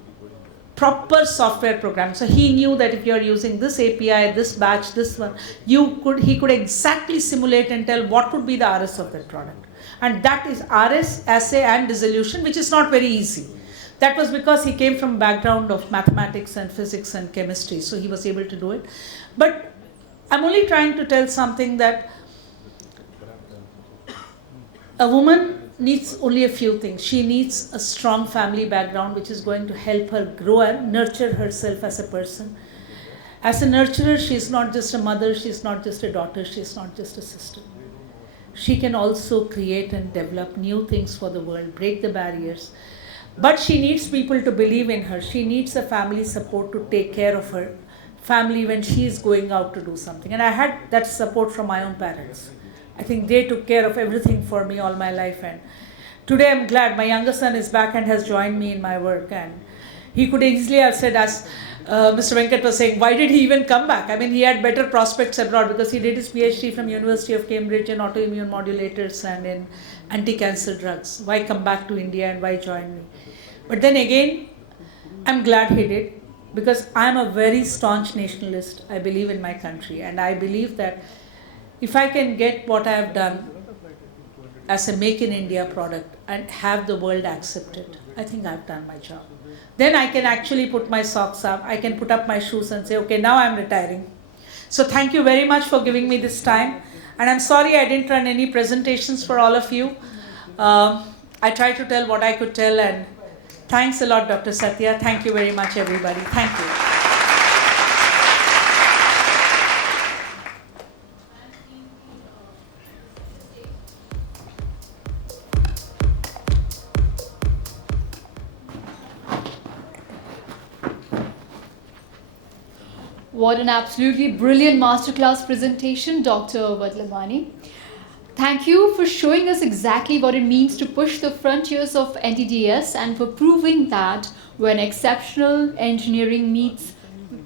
proper software program. So he knew that if you are using this API, this batch, this one, he could exactly simulate and tell what would be the RS of that product. And that is RS, assay and dissolution, which is not very easy. That was because he came from a background of mathematics and physics and chemistry, so he was able to do it. But I'm only trying to tell something that a woman needs only a few things. She needs a strong family background which is going to help her grow and nurture herself as a person. As a nurturer, she's not just a mother, she's not just a daughter, she's not just a sister. She can also create and develop new things for the world, break the barriers. But she needs people to believe in her. She needs a family support to take care of her family when she is going out to do something. And I had that support from my own parents. I think they took care of everything for me all my life. And today I'm glad my younger son is back and has joined me in my work. And he could easily have said, as Mr. Venkat was saying, why did he even come back? I mean, he had better prospects abroad because he did his PhD from University of Cambridge in autoimmune modulators and in anti-cancer drugs. Why come back to India and why join me? But then again, I'm glad he did, because I'm a very staunch nationalist. I believe in my country, and I believe that if I can get what I have done as a Make in India product and have the world accept it, I think I've done my job. Then I can actually put my socks up, I can put up my shoes and say, okay, now I'm retiring. So thank you very much for giving me this time. And I'm sorry I didn't run any presentations for all of you. I tried to tell what I could tell, and thanks a lot, Dr. Satya. Thank you very much, everybody. Thank you. What an absolutely brilliant masterclass presentation, Dr. Vadlamani. Thank you for showing us exactly what it means to push the frontiers of NTDS and for proving that when exceptional engineering meets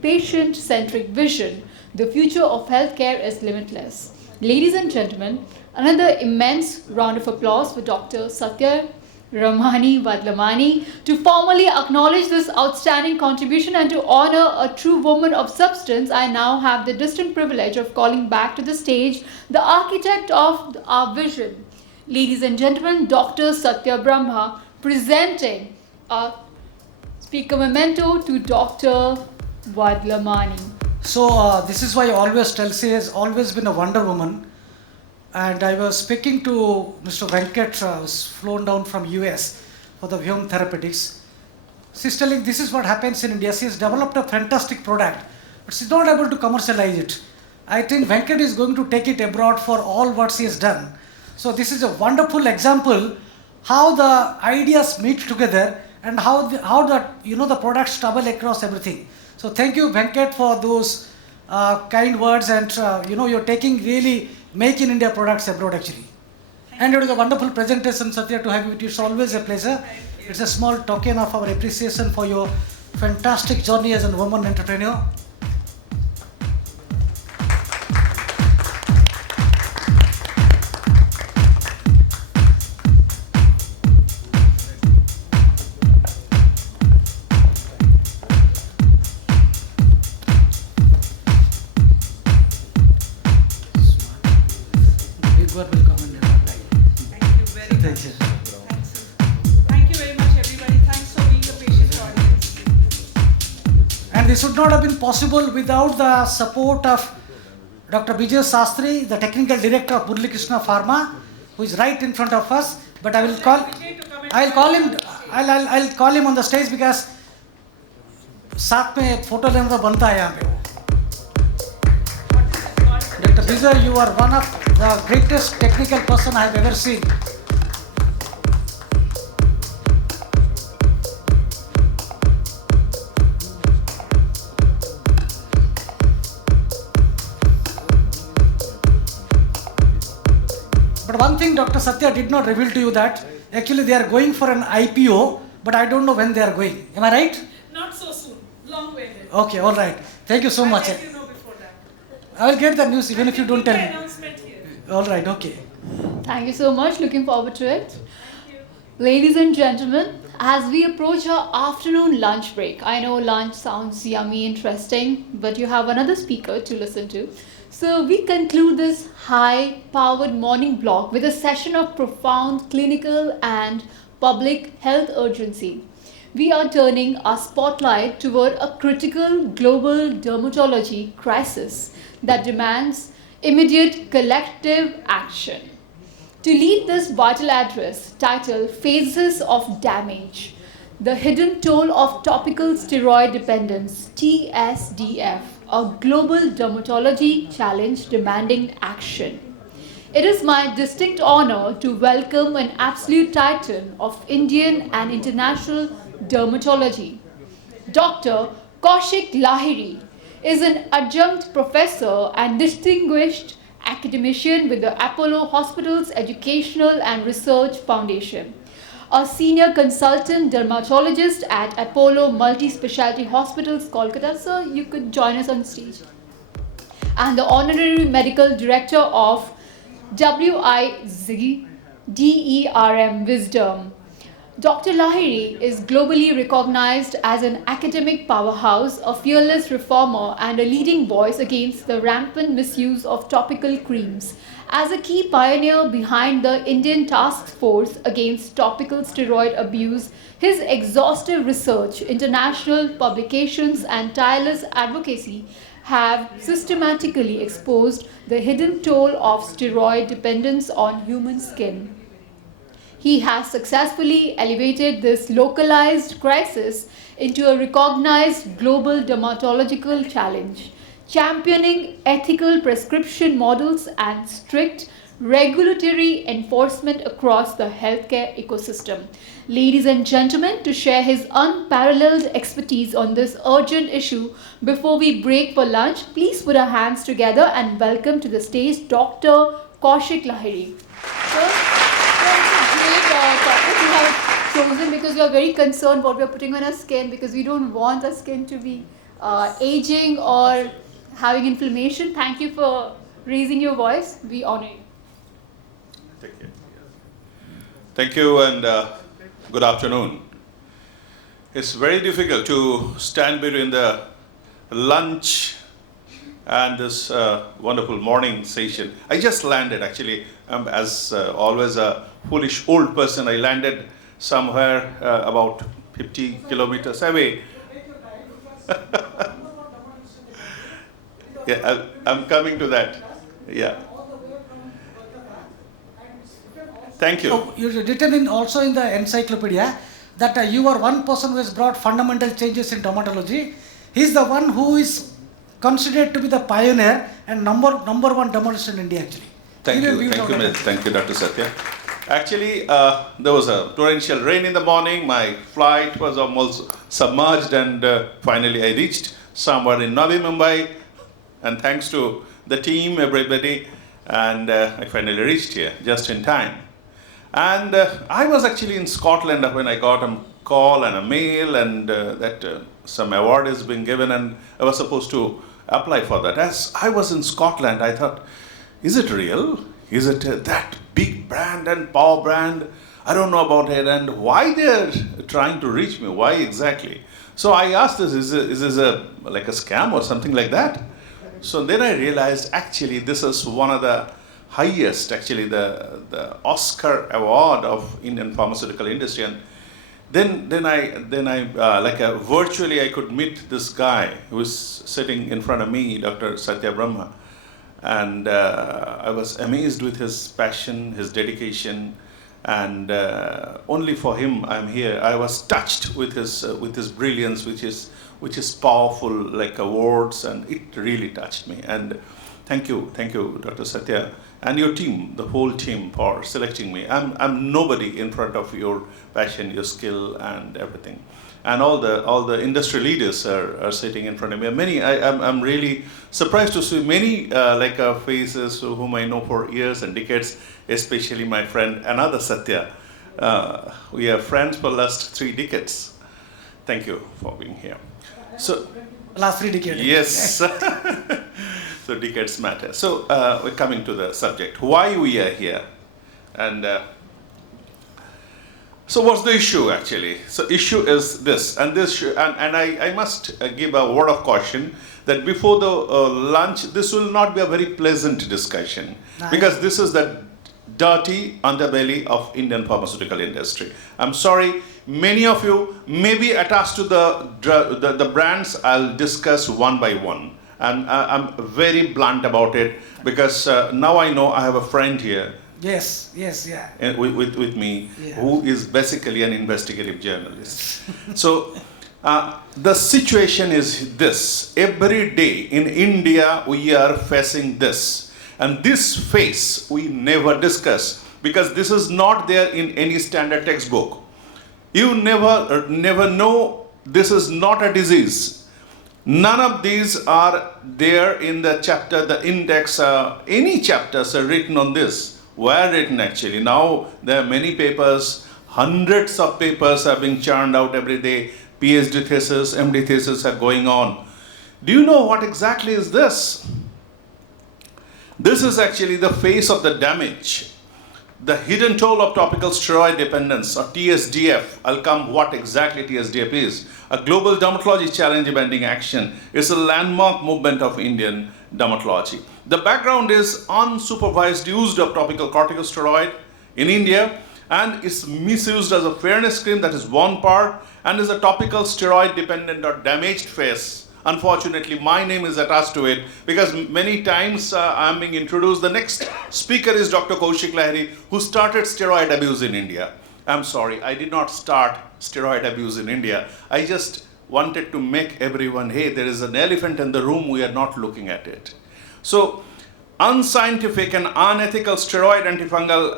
patient-centric vision, the future of healthcare is limitless. Ladies and gentlemen, another immense round of applause for Dr. Satya Ramani Vadlamani to formally acknowledge this outstanding contribution and to honor a true woman of substance. I now have the distinct privilege of calling back to the stage the architect of our vision. Ladies and gentlemen, Dr. Satya Brahma presenting a speaker memento to Dr. Vadlamani. So this is why I always tell, she has always been a wonder woman. And I was speaking to Mr. Venkat, who's flown down from US for the Vyom Therapeutics. She's telling this is what happens in India. She has developed a fantastic product, but she's not able to commercialize it. I think Venkat is going to take it abroad for all what she has done. So this is a wonderful example how the ideas meet together and how the products travel across everything. So thank you, Venkat, for those kind words, and you're taking really Make in India products abroad actually. And it was a wonderful presentation, Satya, to have you with you. It's always a pleasure. It's a small token of our appreciation for your fantastic journey as a woman entrepreneur. This would not have been possible without the support of Dr. Vijay Sastry, the technical director of Murali Krishna Pharma, who is right in front of us. But I'll call him on the stage because साथ में photo लेना तो बनता है यहाँ पे. Dr. Vijay, you are one of the greatest technical person I have ever seen. But one thing Dr. Satya did not reveal to you that actually they are going for an IPO, but I don't know when they are going. Am I right? Not so soon. Long way ahead. Okay, all right. Thank you so much. I'll let you know before that. I will get the news even if you don't tell me. Announcement here. All right, okay. Thank you so much. Looking forward to it. Ladies and gentlemen, as we approach our afternoon lunch break, I know lunch sounds yummy, interesting, but you have another speaker to listen to. So we conclude this high-powered morning block with a session of profound clinical and public health urgency. We are turning our spotlight toward a critical global dermatology crisis that demands immediate collective action. To lead this vital address, titled Phases of Damage, the hidden toll of topical steroid dependence, TSDF, a global dermatology challenge demanding action. It is my distinct honor to welcome an absolute titan of Indian and international dermatology. Dr. Kaushik Lahiri is an adjunct professor and distinguished academician with the Apollo Hospitals Educational and Research Foundation, a senior consultant dermatologist at Apollo Multi-Specialty Hospitals, Kolkata. Sir, you could join us on stage. And the honorary medical director of WIZDERM Wisdom. Dr. Lahiri is globally recognized as an academic powerhouse, a fearless reformer, and a leading voice against the rampant misuse of topical creams. As a key pioneer behind the Indian Task Force against topical steroid abuse, his exhaustive research, international publications, and tireless advocacy have systematically exposed the hidden toll of steroid dependence on human skin. He has successfully elevated this localized crisis into a recognized global dermatological challenge, championing ethical prescription models and strict regulatory enforcement across the healthcare ecosystem. Ladies and gentlemen, to share his unparalleled expertise on this urgent issue before we break for lunch, please put our hands together and welcome to the stage Dr. Kaushik Lahiri. Sir, it's a great topic you have chosen because we are very concerned what we are putting on our skin, because we don't want our skin to be aging or having inflammation. Thank you for raising your voice. We honor you. Thank you. Thank you and good afternoon. It's very difficult to stand between the lunch and this wonderful morning session. I just landed actually. As always a foolish old person, I landed somewhere about 50 kilometers away. Yeah, I'm coming to that. Yeah. Thank you. So you written also in the encyclopedia that you are one person who has brought fundamental changes in dermatology. He's the one who is considered to be the pioneer and number one dermatologist in India actually. Thank you, Dr. Satya. Actually, there was a torrential rain in the morning. My flight was almost submerged, and finally I reached somewhere in Navi Mumbai. And thanks to the team, everybody, and I finally reached here just in time. And I was actually in Scotland when I got a call and a mail, and that some award is being given, and I was supposed to apply for that. As I was in Scotland, I thought, is it real? Is it that big brand and power brand? I don't know about it, and why they're trying to reach me? Why exactly? So I asked this, is this like a scam or something like that? So then I realized actually this is one of the highest, actually the Oscar award of Indian pharmaceutical industry. And then I virtually I could meet this guy who was sitting in front of me, Dr. Satya Brahma. And I was amazed with his passion, his dedication, and only for him I'm here. I was touched with his brilliance, which is powerful like words, and it really touched me. And thank you, Dr. Satya, and your team, the whole team, for selecting me. I'm nobody in front of your passion, your skill, and everything. And all the industry leaders are sitting in front of me. I'm really surprised to see many faces whom I know for years and decades, especially my friend another Satya. We are friends for last 3 decades. Thank you for being here. So last 3 decades. Yes. So decades matter. So we're coming to the subject. Why we are here, and. So what's the issue actually? So issue is this, and I must give a word of caution that before the lunch, this will not be a very pleasant discussion, because this is the dirty underbelly of Indian pharmaceutical industry. I'm sorry, many of you may be attached to the brands. I'll discuss one by one, and I'm very blunt about it, because now I know I have a friend here. Yes, yeah. With me, yeah, who is basically an investigative journalist. So The situation is this. Every day in India, we are facing this. And this phase we never discuss because this is not there in any standard textbook. You never know this is not a disease. None of these are there in the chapter, the index, any chapters are written on this. Were written actually. Now there are many papers, hundreds of papers are being churned out every day. PhD thesis, MD thesis are going on. Do you know what exactly is this? This is actually the face of the damage. The hidden toll of topical steroid dependence, or TSDF. I'll come what exactly TSDF is. A global dermatology challenge bending action is a landmark movement of Indian dermatology. The background is unsupervised use of topical corticosteroid in India, and it's misused as a fairness cream, that is one part, and is a topical steroid dependent or damaged face. Unfortunately, my name is attached to it because many times I'm being introduced. The next speaker is Dr. Kaushik Lahiri, who started steroid abuse in India. I'm sorry, I did not start steroid abuse in India. I just wanted to make everyone, hey, there is an elephant in the room, we are not looking at it. So, unscientific and unethical steroid antifungal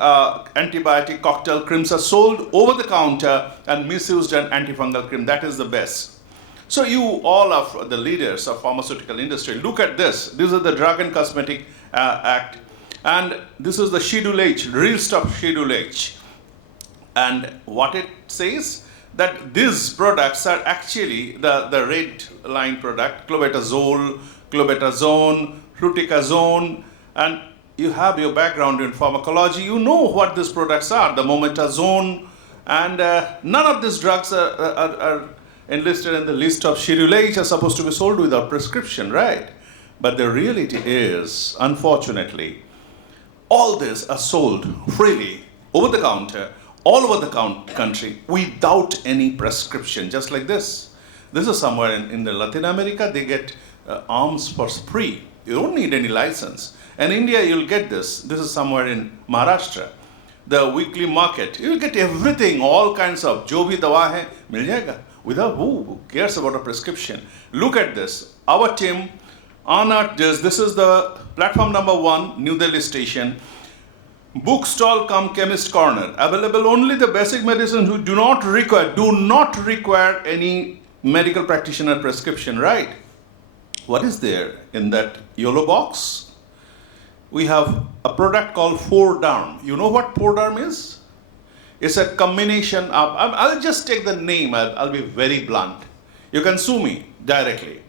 antibiotic cocktail creams are sold over the counter and misused an antifungal cream. That is the best. So you all of the leaders of pharmaceutical industry, look at this. This is the Drug and Cosmetic Act. And this is the Schedule H, real stuff Schedule H. And what it says, that these products are actually the red line product, clobetasol, clobetasone, fluticasone, and you have your background in pharmacology, you know what these products are, the mometazone, and none of these drugs are enlisted in the list of Schedule H are supposed to be sold without prescription, right? But the reality is, unfortunately, all these are sold freely, over the counter, all over the country, without any prescription, just like this. This is somewhere in the Latin America, they get arms for free. You don't need any license. In India, you'll get this. This is somewhere in Maharashtra. The weekly market, you'll get everything, all kinds of, jo bhi dawa hai, mil jayega. Without who cares about a prescription? Look at this. Our team unearthed this. This is the platform number 1, New Delhi station. Bookstall cum chemist corner. Available only the basic medicines who do not require any medical practitioner prescription, right? What is there in that yellow box? We have a product called 4-Derm. You know what 4-Derm is? It's a combination of, I'll just take the name, I'll be very blunt. You can sue me directly.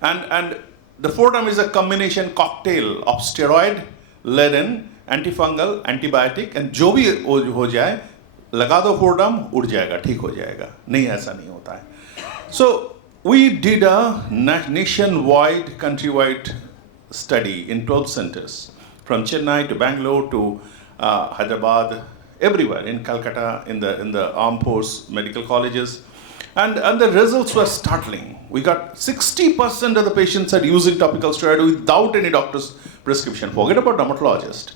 And the 4-Derm is a combination cocktail of steroid, leaden, antifungal, antibiotic, and जो भी हो जाए, लगा दो 4-Derm, उड़ जाएगा, ठीक हो जाएगा. नहीं, ऐसा नहीं होता है. So, we did a nationwide, countrywide study in 12 centers, from Chennai to Bangalore to Hyderabad, everywhere, in Calcutta, in the armed force medical colleges. And the results were startling. We got 60% of the patients are using topical steroid without any doctor's prescription. Forget about dermatologist.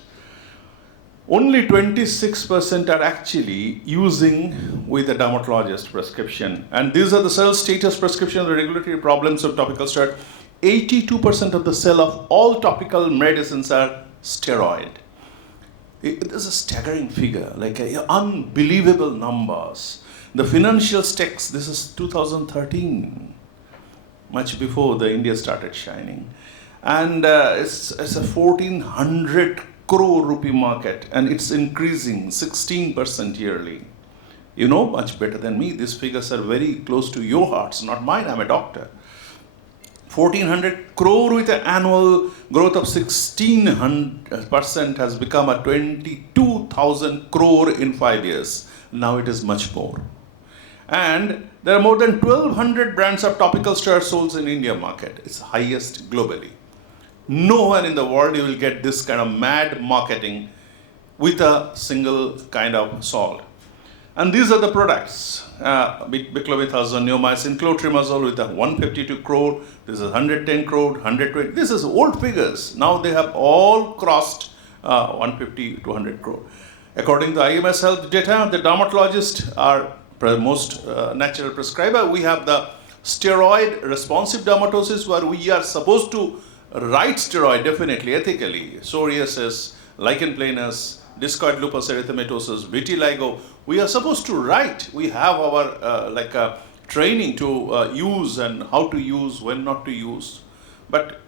Only 26% are actually using with a dermatologist prescription. And these are the cell status prescription, the regulatory problems of topical steroid. 82% of the sale of all topical medicines are steroid. This is a staggering figure, like unbelievable numbers. The financial stakes, this is 2013, much before the India started shining. And it's a 1,400 crore rupee market, and it's increasing 16% yearly. You know much better than me, these figures are very close to your hearts, not mine, I'm a doctor. 1,400 crore with an annual growth of 16% has become a 22,000 crore in 5 years. Now it is much more. And there are more than 1,200 brands of topical steroid sold in India market. It's highest globally. Nowhere in the world you will get this kind of mad marketing with a single kind of salt. And these are the products. Biclobethazole, neomycin, clotrimazole with a 152 crore. This is 110 crore, 120. This is old figures. Now they have all crossed 150 to 100 crore. According to IMS Health data, the dermatologists are most natural prescriber. We have the steroid responsive dermatosis, where we are supposed to write steroid definitely, ethically, psoriasis, lichen planus, discoid lupus erythematosus, vitiligo, we are supposed to write. We have our training to use and how to use, when not to use. But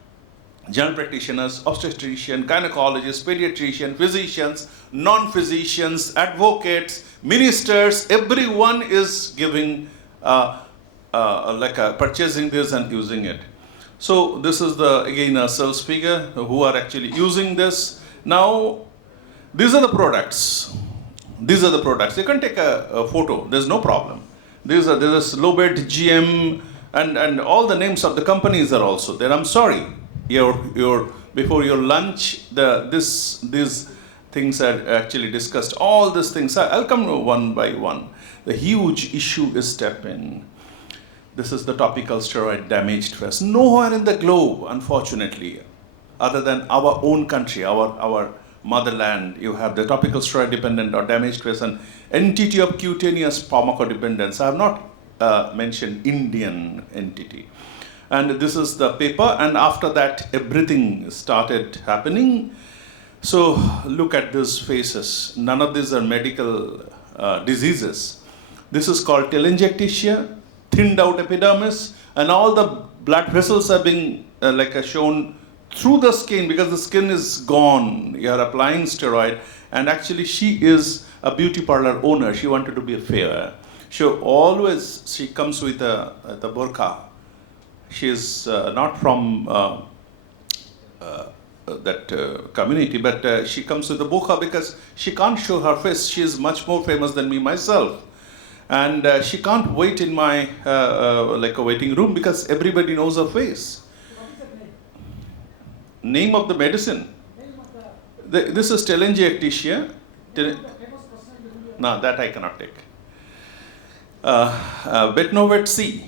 general practitioners, obstetrician, gynecologists, pediatrician, physicians, non-physicians, advocates, ministers, everyone is giving purchasing this and using it. So this is again a sales figure who are actually using this. Now these are the products. These are the products. You can take a photo. There's no problem. There's Lobet, GM, and all the names of the companies are also there. I'm sorry. Before your lunch, these things are actually discussed. All these things. I'll come one by one. The huge issue is step in. This is the topical steroid damaged face. Nowhere in the globe, unfortunately, other than our own country, our motherland, you have the topical steroid dependent or damaged face and entity of cutaneous pharmacodependence. I have not mentioned Indian entity. And this is the paper, and after that everything started happening. So look at these faces. None of these are medical diseases. This is called telangiectasia, thinned out epidermis, and all the blood vessels are being shown through the skin because the skin is gone. You are applying steroid, and actually she is a beauty parlor owner. She wanted to be fair. She comes with the burqa. She is not from that community, but she comes with the burqa because she can't show her face. She is much more famous than me myself. And she can't wait in my a waiting room because everybody knows her face. Name of the medicine? This is telangiectasia. No, that I cannot take. Betnovet C.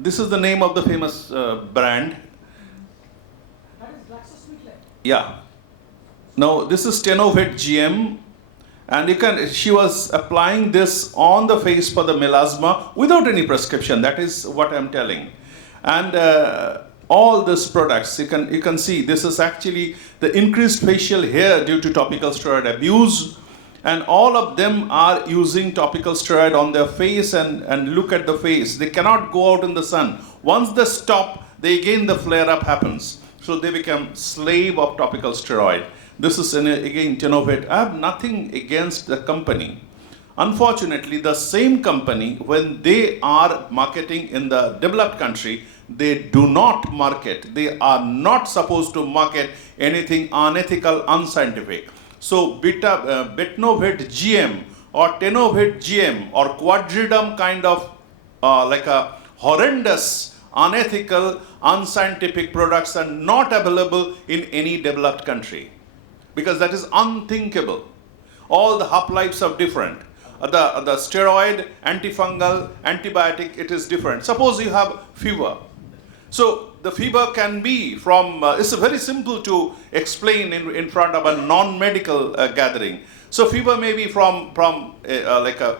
This is the name of the famous brand. Yeah. Now this is Stenovet GM. And she was applying this on the face for the melasma without any prescription. That is what I'm telling. And all these products, you can see this is actually the increased facial hair due to topical steroid abuse. And all of them are using topical steroid on their face and look at the face. They cannot go out in the sun. Once they stop, again the flare-up happens. So they become slave of topical steroid. This is again Tenovet. I have nothing against the company. Unfortunately, the same company, when they are marketing in the developed country, they do not market. They are not supposed to market anything unethical, unscientific. So Betnovet GM or Tenovet GM or Quadridum kind of like a horrendous, unethical, unscientific products are not available in any developed country. Because that is unthinkable. All the half-lives are different. The steroid, antifungal, antibiotic, it is different. Suppose you have fever. So the fever can be from, it's very simple to explain in front of a non-medical gathering. So fever may be from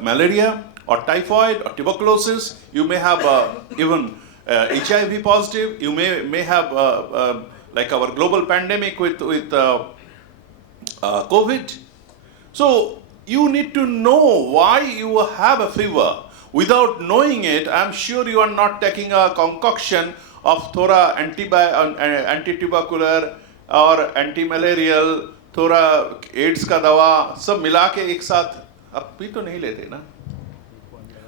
malaria or typhoid or tuberculosis. You may have even HIV positive. You may have like our global pandemic with COVID. So you need to know why you have a fever. Without knowing it, I'm sure you are not taking a concoction of thora antitubercular or anti-malarial, thora AIDS ka dawa, sab mila ke ek saath, ab bhi to nahi lete na.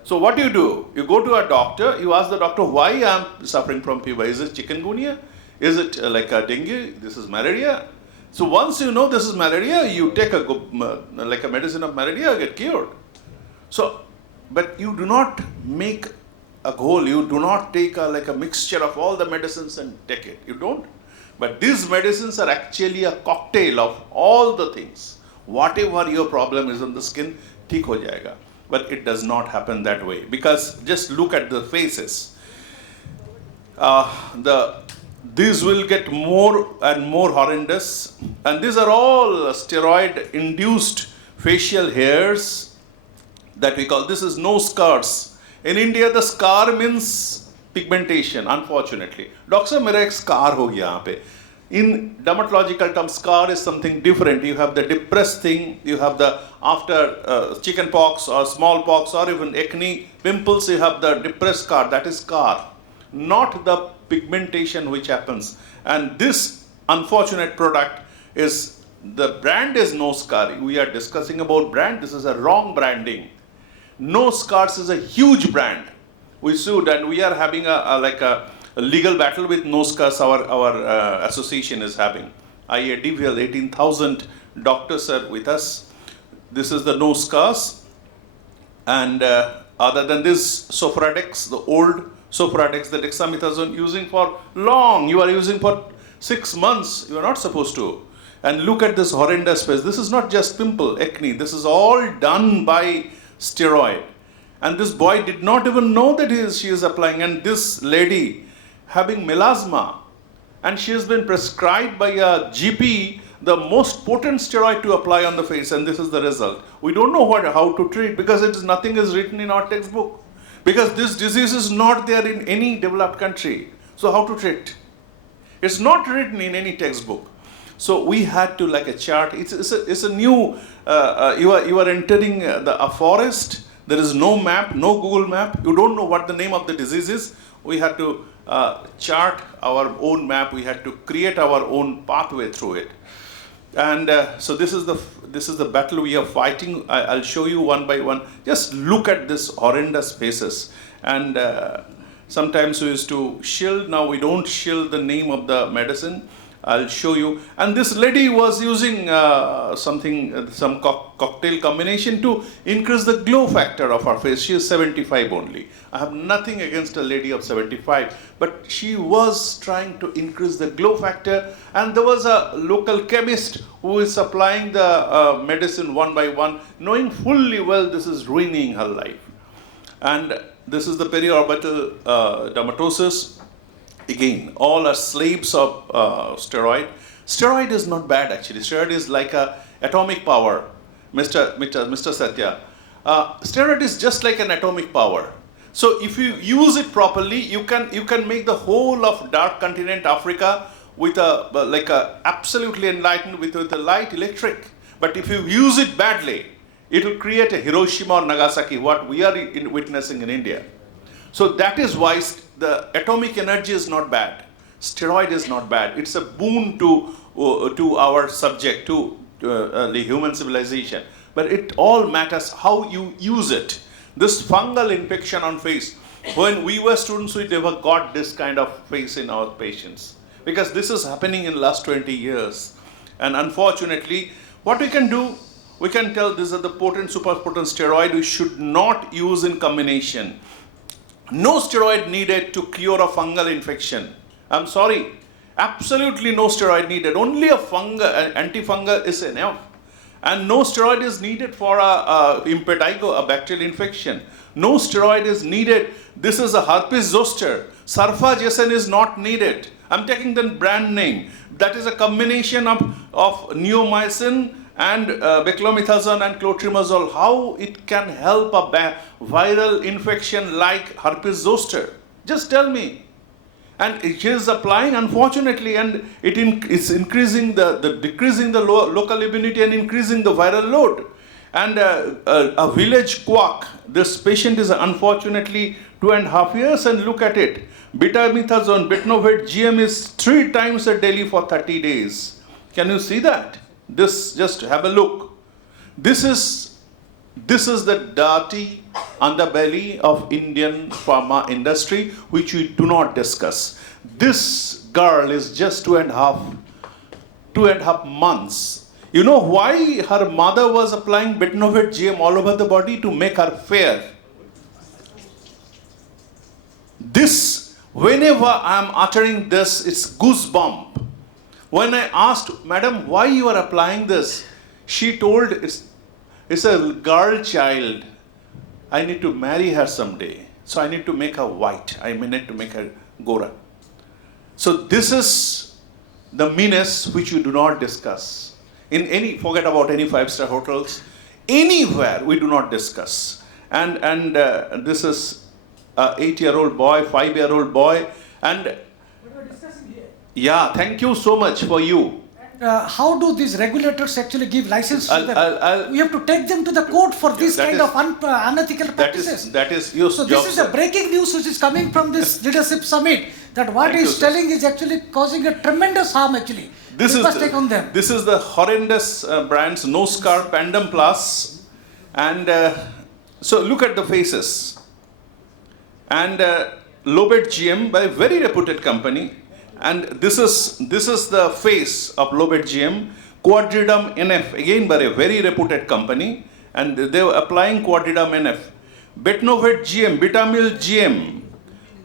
So what do? You go to a doctor, you ask the doctor, why I am suffering from fever? Is it chikungunya? Is it like a dengue? This is malaria? So once you know this is malaria, you take like a medicine of malaria, get cured. So, but you do not make a goal. You do not take like a mixture of all the medicines and take it. You don't. But these medicines are actually a cocktail of all the things. Whatever your problem is on the skin, theek ho jayega. But it does not happen that way because just look at the faces. These will get more and more horrendous, and these are all steroid-induced facial hairs that we call. This is no scars. In India, the scar means pigmentation, unfortunately. Dr. मेरा एक scar हो गया यहाँ पे. In dermatological terms, scar is something different. You have the depressed thing, you have the after chicken pox or smallpox or even acne, pimples, you have the depressed scar, that is scar. Not the pigmentation which happens. And this unfortunate product is, the brand is No Scar. We are discussing about brand, this is a wrong branding. No Scars is a huge brand. We sued and we are having a legal battle with No Scars, our association is having. IADVL, 18,000 doctors are with us. This is the No Scars. And other than this, Sofradex, the old Sofradex, the dexamethasone using for long, you are using for 6 months, you are not supposed to. And look at this horrendous face. This is not just pimple, acne, this is all done by steroid. And this boy did not even know that she is applying. And this lady having melasma, and she has been prescribed by a GP the most potent steroid to apply on the face, and this is the result. We don't know how to treat because nothing is written in our textbook. Because this disease is not there in any developed country. So how to treat? It's not written in any textbook. So we had to like a chart. It's a new, you are entering a forest. There is no map, no Google map. You don't know what the name of the disease is. We had to chart our own map. We had to create our own pathway through it. And so this is the battle we are fighting. I'll show you one by one. Just look at this horrendous faces. And sometimes we used to shield. Now we don't shield the name of the medicine. I'll show you. And this lady was using some cocktail combination to increase the glow factor of her face. She is 75 only. I have nothing against a lady of 75, but she was trying to increase the glow factor. And there was a local chemist who is supplying the medicine one by one, knowing fully well this is ruining her life. And this is the periorbital dermatosis. Again, all are slaves of steroid. Steroid is not bad actually. Steroid is like a atomic power, Mr. Satya. Steroid is just like an atomic power. So if you use it properly, you can make the whole of dark continent Africa with a absolutely enlightened with a light electric. But if you use it badly, it will create a Hiroshima or Nagasaki, what we are witnessing in India. So that is why the atomic energy is not bad. Steroid is not bad. It's a boon to our subject, to the human civilization. But it all matters how you use it. This fungal infection on face, when we were students, we never got this kind of face in our patients. Because this is happening in the last 20 years. And unfortunately, what we can do, we can tell these are the potent, super potent steroid we should not use in combination. No steroid needed to cure a fungal infection. I'm sorry. Absolutely no steroid needed. Only a antifungal is enough. And no steroid is needed for a impetigo, a bacterial infection. No steroid is needed. This is a herpes zoster. Sarfajasen is not needed. I'm taking the brand name. That is a combination of neomycin and beclomethasone and clotrimazole, how it can help a viral infection like herpes zoster. Just tell me. And it is applying, unfortunately, and it's increasing decreasing the local immunity and increasing the viral load. And a village quack, this patient is unfortunately 2.5 years, and look at it. Betamethasone, Betnovate GM is 3 times a daily for 30 days. Can you see that? This, just have a look. This is the dirty underbelly of Indian pharma industry, which we do not discuss. This girl is just 2.5 months. You know why her mother was applying Betnovate GM all over the body? To make her fair. This, whenever I am uttering this, it's goosebump. When I asked, Madam, why you are applying this? She told, it's a girl child. I need to marry her someday. So I need to make her white. I need to make her Gora. So this is the meanness which we do not discuss. Forget about any 5-star hotels. Anywhere we do not discuss. And this is a 8-year-old boy, 5-year-old boy, and yeah, thank you so much for you. How do these regulators actually give license to them? We have to take them to the court for this kind of unethical practices. That is your So job, this is a breaking news which is coming from this leadership summit, that what he is telling is actually causing a tremendous harm actually. This we must take on them. This is the horrendous brands, No Scar, Pandem Plus, and so look at the faces. And Lobet GM, by a very reputed company, and this is the face of Lobet GM, Quadridum NF, again by a very reputed company, and they were applying Quadridum NF, Betnovet GM, Bitamil GM,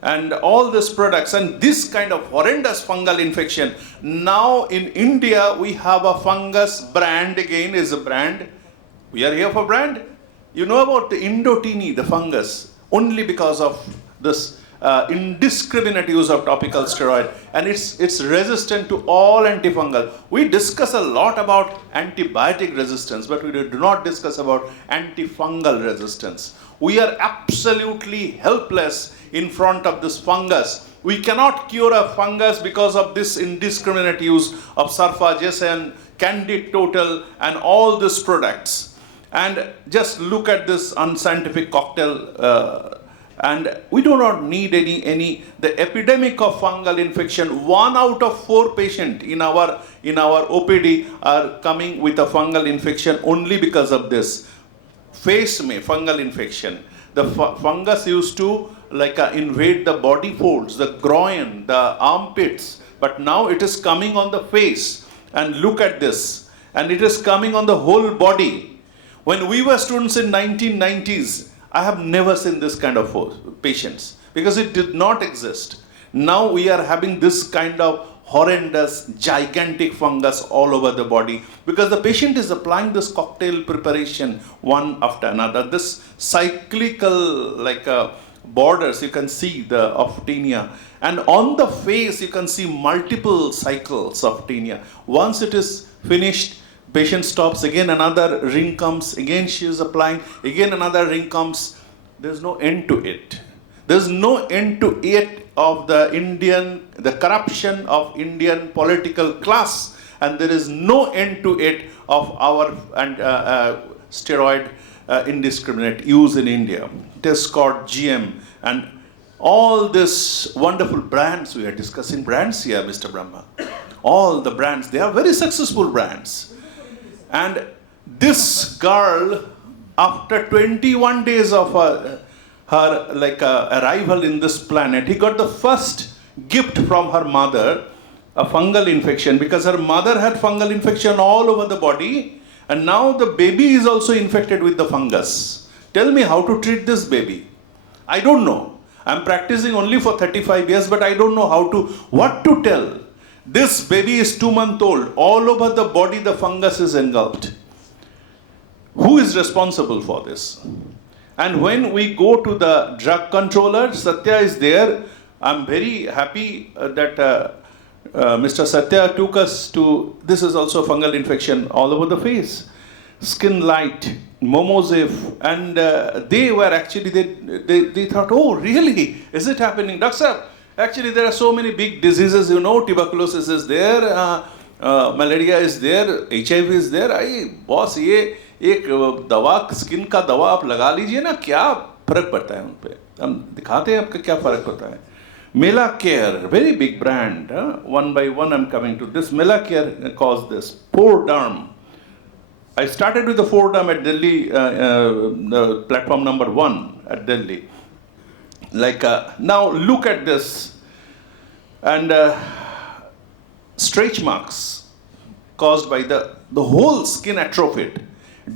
and all these products, and this kind of horrendous fungal infection. Now in India we have a fungus brand, again is a brand. We are here for brand. You know about the Indotini, the fungus, only because of this indiscriminate use of topical steroid, and it's resistant to all antifungal. We discuss a lot about antibiotic resistance, but we do not discuss about antifungal resistance. We are absolutely helpless in front of this fungus. We cannot cure a fungus because of this indiscriminate use of Sarfagesan, Candid Total, and all these products. And just look at this unscientific cocktail. And we do not need the epidemic of fungal infection. 1 out of 4 patients in our OPD are coming with a fungal infection only because of this. Face me, fungal infection. The fungus used to invade the body folds, the groin, the armpits, but now it is coming on the face. And look at this. And it is coming on the whole body. When we were students in 1990s, I have never seen this kind of patients because it did not exist. Now we are having this kind of horrendous, gigantic fungus all over the body because the patient is applying this cocktail preparation one after another. This cyclical borders, you can see the of tinea. And on the face, you can see multiple cycles of tinea. Once it is finished, patient stops, again another ring comes, again she is applying, again another ring comes. There's no end to it. There's no end to it of the corruption of Indian political class, and there is no end to it of our steroid indiscriminate use in India. It is called GM, and all these wonderful brands, we are discussing brands here, Mr. Brahma. All the brands, they are very successful brands. And this girl, after 21 days of her arrival in this planet, he got the first gift from her mother, a fungal infection, because her mother had fungal infection all over the body, and now the baby is also infected with the fungus. Tell me how to treat this baby. I don't know. I'm practicing only for 35 years, but I don't know what to tell. This baby is 2 months old. All over the body, the fungus is engulfed. Who is responsible for this? And when we go to the drug controller, Satya is there. I'm very happy that Mr. Satya took us to, this is also fungal infection all over the face. Skin Light, Momozif, and they were actually, they thought, oh really, is it happening? Doctor, actually there are so many big diseases, tuberculosis is there, malaria is there, HIV is there. Boss, ये एक दवा, skin का दवा आप लगा लीजिए ना, क्या फर्क पड़ता है उन पे, हम दिखाते हैं आपका क्या फर्क पड़ता है. Mela Care, very big brand. One by one I'm coming to this. Mela Care caused this. Pore Derm. I started with the Pore Derm at Delhi, platform number 1 at Delhi. Now look at this. And stretch marks caused by the whole skin atrophied,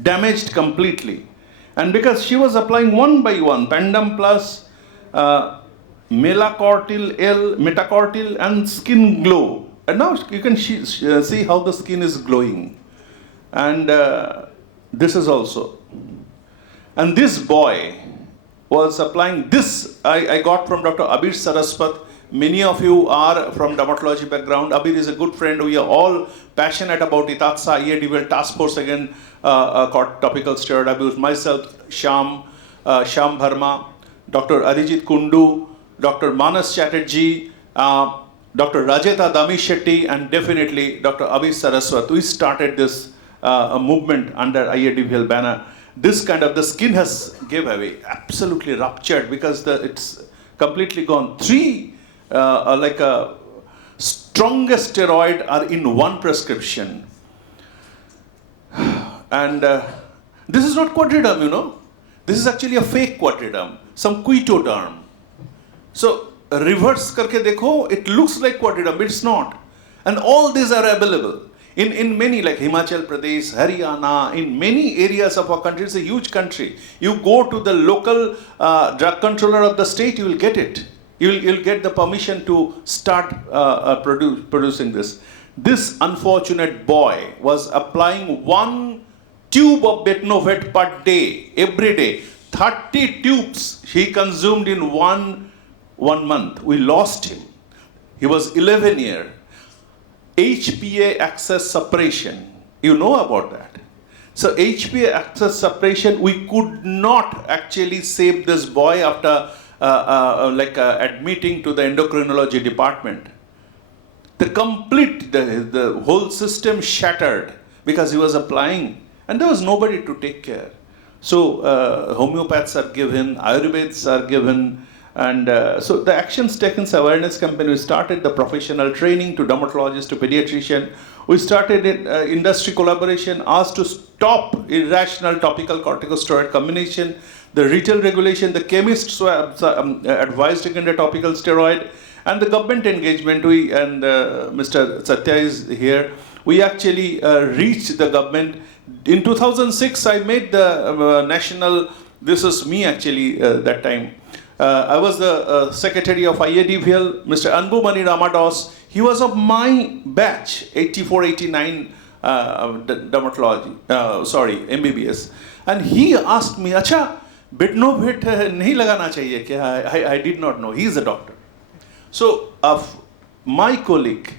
damaged completely. And because she was applying one by one, Pandem Plus, Melacortil L, Metacortil, and Skin Glow. And now you can see how the skin is glowing. And this is also. And this boy was applying this, I got from Dr. Abir Saraswat. Many of you are from dermatology background. Abir is a good friend. We are all passionate about it. Tatsa, IADWL task force again, called topical steroid abuse. Myself, Shyam Bharma. Dr. Arijit Kundu, Dr. Manas Chatterjee, Dr. Rajeta Dami Shetty, and definitely Dr. Abhi Saraswat. We started this movement under IADVL banner. This kind of, the skin has gave away, absolutely ruptured, because it's completely gone. Three strongest steroid are in one prescription. And this is not quadriderm, you know. This is actually a fake quadriderm, some quitoderm. So reverse karke dekho, it looks like quadriderm, but it's not. And all these are available in many, like Himachal Pradesh, Haryana, in many areas of our country. It's a huge country. You go to the local drug controller of the state, you will get it. You'll get the permission to start producing this. This unfortunate boy was applying 1 tube of Betnovet per day, every day. 30 tubes he consumed in one month. We lost him. He was 11 years. HPA access suppression. You know about that. So HPA access suppression, we could not actually save this boy after admitting to the endocrinology department. The whole system shattered because he was applying, and there was nobody to take care. So homeopaths are given, Ayurveds are given, and so the actions taken, awareness campaign, we started the professional training to dermatologists, to pediatrician. We started industry collaboration, asked to stop irrational topical corticosteroid combination. The retail regulation, the chemists were advised against the topical steroid, and the government engagement. Mr. Satya is here. We actually reached the government. In 2006, I made the national. This is me actually that time. I was the secretary of IADVL. Mr. Anbu Mani Ramadas, he was of my batch, 84, 89 dermatology, MBBS. And he asked me, "Acha, Betnovit nahi lagana chahiye kya?" I did not know. He is a doctor. So, my colleague,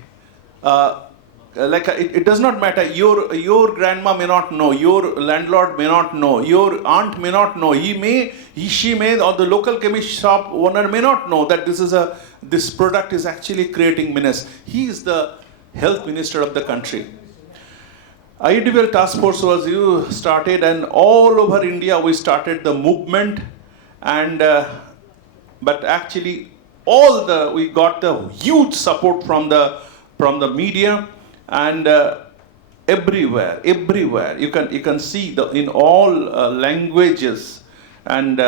it does not matter. Your grandma may not know. Your landlord may not know. Your aunt may not know. She may, or the local chemist shop owner may not know that this product is actually creating menace. He is the health minister of the country. IADVL task force was started, and all over India we started the movement, and but actually we got the huge support from the media, and everywhere you can see in all languages, and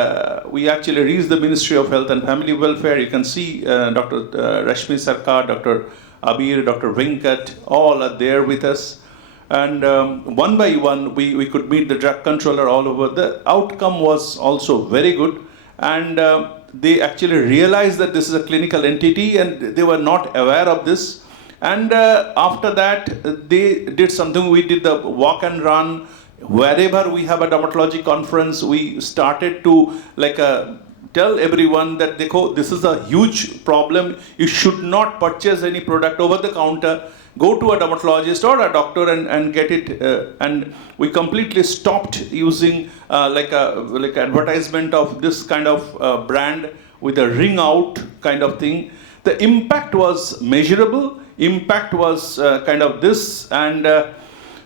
we actually reached the Ministry of Health and Family Welfare. You can see Dr. Rashmi Sarkar, Dr. Abir, Dr. Venkat, all are there with us. And one by one, we could meet the drug controller all over. The outcome was also very good. And they actually realized that this is a clinical entity, and they were not aware of this. And after that, they did something. We did the walk and run. Wherever we have a dermatology conference, we started to tell everyone that this is a huge problem. You should not purchase any product over the counter. Go to a dermatologist or a doctor and get it. And we completely stopped using advertisement of this kind of brand with a ring out kind of thing. The impact was measurable. Impact was kind of this, and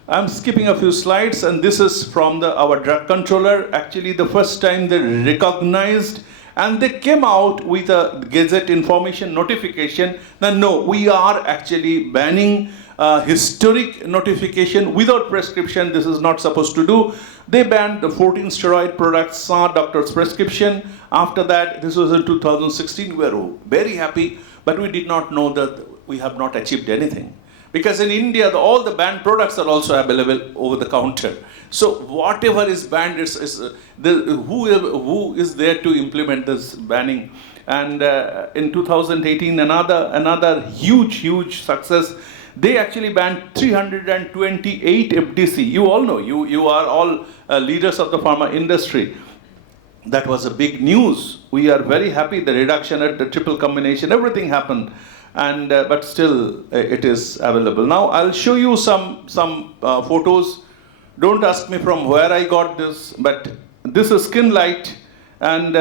I'm skipping a few slides, and this is from our drug controller. Actually, the first time they recognized, and they came out with a Gazette information notification that no, we are actually banning historic notification without prescription. This is not supposed to do. They banned the 14 steroid products, saw doctor's prescription. After that, this was in 2016, we were very happy, but we did not know that we have not achieved anything. Because in India, all the banned products are also available over the counter. So whatever is banned, who is there to implement this banning? And in 2018, another huge success. They actually banned 328 FDC. You all know, you are all leaders of the pharma industry. That was a big news. We are very happy. The reduction at the triple combination, everything happened. And but still it is available. Now I'll show you some photos. Don't ask me from where I got this, but this is Skin Light, and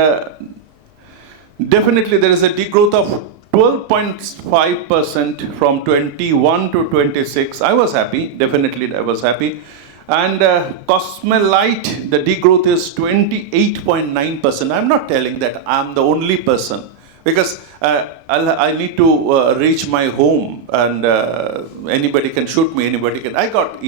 Definitely there is a degrowth of 12.5% from 21 to 26. I was happy, definitely I was happy. And Cosmelite, the degrowth is 28.9%. I'm not telling that I'm the only person, because I need to reach my home, and anybody can shoot me, anybody can. I got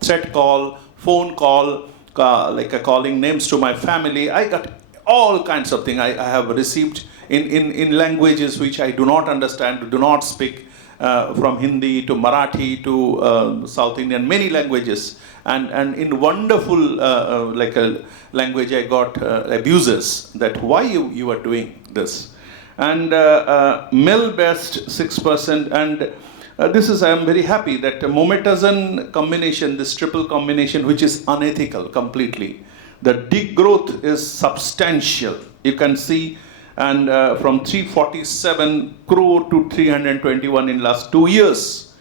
threat call, phone call, calling names to my family. I got all kinds of things I have received in languages which I do not understand, do not speak, from Hindi to Marathi to South Indian, many languages. And in wonderful a language I got abuses, that why you are doing this. And male-based 6%, and this is, I am very happy that mometasone combination, this triple combination, which is unethical completely, the degrowth is substantial. You can see, and from 347 crore to 321 in last 2 years.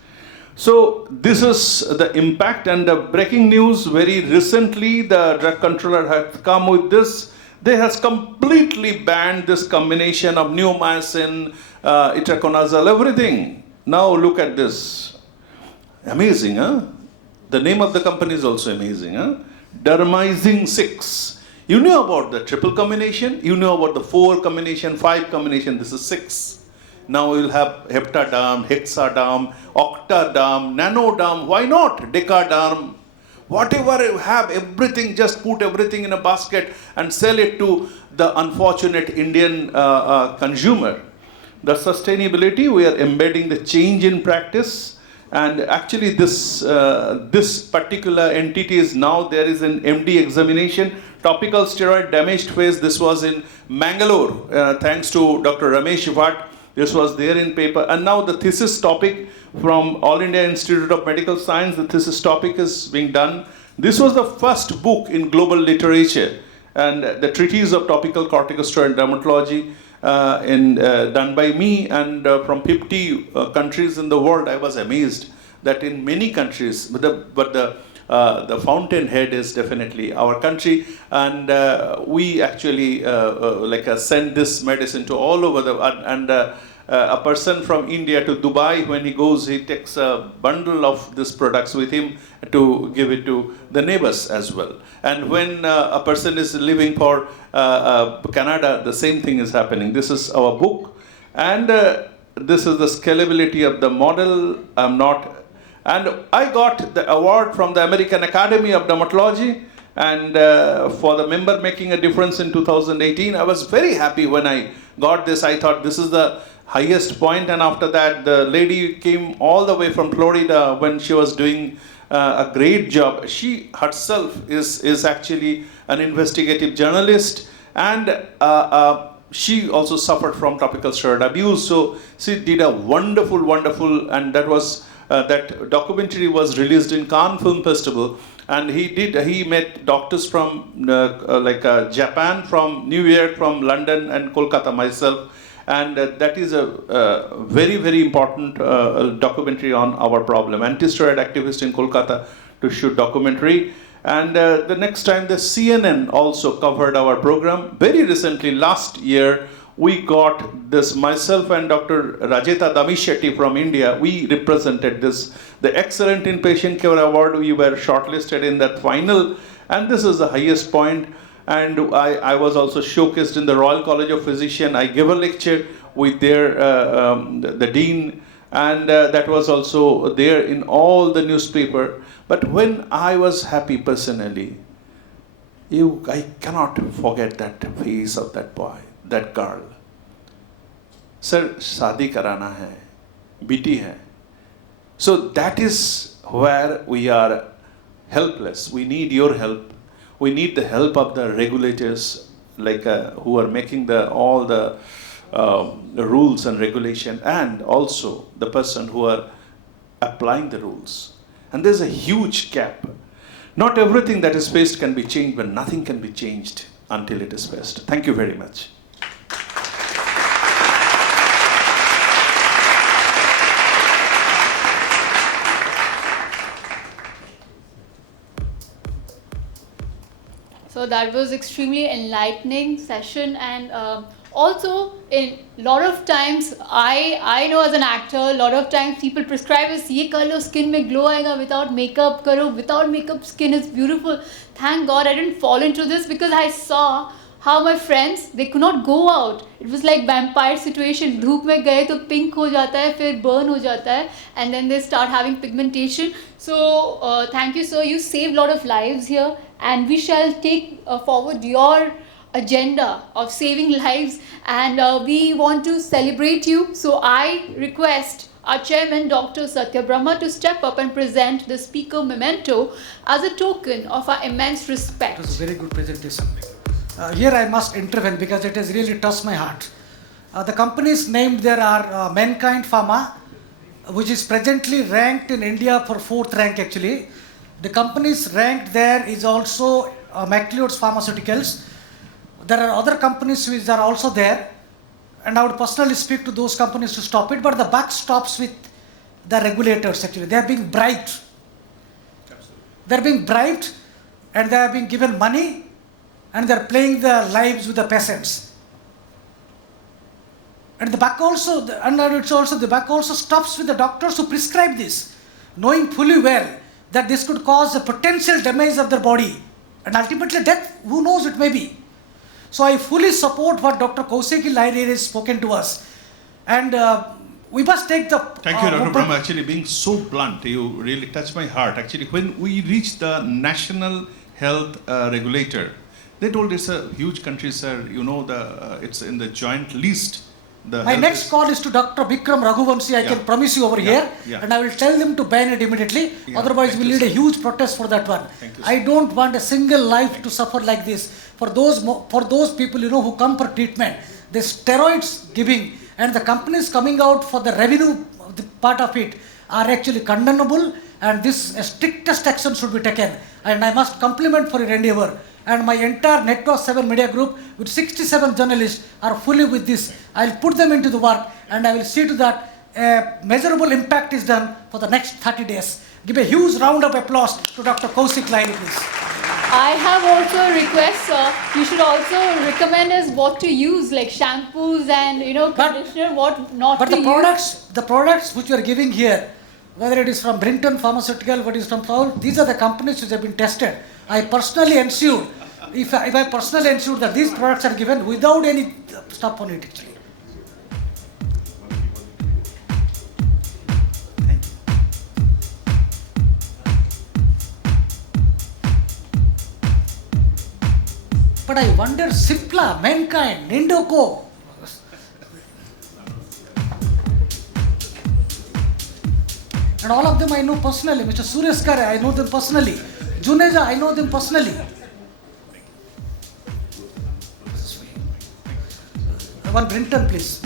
So this is the impact. And the breaking news, very recently the drug controller has come with this. They has completely banned this combination of neomycin, itraconazole, everything. Now look at this. Amazing, huh? The name of the company is also amazing, huh? Dermizing 6. You know about the triple combination, you know about the 4 combination, 5 combination, this is 6. Now we will have heptaderm, hexaderm, octaderm, nanoderm, why not decaderm? Whatever you have, everything, just put everything in a basket and sell it to the unfortunate Indian consumer. The sustainability, we are embedding the change in practice. And actually this particular entity is now, there is an MD examination, topical steroid damaged face. This was in Mangalore, thanks to Dr. Ramesh Bhatt. This was there in paper. And now the thesis topic from All India Institute of Medical Science, the thesis topic is being done. This was the first book in global literature, and the treatise of topical corticosteroid dermatology done by me, and from 50 countries in the world. I was amazed that in many countries, but the fountainhead is definitely our country, and we actually send this medicine to all over the and a person from India to Dubai, when he goes, he takes a bundle of these products with him to give it to the neighbors as well. And when a person is living for Canada, the same thing is happening. This is our book, and this is the scalability of the model. And I got the award from the American Academy of Dermatology, and for the member making a difference in 2018. I was very happy when I got this. I thought this is the highest point. And after that, the lady came all the way from Florida when she was doing a great job. She herself is actually an investigative journalist, and she also suffered from topical steroid abuse. So she did a wonderful, and that was that documentary was released in Cannes Film Festival, and he met doctors from Japan, from New York, from London, and Kolkata, myself. And that is a very important documentary on our problem. Anti-steroid activist in Kolkata to shoot documentary. And the next time the CNN also covered our program. Very recently, last year, we got this, myself and Dr. Rajeta Damishetty from India, we represented this, the Excellent in Patient Care Award. We were shortlisted in that final, and this is the highest point. And I was also showcased in the Royal College of Physicians. I gave a lecture with the dean, and that was also there in all the newspaper. But when I was happy personally, I cannot forget that face of that boy, that girl. Sir, शादी कराना है, बेटी है. So that is where we are helpless. We need your help. We need the help of the regulators, who are making all the rules and regulation, and also the person who are applying the rules. And there's a huge gap. Not everything that is faced can be changed, but nothing can be changed until it is faced. Thank you very much. So that was extremely enlightening session, and Also, in lot of times, I know as an actor, a lot of times people prescribe us, ye kar skin mein glow aayega without makeup, karo, without makeup skin is beautiful. Thank God I didn't fall into this, because I saw how my friends, they could not go out. It was like vampire situation. धूप में गए तो pink हो जाता है, फिर burn हो जाता है, and then they start having pigmentation. So thank you, sir. You saved a lot of lives here, and we shall take forward your agenda of saving lives, and we want to celebrate you. So I request our chairman, Dr. Satya Brahma, to step up and present the speaker memento as a token of our immense respect. It was a very good presentation. Here I must intervene because it has really touched my heart. The companies named there are Mankind Pharma, which is presently ranked in India for 4th rank actually. The companies ranked there is also McLeod's Pharmaceuticals. There are other companies which are also there, and I would personally speak to those companies to stop it, but the buck stops with the regulators actually. They are being bribed. They are being bribed, and they are being given money, and they are playing their lives with the peasants. And the buck also, the buck also stops with the doctors who prescribe this, knowing fully well that this could cause a potential damage of their body, and ultimately death, who knows, it may be. So I fully support what Dr. Kausiki Lahiri has spoken to us, and we must take the... Thank you, Dr. Brahma. Actually, being so blunt, you really touched my heart. Actually, when we reached the National Health Regulator, they told it's a huge country, sir. You know, it's in the joint list. My next call is to Dr. Vikram Raghuvamshi. I can promise you over here, and I will tell them to ban it immediately. Otherwise, we'll lead a huge protest for that one. I don't want a single life to suffer like this. For those people, you know, who come for treatment, the steroids giving and the companies coming out for the revenue part of it are actually condemnable, and this strictest action should be taken. And I must compliment for your endeavor. And my entire Network 7 media group with 67 journalists are fully with this. I'll put them into the work, and I will see to that a measurable impact is done for the next 30 days. Give a huge round of applause to Dr. Kausik Lahiri, please. I have also a request, you should also recommend us what to use, like shampoos and, you know, conditioner, what not to use. The products which you are giving here, whether it is from Brinton Pharmaceutical, what is from Paul, these are the companies which have been tested. I personally ensured, if I personally ensured that these products are given without any stuff on it actually. But I wonder, Cipla, Mankind, Indoco. And all of them I know personally. Mr. Sureskar, I know them personally. Juneja, I know them personally. One Brinton, please.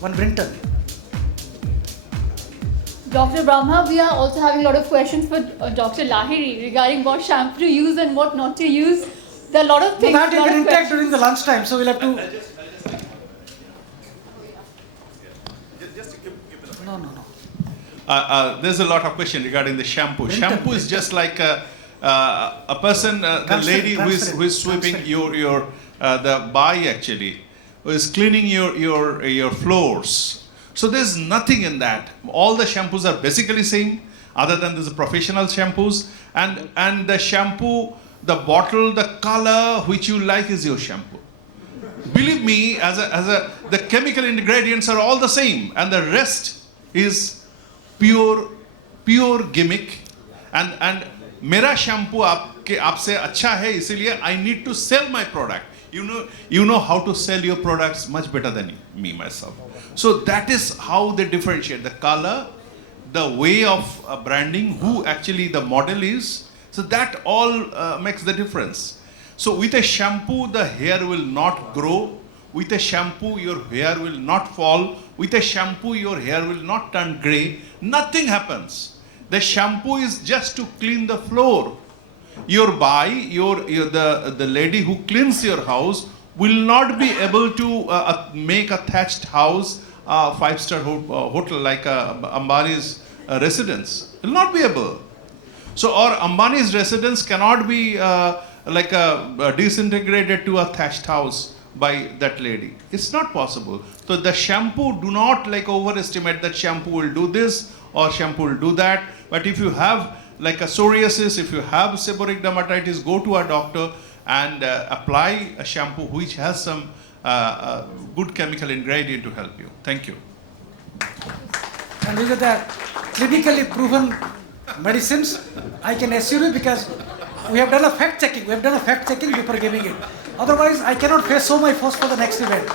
One Brinton. Dr. Brahma, we are also having a lot of questions for Dr. Lahiri regarding what shampoo to use and what not to use. There are a lot of things. That you can interact during the lunchtime, so we'll have to... No. There's a lot of question regarding the shampoo. Shampoo is just like a person, the lady who is sweeping the bai actually, who is cleaning your floors. So there's nothing in that. All the shampoos are basically same, other than there's professional shampoos, and the shampoo, the bottle, the color which you like is your shampoo. Believe me, the chemical ingredients are all the same, and the rest is pure gimmick. And मेरा shampoo आपसे अच्छा है, इसीलिए I need to sell my product. You know how to sell your products much better than me myself. So that is how they differentiate the color, the way of branding, who actually the model is. So that all makes the difference. So with a shampoo, the hair will not grow. With a shampoo, your hair will not fall. With a shampoo, your hair will not turn grey. Nothing happens. The shampoo is just to clean the floor. Your the lady who cleans your house will not be able to make a thatched house, 5-star hotel like Ambani's residence. Will not be able. So, or Ambani's residence cannot be like disintegrated to a thatched house by that lady. It's not possible. So the shampoo, do not like overestimate that shampoo will do this or shampoo will do that. But if you have like a psoriasis, if you have seborrheic dermatitis, go to a doctor and apply a shampoo which has some good chemical ingredient to help you. Thank you. And these are the clinically proven medicines. I can assure you because we have done a fact checking. We have done a fact checking before giving it. Otherwise, I cannot face so my force for the next event.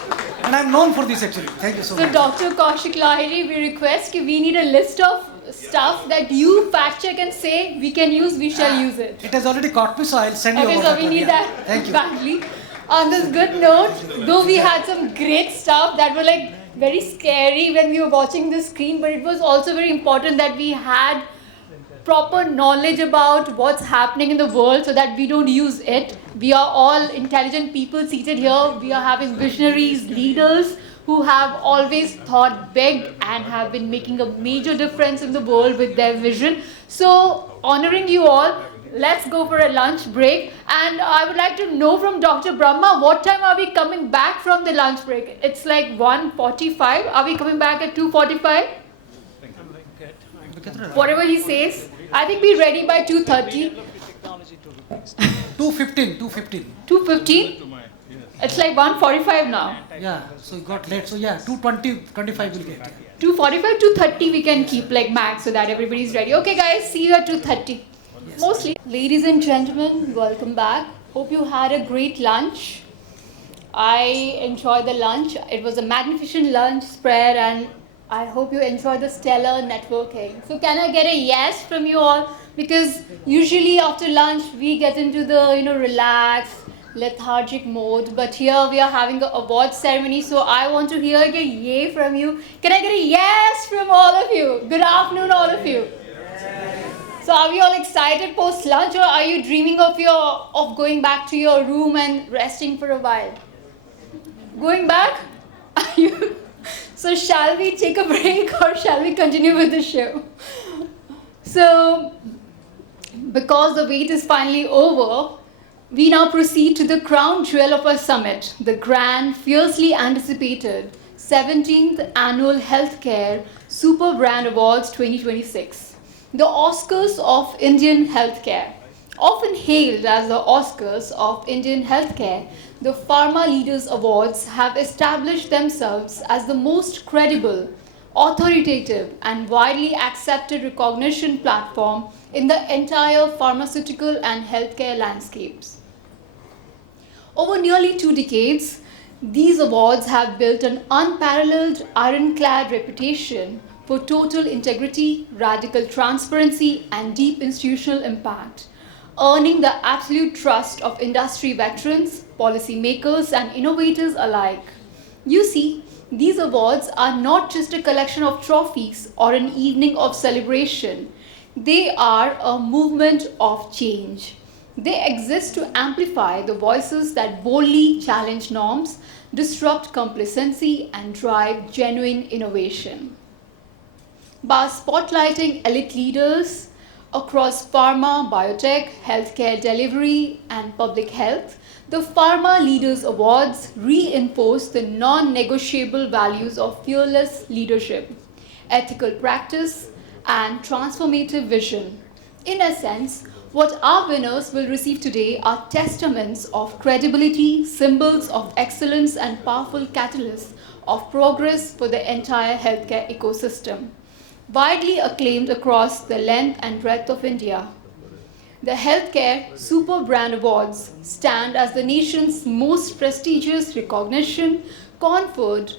And I'm known for this actually. Thank you so much. So Dr. Kaushik Lahiri, we request that we need a list of stuff that you fact check and say we can use, we shall use it. It has already caught me, so I'll send you Okay, over so that we one, need yeah. that Thank you. badly. On this good note, though we had some great stuff that were like very scary when we were watching the screen, but it was also very important that we had proper knowledge about what's happening in the world so that we don't use it. We are all intelligent people seated here. We are having visionaries, leaders who have always thought big and have been making a major difference in the world with their vision. So, honoring you all, let's go for a lunch break. And I would like to know from Dr. Brahma, what time are we coming back from the lunch break? It's like 1:45. Are we coming back at 2:45? Whatever he says. I think we're ready by 2:30. 2:15. 2:15. 2:15? It's like 1:45 now. Yeah, so it got late. So yeah, 2:20, 25 will get. 2:45, 2:30 we can keep like max so that everybody's ready. Okay guys, see you at 2:30. Yes. Mostly. Ladies and gentlemen, welcome back. Hope you had a great lunch. I enjoyed the lunch. It was a magnificent lunch spread and I hope you enjoyed the stellar networking. So can I get a yes from you all? Because usually after lunch we get into the relaxed, lethargic mode. But here we are having an award ceremony. So I want to hear a yay from you. Can I get a yes from all of you? Good afternoon all of you. So are we all excited post lunch or are you dreaming of going back to your room and resting for a while? Going back? Are you? So shall we take a break or shall we continue with the show? So, because the wait is finally over, we now proceed to the crown jewel of our summit, the grand, fiercely anticipated 17th Annual Healthcare Super Brand Awards 2026, the Oscars of Indian Healthcare. Often hailed as the Oscars of Indian Healthcare, the Pharma Leaders Awards have established themselves as the most credible, authoritative, and widely accepted recognition platform in the entire pharmaceutical and healthcare landscapes. Over nearly 2 decades, these awards have built an unparalleled ironclad reputation for total integrity, radical transparency, and deep institutional impact, earning the absolute trust of industry veterans, policymakers, and innovators alike. You see, these awards are not just a collection of trophies or an evening of celebration. They are a movement of change. They exist to amplify the voices that boldly challenge norms, disrupt complacency, and drive genuine innovation. By spotlighting elite leaders across pharma, biotech, healthcare delivery, and public health, the Pharma Leaders Awards reinforce the non-negotiable values of fearless leadership, ethical practice, and transformative vision. In essence, what our winners will receive today are testaments of credibility, symbols of excellence, and powerful catalysts of progress for the entire healthcare ecosystem. Widely acclaimed across the length and breadth of India, the Healthcare Super Brand Awards stand as the nation's most prestigious recognition, conferred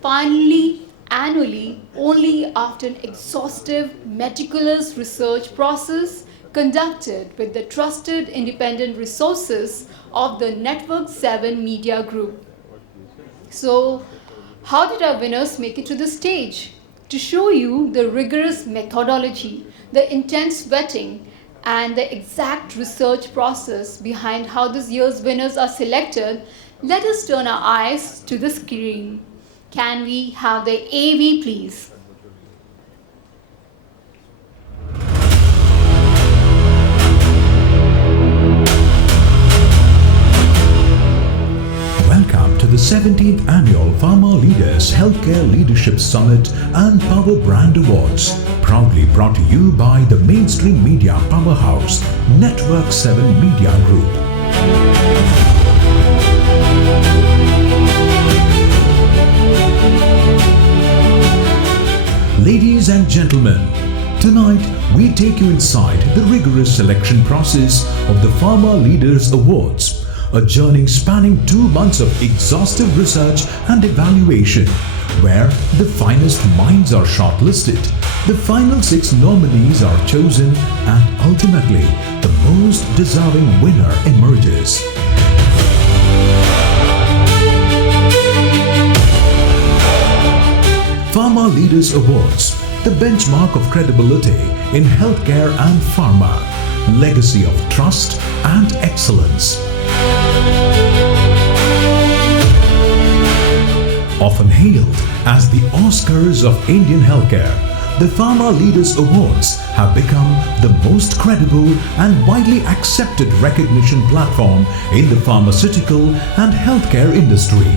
finally annually only after an exhaustive, meticulous research process conducted with the trusted independent resources of the Network 7 Media Group. So, how did our winners make it to the stage? To show you the rigorous methodology, the intense vetting, and the exact research process behind how this year's winners are selected, let us turn our eyes to the screen. Can we have the AV, please? Welcome to 17th Annual Pharma Leaders Healthcare Leadership Summit and Power Brand Awards, proudly brought to you by the mainstream media powerhouse, Network 7 Media Group. Ladies and gentlemen, tonight we take you inside the rigorous selection process of the Pharma Leaders Awards, a journey spanning 2 months of exhaustive research and evaluation, where the finest minds are shortlisted, the final 6 nominees are chosen, and ultimately the most deserving winner emerges. Pharma Leaders Awards, the benchmark of credibility in healthcare and pharma, legacy of trust and excellence. Often hailed as the Oscars of Indian healthcare, the Pharma Leaders Awards have become the most credible and widely accepted recognition platform in the pharmaceutical and healthcare industry.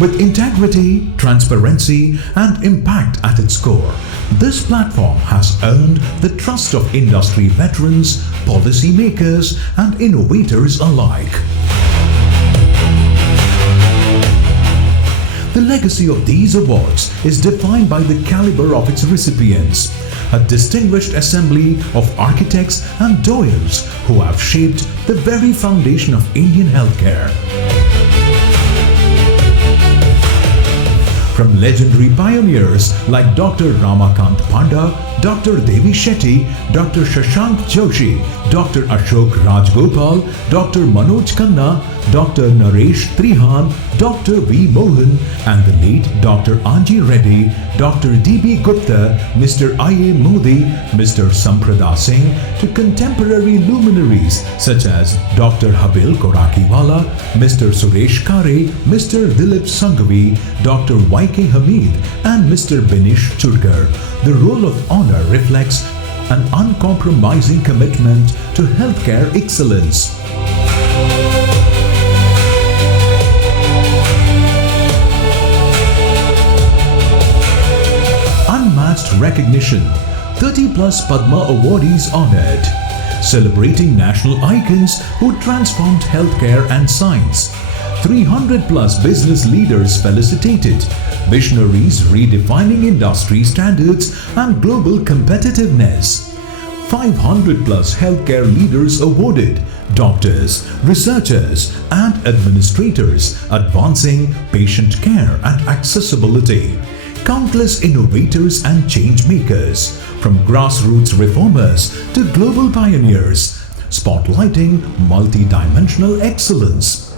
With integrity, transparency, and impact at its core, this platform has earned the trust of industry veterans, policymakers, and innovators alike. The legacy of these awards is defined by the caliber of its recipients, a distinguished assembly of architects and doyens who have shaped the very foundation of Indian healthcare. From legendary pioneers like Dr. Ramakant Panda, Dr. Devi Shetty, Dr. Shashank Joshi, Dr. Ashok Rajgopal, Dr. Manoj Khanna, Dr. Naresh Trihan, Dr. V. Mohan, and the late Dr. Anji Reddy, Dr. D.B. Gupta, Mr. I.A. Modi, Mr. Samprada Singh, to contemporary luminaries such as Dr. Habil Korakiwala, Mr. Suresh Kare, Mr. Dilip Sanghavi, Dr. Y.K. Hamid, and Mr. Binish Chudgar. The role of honor reflects an uncompromising commitment to healthcare excellence. Unmatched recognition, 30+ Padma awardees honored, celebrating national icons who transformed healthcare and science. 300+ business leaders felicitated, visionaries redefining industry standards and global competitiveness. 500+ healthcare leaders awarded, doctors, researchers, and administrators advancing patient care and accessibility. Countless innovators and change makers, from grassroots reformers to global pioneers, spotlighting multi-dimensional excellence.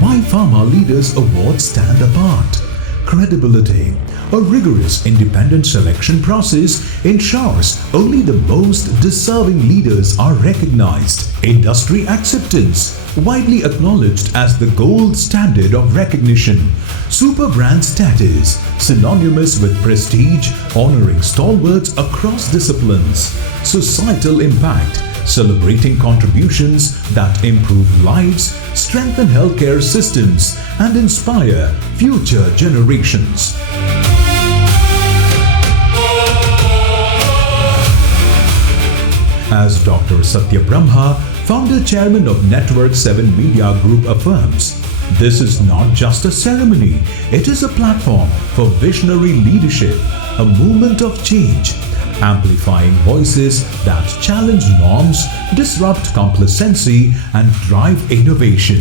Why Pharma Leaders Awards stand apart? Credibility. A rigorous independent selection process ensures only the most deserving leaders are recognized. Industry acceptance. Widely acknowledged as the gold standard of recognition. Super brand status. Synonymous with prestige, honoring stalwarts across disciplines. Societal impact. Celebrating contributions that improve lives, strengthen healthcare systems, and inspire future generations. As Dr. Satya Brahma, founder chairman of Network 7 Media Group affirms, this is not just a ceremony, it is a platform for visionary leadership, a movement of change, amplifying voices that challenge norms, disrupt complacency, and drive innovation.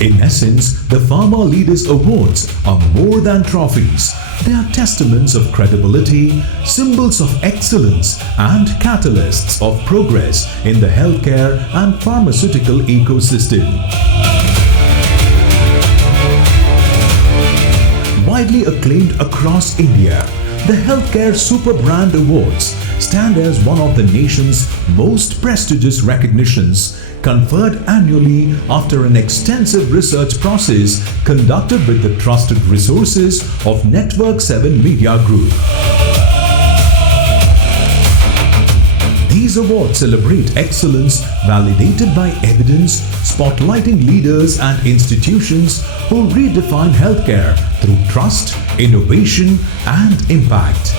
In essence, the Pharma Leaders Awards are more than trophies. They are testaments of credibility, symbols of excellence, and catalysts of progress in the healthcare and pharmaceutical ecosystem. Widely acclaimed across India, the Healthcare Super Brand Awards stand as one of the nation's most prestigious recognitions, conferred annually after an extensive research process conducted with the trusted resources of Network 7 Media Group. These awards celebrate excellence validated by evidence, spotlighting leaders and institutions who redefine healthcare through trust, innovation, and impact.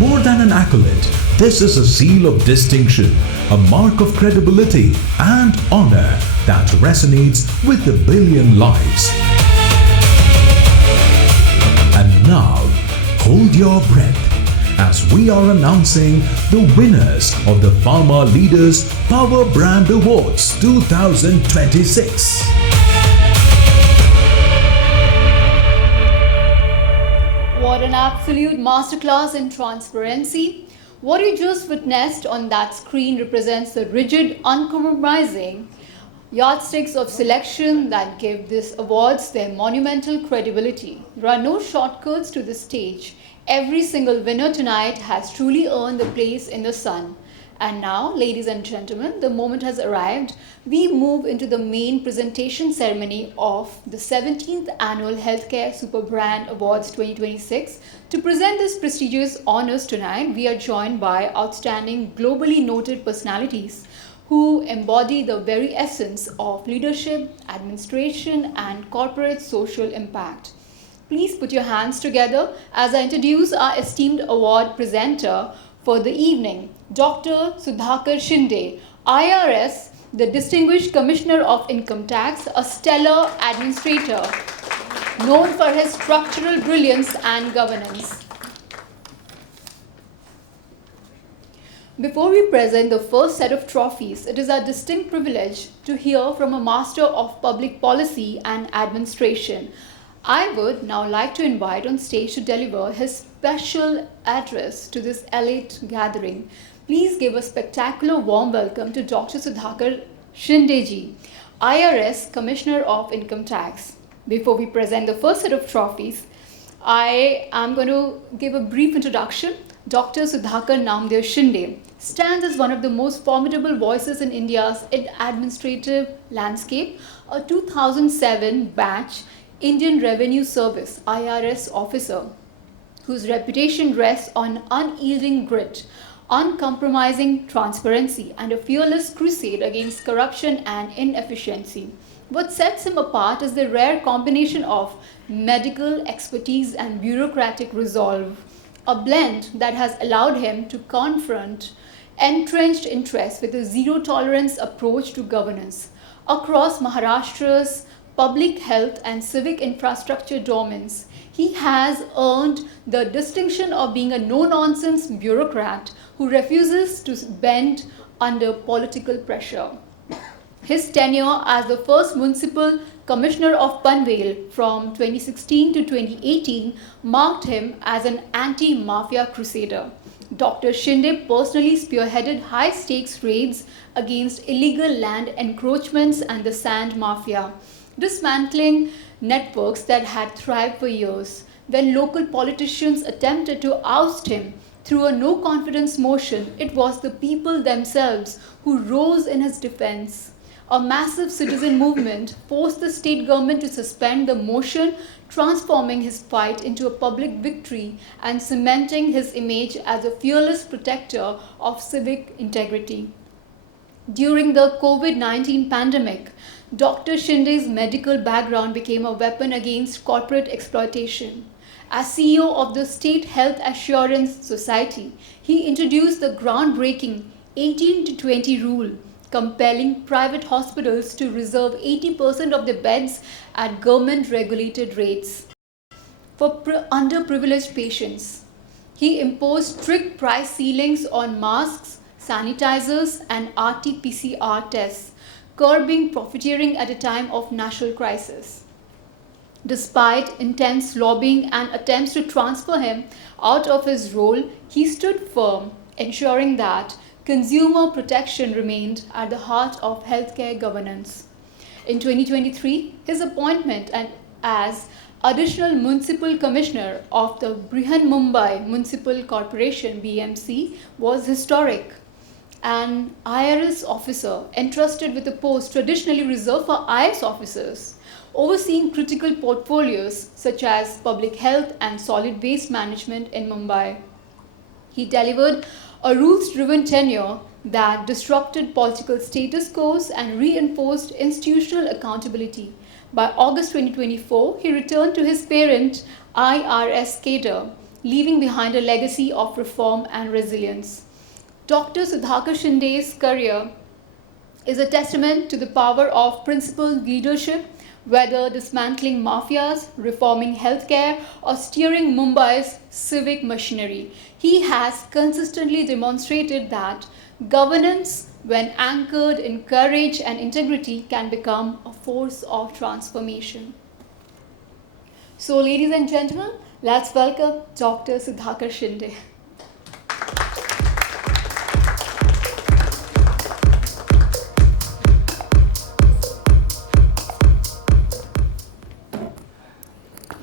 More than an accolade, this is a seal of distinction, a mark of credibility and honor that resonates with a billion lives. And now, hold your breath as we are announcing the winners of the Pharma Leaders Power Brand Awards 2026. What an absolute masterclass in transparency. What you just witnessed on that screen represents the rigid, uncompromising yardsticks of selection that give these awards their monumental credibility. There are no shortcuts to the stage. Every single winner tonight has truly earned the place in the sun. And now, ladies and gentlemen, the moment has arrived. We move into the main presentation ceremony of the 17th Annual Healthcare Super Brand Awards 2026. To present this prestigious honors tonight, we are joined by outstanding globally noted personalities who embody the very essence of leadership, administration, and corporate social impact. Please put your hands together as I introduce our esteemed award presenter for the evening, Dr. Sudhakar Shinde, IRS, the Distinguished Commissioner of Income Tax, a stellar administrator known for his structural brilliance and governance. Before we present the first set of trophies, it is our distinct privilege to hear from a master of public policy and administration. I would now like to invite on stage to deliver his special address to this elite gathering. Please give a spectacular warm welcome to Dr. Sudhakar Shindeji, IRS Commissioner of Income Tax. Before we present the first set of trophies, I am going to give a brief introduction. Dr. Sudhakar Namdev Shinde stands as one of the most formidable voices in India's administrative landscape, a 2007 batch Indian Revenue Service IRS officer whose reputation rests on unyielding grit, uncompromising transparency, and a fearless crusade against corruption and inefficiency. What sets him apart is the rare combination of medical expertise and bureaucratic resolve, a blend that has allowed him to confront entrenched interests with a zero-tolerance approach to governance. Across Maharashtra's public health and civic infrastructure domains, he has earned the distinction of being a no-nonsense bureaucrat who refuses to bend under political pressure. His tenure as the first municipal commissioner of Panvel from 2016 to 2018 marked him as an anti-mafia crusader. Dr. Shinde personally spearheaded high-stakes raids against illegal land encroachments and the sand mafia, dismantling networks that had thrived for years. When local politicians attempted to oust him through a no-confidence motion, it was the people themselves who rose in his defense. A massive citizen movement forced the state government to suspend the motion, transforming his fight into a public victory and cementing his image as a fearless protector of civic integrity. During the COVID-19 pandemic, Dr. Shinde's medical background became a weapon against corporate exploitation. As CEO of the State Health Assurance Society, he introduced the groundbreaking 18-20 rule, compelling private hospitals to reserve 80% of their beds at government-regulated rates for underprivileged patients. He imposed strict price ceilings on masks, sanitizers, and RT-PCR tests, curbing profiteering at a time of national crisis. Despite intense lobbying and attempts to transfer him out of his role, he stood firm, ensuring that consumer protection remained at the heart of healthcare governance. In 2023, his appointment as Additional Municipal Commissioner of the Brihan Mumbai Municipal Corporation BMC was historic. An IRS officer entrusted with a post traditionally reserved for IS officers, overseeing critical portfolios such as public health and solid waste management in Mumbai. He delivered a rules-driven tenure that disrupted political status quos and reinforced institutional accountability. By August 2024, he returned to his parent IRS cadre, leaving behind a legacy of reform and resilience. Dr. Sudhakar Shinde's career is a testament to the power of principled leadership, whether dismantling mafias, reforming healthcare, or steering Mumbai's civic machinery. He has consistently demonstrated that governance, when anchored in courage and integrity, can become a force of transformation. So, ladies and gentlemen, let's welcome Dr. Sudhakar Shinde.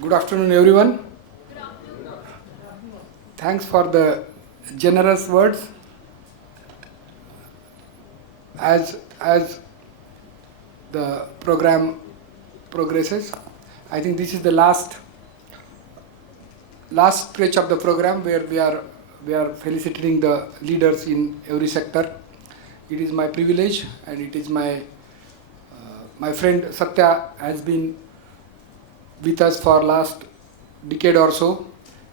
Good afternoon, everyone. Thanks for the generous words. As the program progresses, I think this is the last stretch of the program where we are felicitating the leaders in every sector. It is my privilege, and it is my friend Satya has been with us for last decade or so,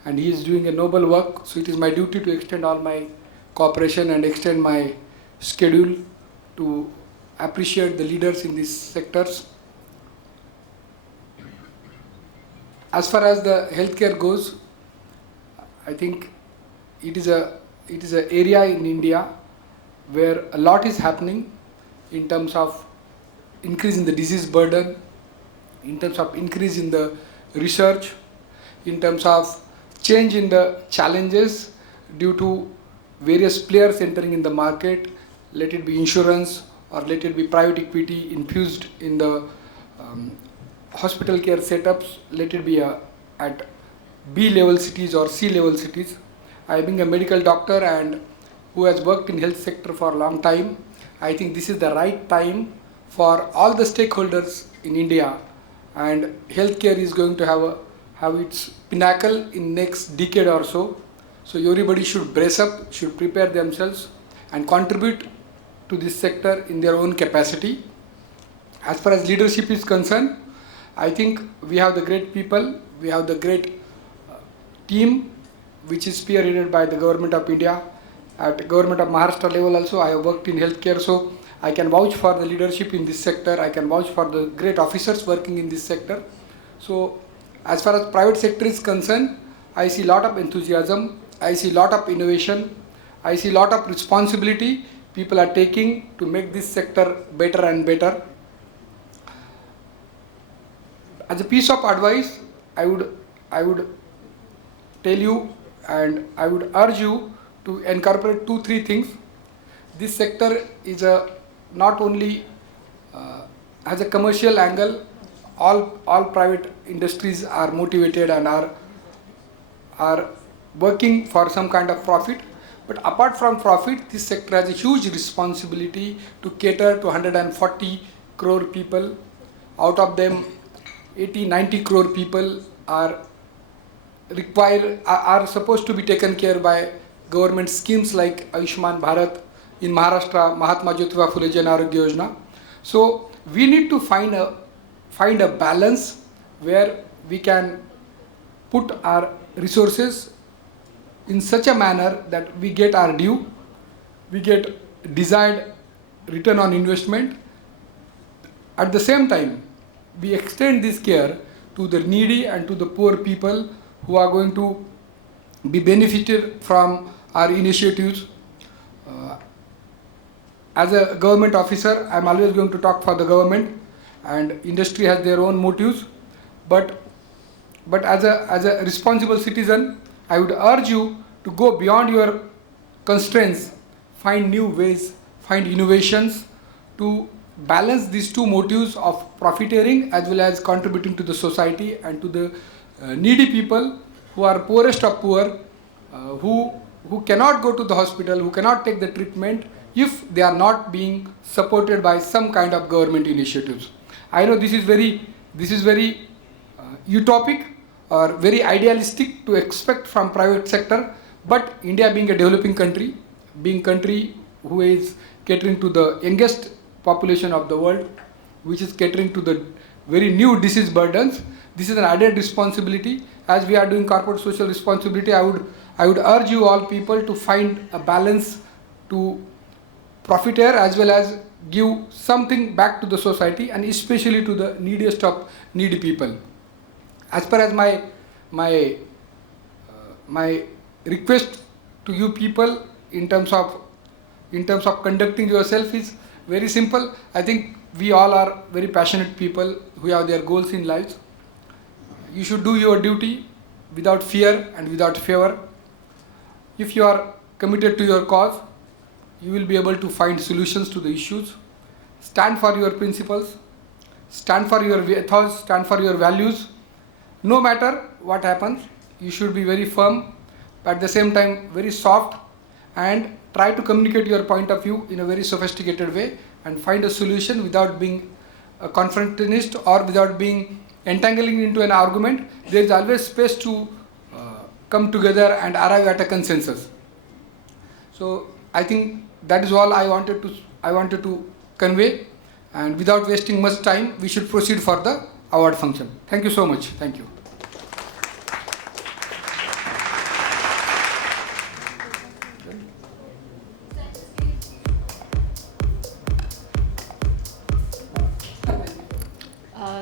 and he is doing a noble work. So it is my duty to extend all my cooperation and extend my schedule to appreciate the leaders in these sectors. As far as the healthcare goes, I think it is an area in India where a lot is happening in terms of increase in the disease burden, in terms of increase in the research, in terms of change in the challenges due to various players entering in the market, let it be insurance or let it be private equity infused in the hospital care setups, let it be at B-level cities or C-level cities. I being a medical doctor and who has worked in health sector for a long time, I think this is the right time for all the stakeholders in India, and healthcare is going to have its pinnacle in next decade or so. So everybody should brace up, should prepare themselves and contribute to this sector in their own capacity. As far as leadership is concerned, I think we have the great people, we have the great team which is spearheaded by the Government of India. At Government of Maharashtra level also, I have worked in healthcare, so I can vouch for the leadership in this sector. I can vouch for the great officers working in this sector. So as far as private sector is concerned, I see a lot of enthusiasm, I see a lot of innovation, I see a lot of responsibility people are taking to make this sector better and better. As a piece of advice, I would tell you and I would urge you to incorporate 2-3 things. This sector is not only has a commercial angle. All private industries are motivated and are working for some kind of profit. But apart from profit, this sector has a huge responsibility to cater to 140 crore people. Out of them, 80-90 crore people are supposed to be taken care by government schemes like Ayushman Bharat, in Maharashtra, Mahatma Jyotiba Phule Jan Arogya Yojana. So we need to find a balance where we can put our resources in such a manner that we get our due, we get desired return on investment. At the same time, we extend this care to the needy and to the poor people who are going to be benefited from our initiatives. As a government officer, I am always going to talk for the government, and industry has their own motives. But as a responsible citizen, I would urge you to go beyond your constraints, find new ways, find innovations to balance these two motives of profiteering as well as contributing to the society and to the needy people who are poorest of poor, who cannot go to the hospital, who cannot take the treatment if they are not being supported by some kind of government initiatives. I know this is very utopic or very idealistic to expect from private sector, but India being a developing country, being country who is catering to the youngest population of the world, which is catering to the very new disease burdens, this is an added responsibility. As we are doing corporate social responsibility, I would urge you all people to find a balance to profiteer as well as give something back to the society and especially to the neediest of needy people. As far as my request to you people in terms of conducting yourself is very simple. I think we all are very passionate people who have their goals in life. You should do your duty without fear and without favor. If you are committed to your cause, you will be able to find solutions to the issues. Stand for your principles, stand for your ethos, stand for your values. No matter what happens, you should be very firm, but at the same time very soft, and try to communicate your point of view in a very sophisticated way and find a solution without being a confrontationist or without being entangling into an argument. There is always space to come together and arrive at a consensus. So I think that is all I wanted to convey, and without wasting much time, we should proceed for the award function. Thank you so much. Thank you.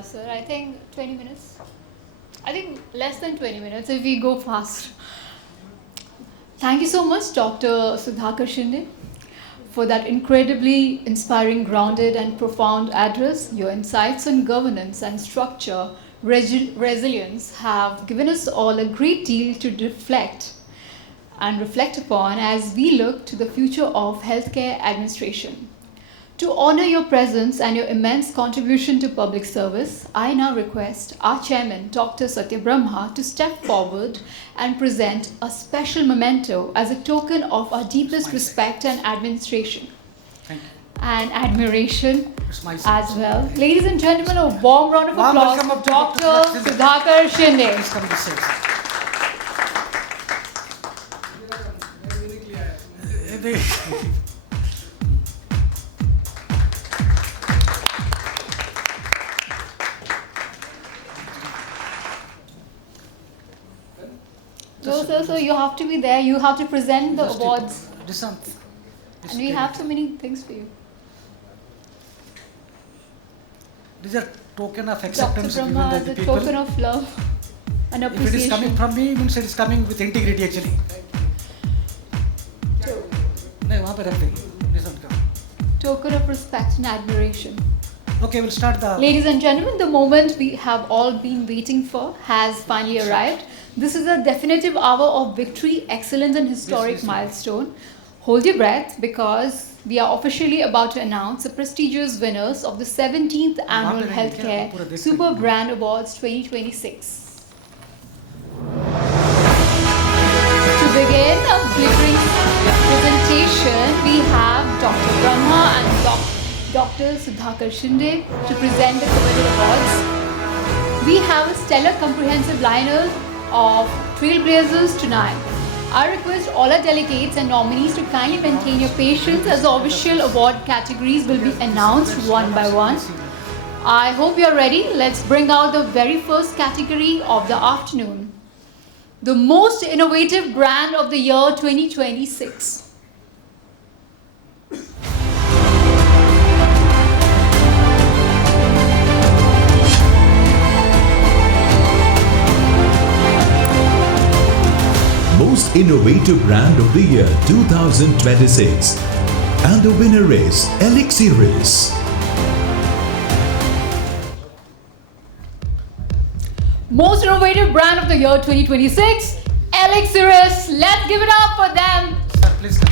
Sir, I think 20 minutes. I think less than 20 minutes if we go fast. Thank you so much, Dr. Sudhakar Shinde, for that incredibly inspiring, grounded and profound address. Your insights on governance and structure, resilience have given us all a great deal to reflect upon as we look to the future of healthcare administration. To honor your presence and your immense contribution to public service, I now request our chairman, Dr. Satya Brahma, to step forward and present a special memento as a token of our deepest respect and administration and admiration as well. Ladies and gentlemen, a warm round of applause for Dr. Sudhakar Shinde. So you have to be there, you have to present the awards. And we have so many things for you. These are token of acceptance Dr. given Brahma by is the a people. token of love and If appreciation. it is coming from me, means it is coming with integrity actually. No, वहाँ पे रख देंगे. This one come. Token of respect and admiration. Okay, we'll start the... Ladies and gentlemen, the moment we have all been waiting for has finally arrived. This is a definitive hour of victory, excellence and historic milestone. Hold your breath because we are officially about to announce the prestigious winners of the 17th Annual Healthcare Super Brand Awards 2026. To begin a glittering presentation, we have Dr. Brahma and Dr. Sudhakar Shinde to present the coveted awards. We have a stellar comprehensive lineup of trailblazers tonight. I request all our delegates and nominees to kindly maintain your patience as the official award categories will be announced one by one. I hope you are ready. Let's bring out the very first category of the afternoon. The most innovative brand of the year 2026. Most Innovative Brand of the Year 2026. And the winner is Visionaries. Most Innovative Brand of the Year 2026, Visionaries. Let's give it up for them. Sir, please come.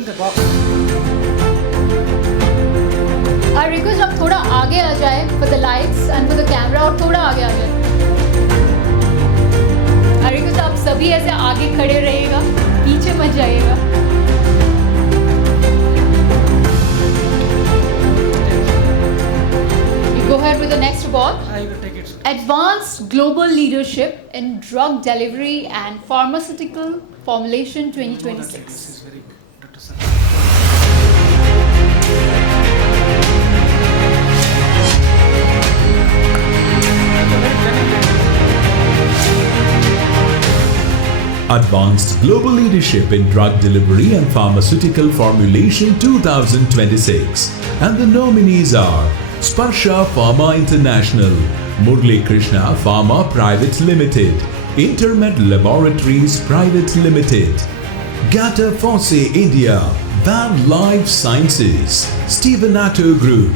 them the box. I request आप थोड़ा आगे आ जाए for the lights and for the camera और थोड़ा आगे आ जाए. I request आप सभी ऐसे आगे खड़े रहिएगा, पीछे मत जाइएगा. You go ahead with the next award. I will take it. Advanced Global Leadership in Drug Delivery and Pharmaceutical Formulation 2026. This is very good, Dr. Satya. Advanced Global Leadership in Drug Delivery and Pharmaceutical Formulation 2026. And the nominees are Sparsha Pharma International, Murli Krishna Pharma Private Limited, Intermed Laboratories Private Limited, Gata Fosse India, Van Life Sciences, Stevanato Group.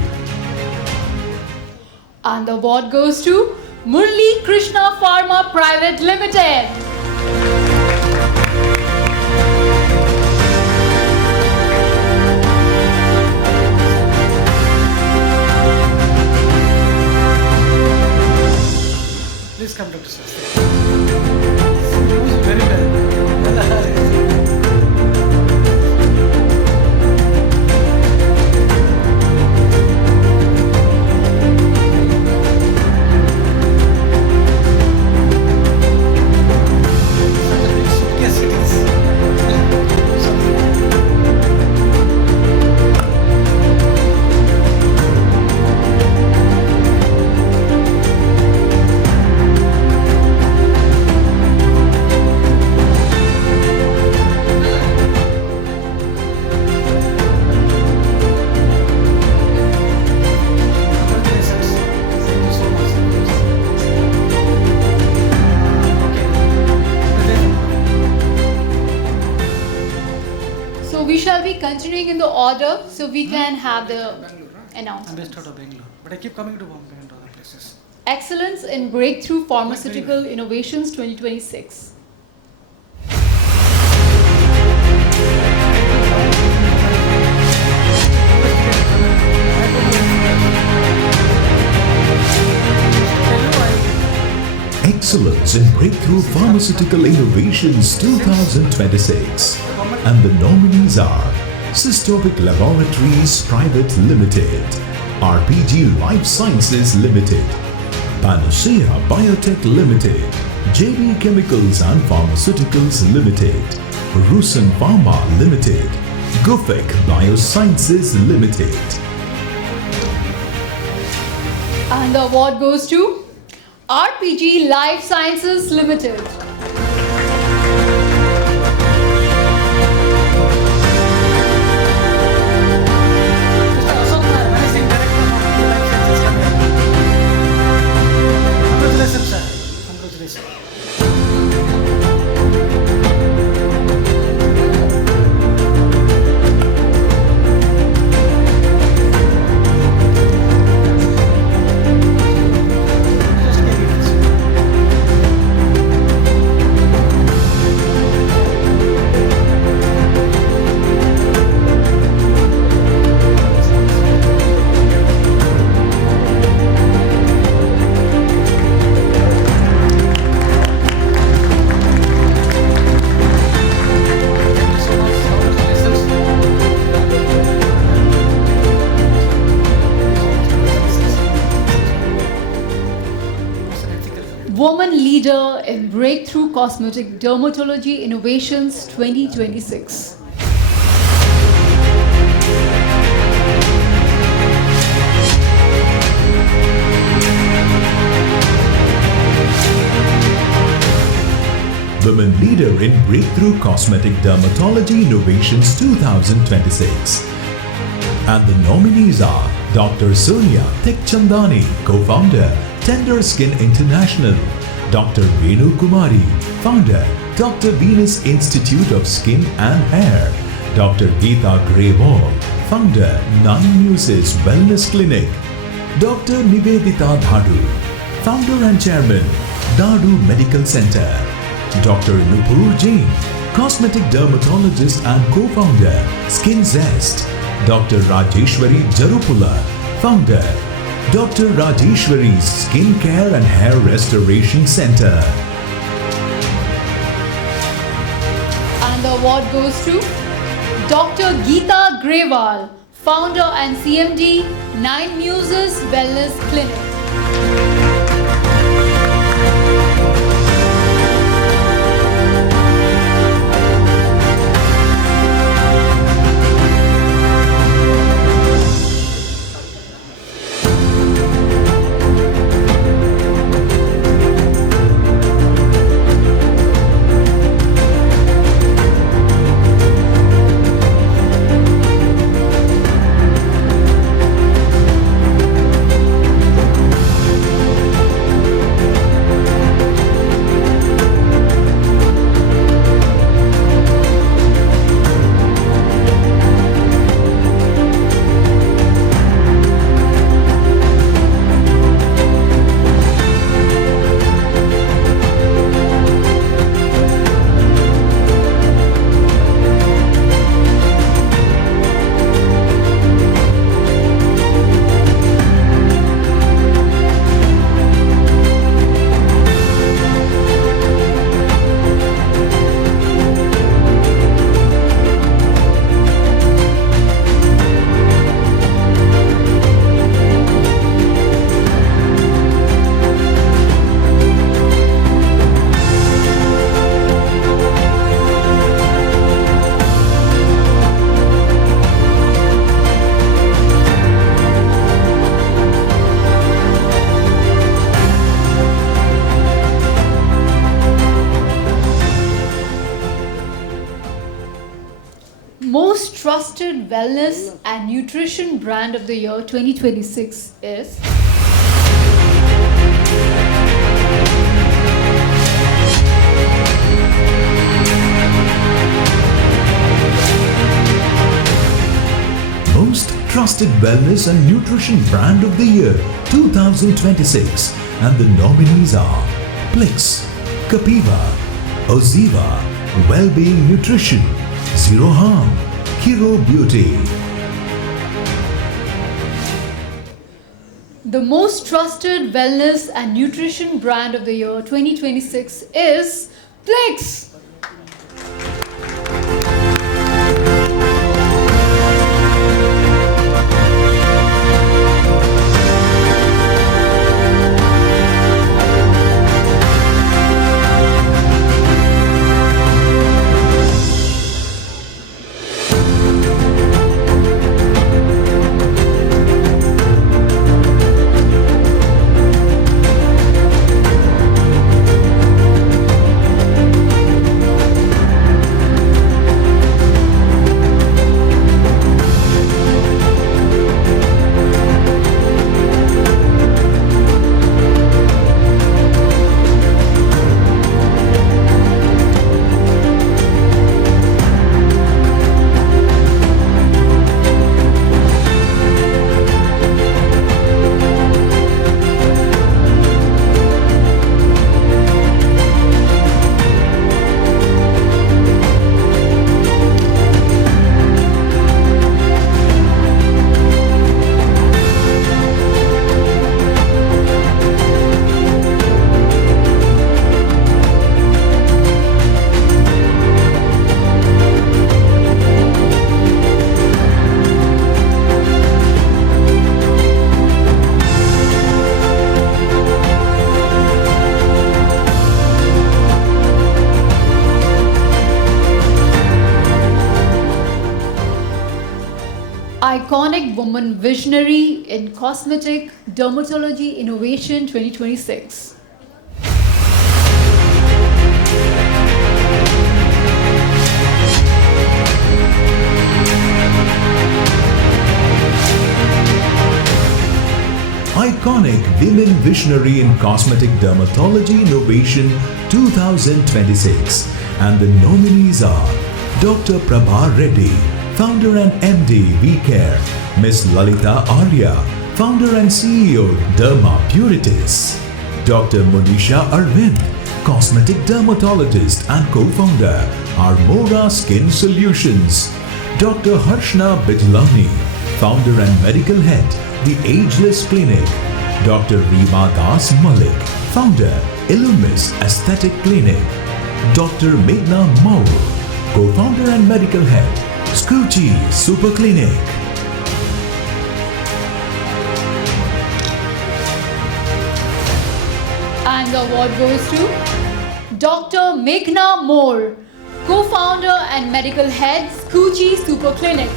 And the award goes to Murli Krishna Pharma Private Limited. Please come, Dr. Satya. Very well. Yes, it is. So we shall be continuing in the order so we can have the I'm based announcement. out of Bangalore, but I keep coming to Bombay and other places. Excellence in Breakthrough Pharmaceutical Innovations 2026. Excellence in Breakthrough Pharmaceutical Innovations 2026. And the nominees are Systopic Laboratories Private Limited, RPG Life Sciences Limited, Panacea Biotech Limited, JB Chemicals and Pharmaceuticals Limited, Rusan Pharma Limited, Gufek Biosciences Limited. And the award goes to RPG Life Sciences Limited. Congratulations, sir. Congratulations. Woman Leader in Breakthrough Cosmetic Dermatology Innovations 2026. Women Leader in Breakthrough Cosmetic Dermatology Innovations 2026. And the nominees are Dr. Sonia Tekchandani, co-founder, Tender Skin International, Dr. Venu Kumari, founder, Dr. Venus Institute of Skin and Hair, Dr. Geeta Grewal, founder, Nine Muses Wellness Clinic, Dr. Nivedita Dhadu, founder and chairman, Dadu Medical Center, Dr. Nupur Jain, cosmetic dermatologist and co-founder, Skin Zest, Dr. Rajeshwari Jarupula, founder, Dr. Rajeshwari's Skin Care and Hair Restoration Center. And the award goes to Dr. Geeta Grewal, founder and CMD, 9 Muses Wellness Clinic. Most trusted wellness and nutrition brand of the year 2026 is Most Trusted Wellness and Nutrition Brand of the Year 2026, and the nominees are Plix, Capiva, Oziva, Wellbeing Nutrition, Zero Harm, Hero Beauty. the most trusted wellness and nutrition brand of the year 2026 is Plix. Iconic Woman Visionary in Cosmetic Dermatology Innovation 2026. Iconic Women Visionary in Cosmetic Dermatology Innovation 2026, and the nominees are Dr. Prabha Reddy, Founder and MD VCare, Ms. Lalita Arya, Founder and CEO Derma Puritis, Dr. Monisha Arvind, cosmetic dermatologist and co-founder, Armora Skin Solutions. Dr. Harshna Bijlani, founder and medical head, The Ageless Clinic. Dr. Reema Das Malik, founder, Illumis Aesthetic Clinic. Dr. Meghna Maur, co-founder and medical head, Scoochie Super Clinic. And the award goes to Dr. Meghna Maur, co-founder and medical head, Scoochie Super Clinic.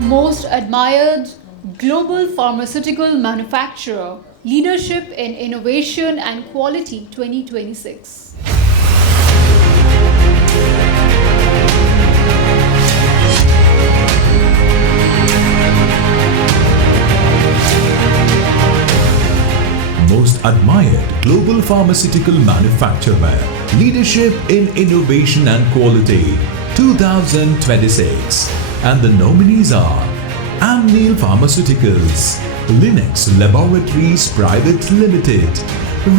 Most admired global pharmaceutical manufacturer, leadership in innovation and quality 2026. Most admired global pharmaceutical manufacturer, leadership in innovation and quality 2026. And the nominees are Amneal Pharmaceuticals, Linux Laboratories Private Limited,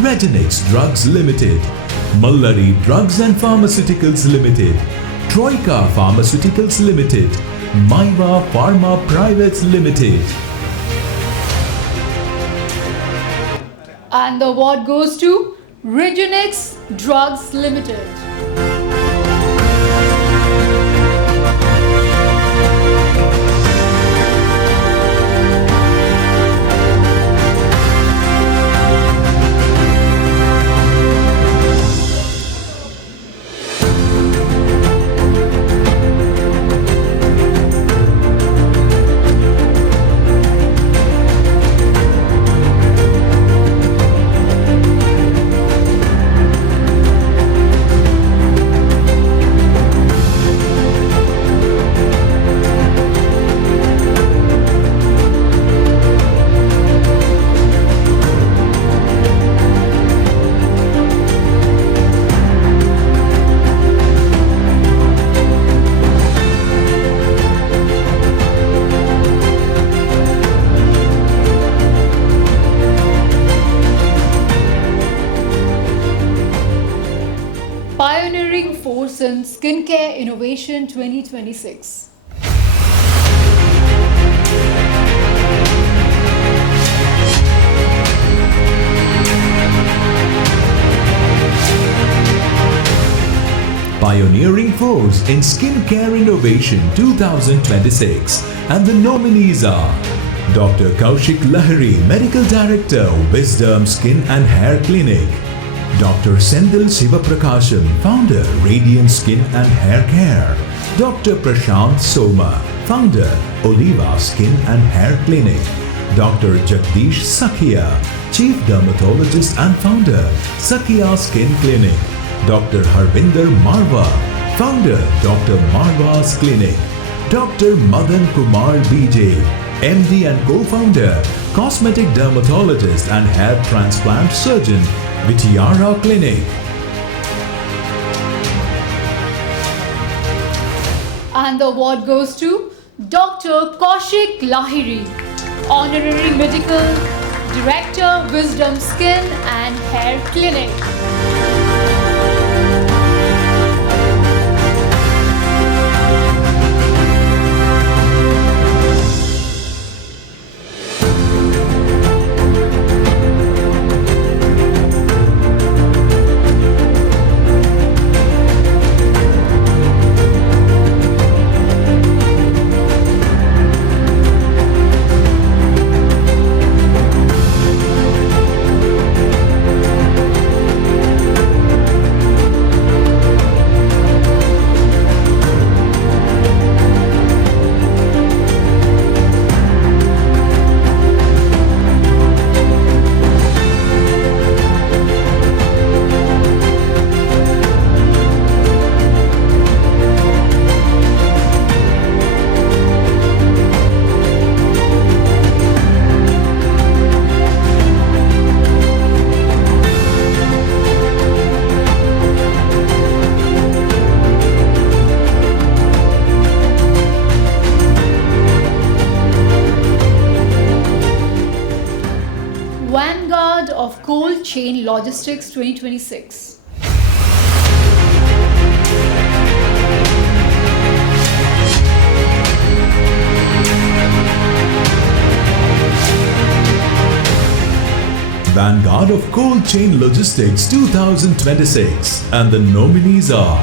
Regenix Drugs Limited, Mallari Drugs and Pharmaceuticals Limited, Troika Pharmaceuticals Limited, Maiva Pharma Private Limited. And the award goes to Regenix Drugs Limited. Pioneering Force in Skincare Innovation 2026. Pioneering Force in Skincare Innovation 2026. And the nominees are Dr. Kaushik Lahiri, Medical Director, Wisdom Skin and Hair Clinic. Dr. Sendil Sivaprakasham, Founder, Radiant Skin and Hair Care. Dr. Prashant Soma, Founder, Oliva Skin and Hair Clinic. Dr. Jagdish Sakia, Chief Dermatologist and Founder, Sakia Skin Clinic. Dr. Harvinder Marwa, Founder, Dr. Marwa's Clinic. Dr. Madan Kumar BJ, MD and Co-Founder, cosmetic dermatologist and hair transplant surgeon, Vitiara Clinic. And the award goes to Dr. Kaushik Lahiri, Honorary Medical Director, Wisdom Skin and Hair Clinic. Of Cold Chain Logistics 2026. Vanguard of Cold Chain Logistics 2026, and the nominees are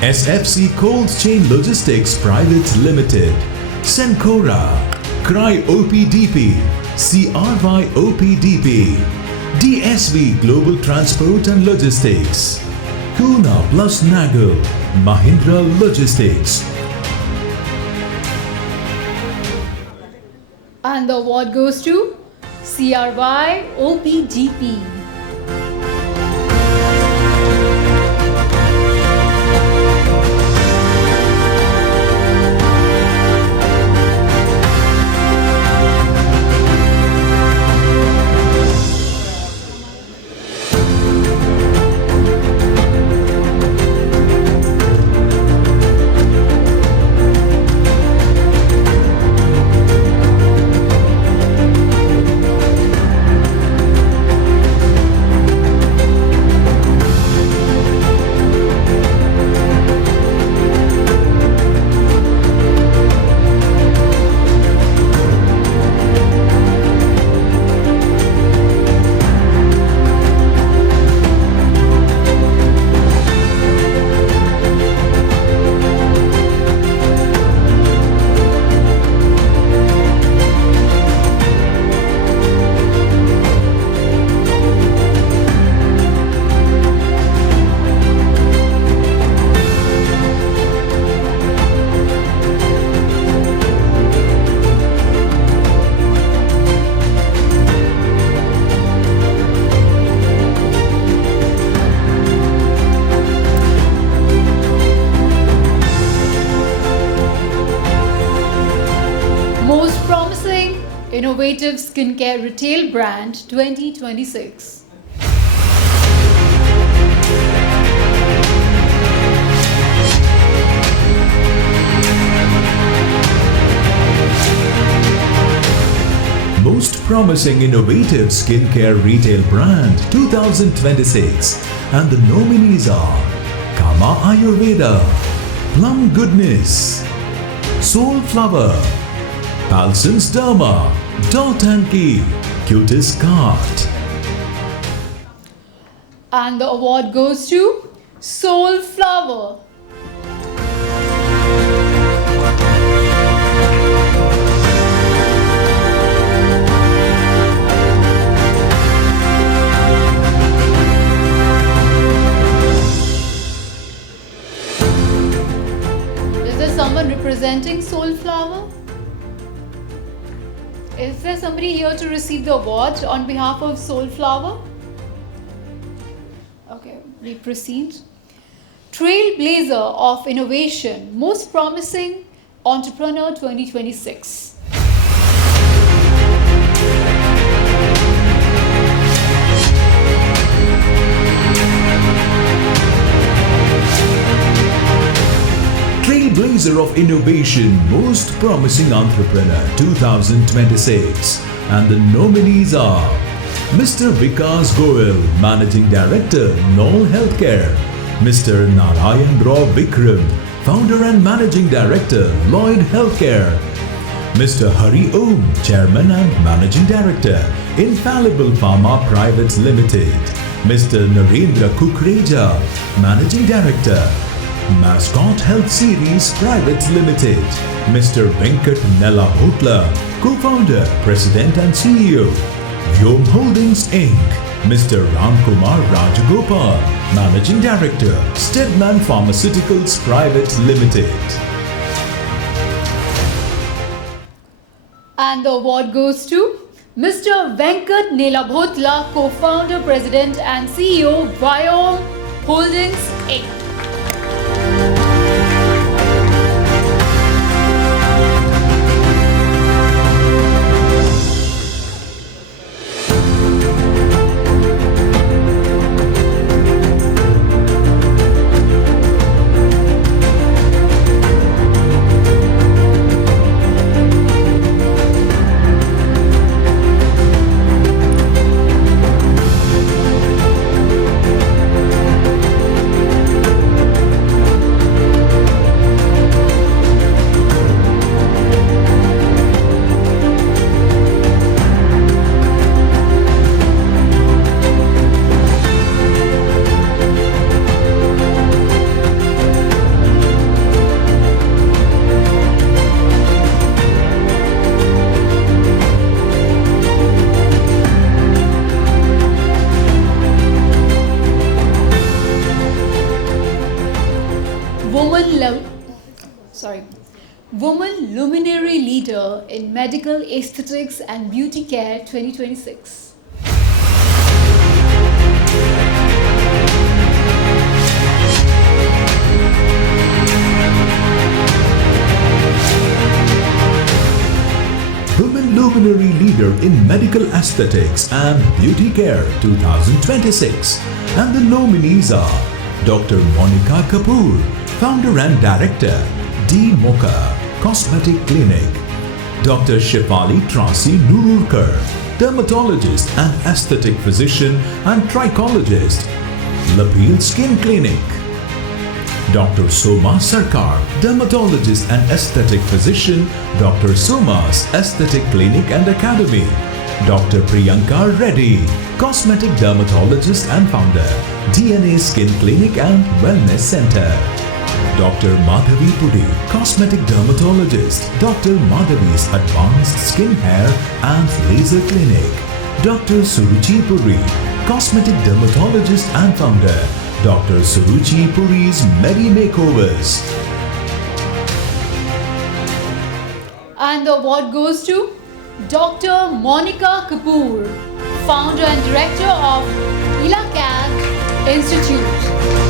SFC Cold Chain Logistics Private Limited, Sencora, Cry OPDP, CRY OPDP, DSV Global Transport and Logistics, Kuna plus Nagel, Mahindra Logistics. And the award goes to CRY OPDP. Innovative Skincare Retail Brand 2026. Most Promising Innovative Skincare Retail Brand 2026, and the nominees are Kama Ayurveda, Plum Goodness, Soul Flower, Palson's Derma, Dot and Key, Cutest Cart. And the award goes to Soul Flower. Is there someone representing Soul Flower? Is there somebody here to receive the award on behalf of Soul Flower? Okay, we proceed. Trailblazer of Innovation, Most Promising Entrepreneur 2026. User of Innovation Most Promising Entrepreneur 2026. And the nominees are Mr. Vikas Goel, Managing Director, Knoll Healthcare; Mr. Narayan Rao Vikram, Founder and Managing Director, Lloyd Healthcare; Mr. Hari Om, Chairman and Managing Director, Infallible Pharma Private Limited; Mr. Narendra Kukreja, Managing Director, Mascot Health Series Private Limited; Mr. Venkat Nellabhotla, Co-founder, President and CEO, Vyom Holdings Inc.; Mr. Ramkumar Rajagopal, Managing Director, Stedman Pharmaceuticals Private Limited. And the award goes to Mr. Venkat Nellabhotla, Co-founder, President and CEO, Vyom Holdings Inc. Woman Luminary Leader in Medical Aesthetics and Beauty Care 2026. Women Luminary Leader in Medical Aesthetics and Beauty Care 2026. And the nominees are Dr. Monica Kapoor, Founder and Director, D. Mocha Cosmetic Clinic; Dr. Shefali Trasi Nururkar, Dermatologist and Aesthetic Physician and Trichologist, Lapeel Skin Clinic; Dr. Soma Sarkar, Dermatologist and Aesthetic Physician, Dr. Soma's Aesthetic Clinic and Academy; Dr. Priyanka Reddy, Cosmetic Dermatologist and Founder, DNA Skin Clinic and Wellness Center; Dr. Madhavi Pudi, Cosmetic Dermatologist, Dr. Madhavi's Advanced Skin Hair and Laser Clinic; Dr. Suruchi Puri, Cosmetic Dermatologist and Founder, Dr. Suruchi Puri's Medi Makeovers. And the award goes to Dr. Monica Kapoor, Founder and Director of Ilacat Institute.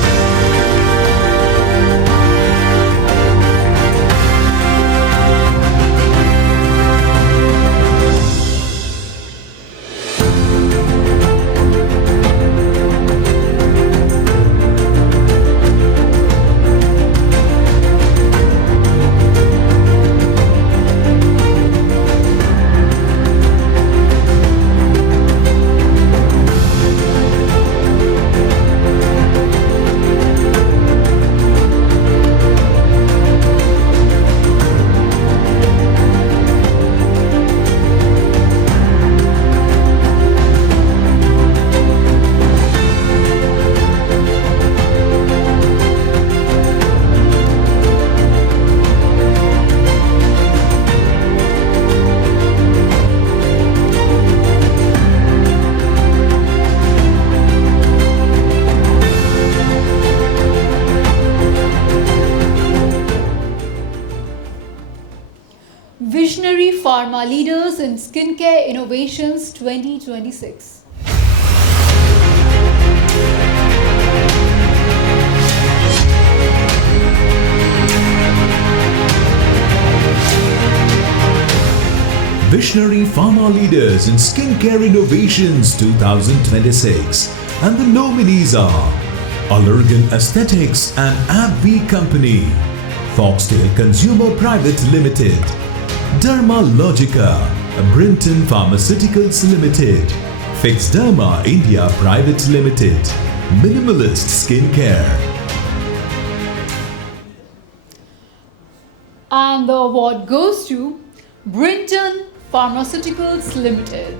Visionary Pharma Leaders in Skincare Innovations 2026. Visionary Pharma Leaders in Skincare Innovations 2026. And the nominees are Allergan Aesthetics and AbbVie Company, Foxtail Consumer Private Limited, Derma Logica, Brinton Pharmaceuticals Limited, Fixderma India Private Limited, Minimalist Skincare. And the award goes to Brinton Pharmaceuticals Limited.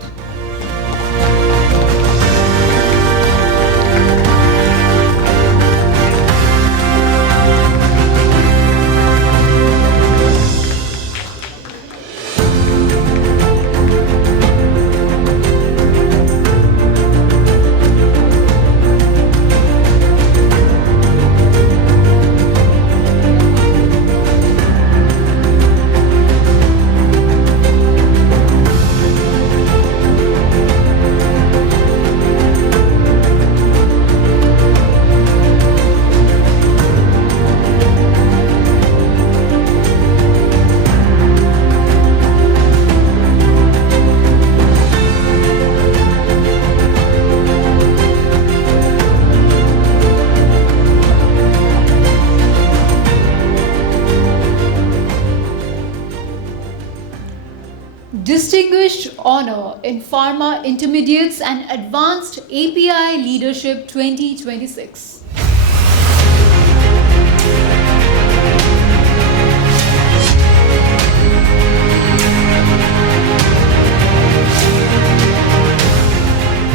Distinguished Honor in Pharma Intermediates and Advanced API Leadership 2026.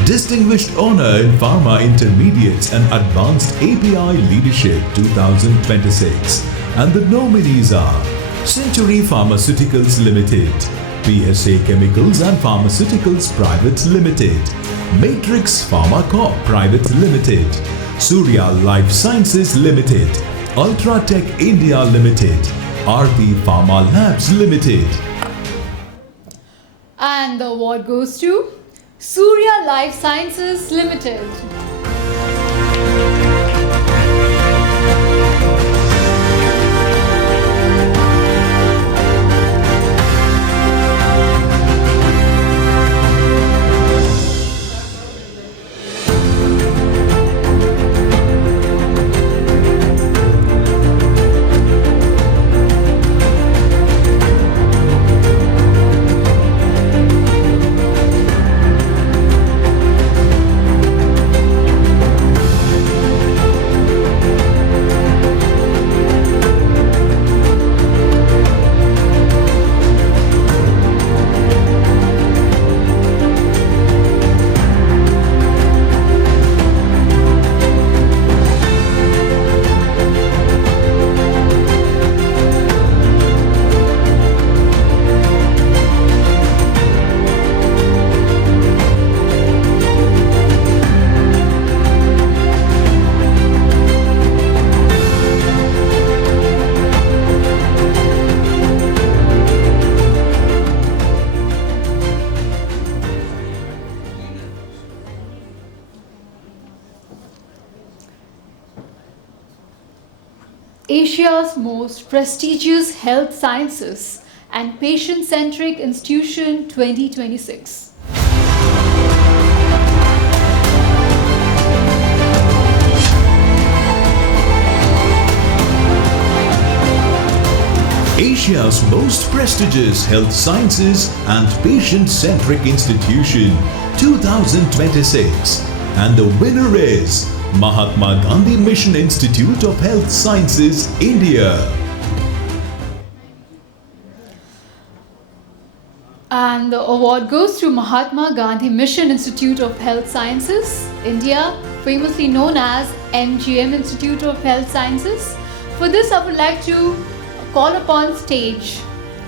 Distinguished Honor in Pharma Intermediates and Advanced API Leadership 2026. And the nominees are Century Pharmaceuticals Limited, PSA Chemicals and Pharmaceuticals Private Limited, Matrix Pharma Corp Private Limited, Surya Life Sciences Limited, Ultratech India Limited, Aarti Pharma Labs Limited. And the award goes to Surya Life Sciences Limited. Asia's most prestigious health sciences and patient-centric institution 2026. Asia's most prestigious health sciences and patient-centric institution 2026. And the winner is Mahatma Gandhi Mission Institute of Health Sciences, India. And the award goes to Mahatma Gandhi Mission Institute of Health Sciences, India, famously known as MGM Institute of Health Sciences. For this, I would like to call upon stage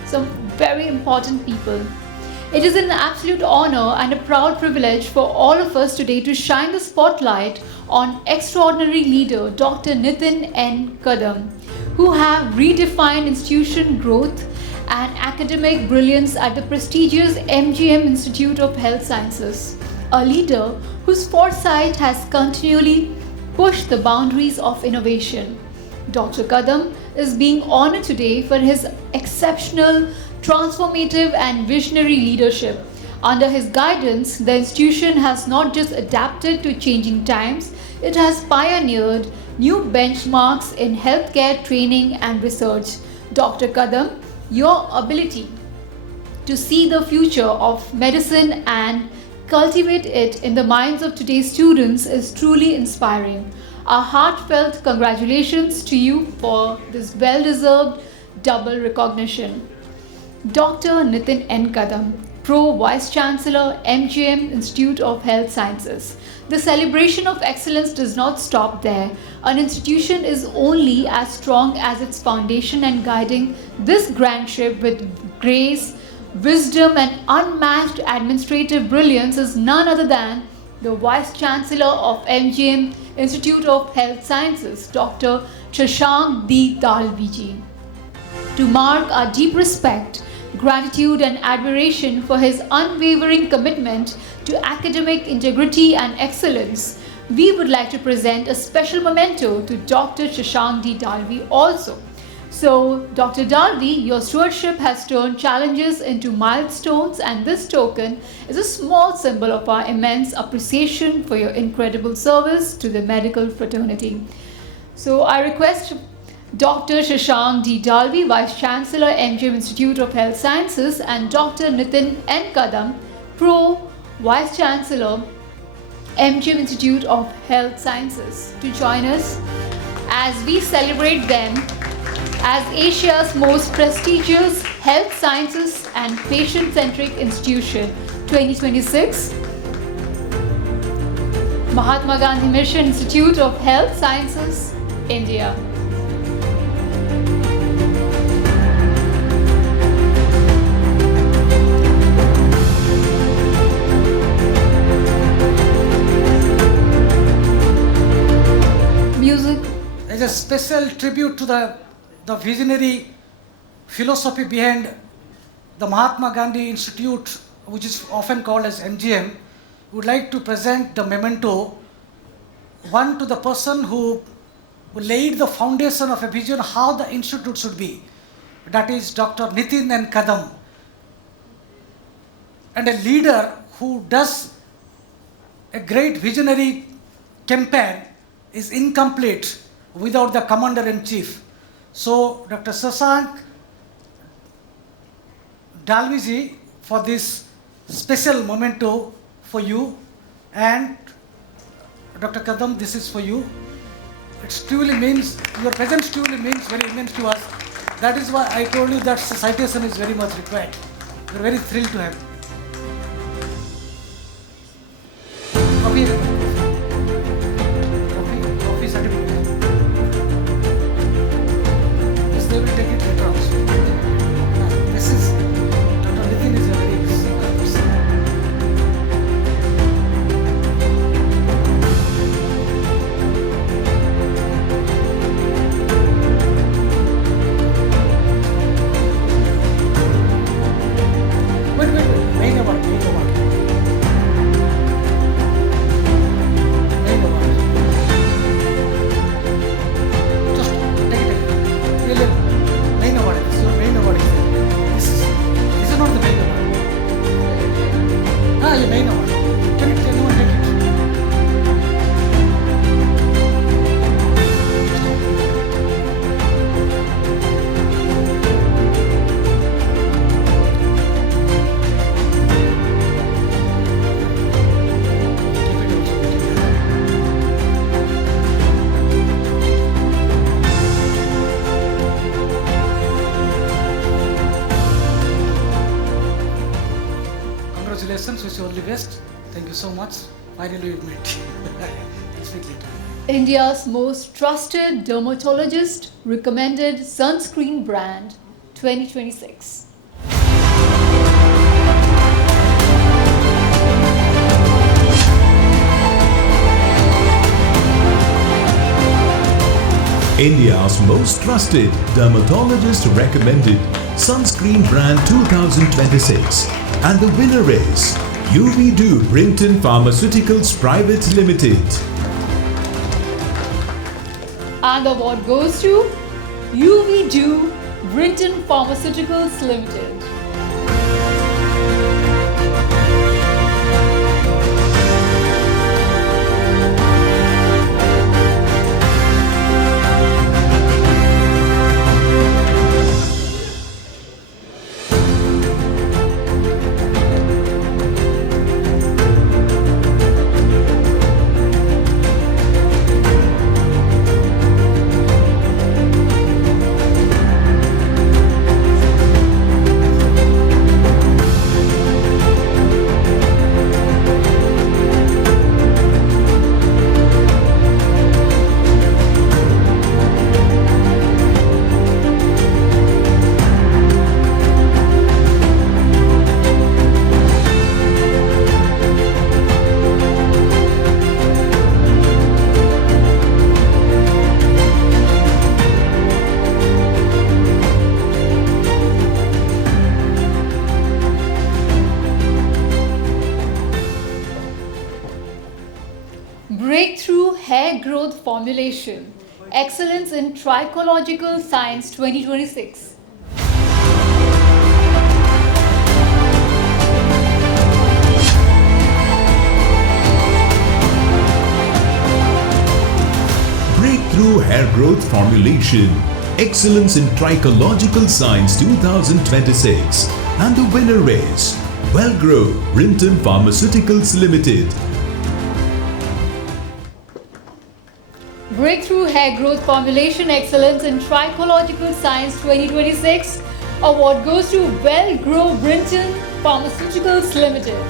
some very important people. It is an absolute honor and a proud privilege for all of us today to shine the spotlight on extraordinary leader Dr. Nitin N. Kadam, who have redefined institution growth and academic brilliance at the prestigious MGM Institute of Health Sciences, a leader whose foresight has continually pushed the boundaries of innovation. Dr. Kadam is being honored today for his exceptional, transformative and visionary leadership. Under his guidance, the institution has not just adapted to changing times, it has pioneered new benchmarks in healthcare training and research. Dr. Kadam, your ability to see the future of medicine and cultivate it in the minds of today's students is truly inspiring. Our heartfelt congratulations to you for this well-deserved double recognition. Dr. Nitin N. Kadam, Pro Vice Chancellor, MGM Institute of Health Sciences. The celebration of excellence does not stop there. An institution is only as strong as its foundation, and guiding this grand ship with grace, wisdom and unmatched administrative brilliance is none other than the Vice Chancellor of MGM Institute of Health Sciences, Dr. Shashank D. Dalviji. To mark our deep respect, gratitude and admiration for his unwavering commitment to academic integrity and excellence, we would like to present a special memento to Dr. Shashank D. Dalvi also. So, Dr. Dalvi, your stewardship has turned challenges into milestones, and this token is a small symbol of our immense appreciation for your incredible service to the medical fraternity. So, I request Dr. Shashank D. Dalvi, Vice Chancellor, MGM Institute of Health Sciences, and Dr. Nitin N. Kadam, Pro Vice Chancellor, MGM Institute of Health Sciences, to join us as we celebrate them as Asia's most prestigious health sciences and patient-centric institution 2026. Mahatma Gandhi Mission Institute of Health Sciences, India. Music. As a special tribute to the visionary philosophy behind the Mahatma Gandhi Institute, which is often called as MGM, we would like to present the memento, one to the person who laid the foundation of a vision how the institute should be. That is Dr. Nitin N. Kadam, and a leader who does a great visionary campaign is incomplete without the commander-in-chief. So, Dr. Shashank Dalviji, for this special memento for you, and Dr. Kadam, this is for you. It truly means, your presence truly means very immense to us. That is why I told you that citation is very much required. We are very thrilled to have you. Coffee certificate. They will take it later also. This is, Dr. Nitin is a very simple person. Wait, main award. Just take it. Main award. This is your main award. This is not the main award. Your main award. Take it. Anyone take it. Congratulations, wish you all the best. Thank you so much. Finally we met. Speak later. India's most trusted dermatologist recommended sunscreen brand 2026. India's most trusted dermatologist recommended sunscreen brand 2026, and the winner is UV2 Brinton Pharmaceuticals Private Limited. And the award goes to UV2 Brinton Pharmaceuticals Limited. Growth Formulation, Excellence in Trichological Science 2026. Breakthrough Hair Growth Formulation, Excellence in Trichological Science 2026. And the winner is Wellgrow Brinton Pharmaceuticals Limited. Breakthrough Hair Growth Formulation Excellence in Trichological Science 2026 award goes to Wellgrow Brinton Pharmaceuticals Limited.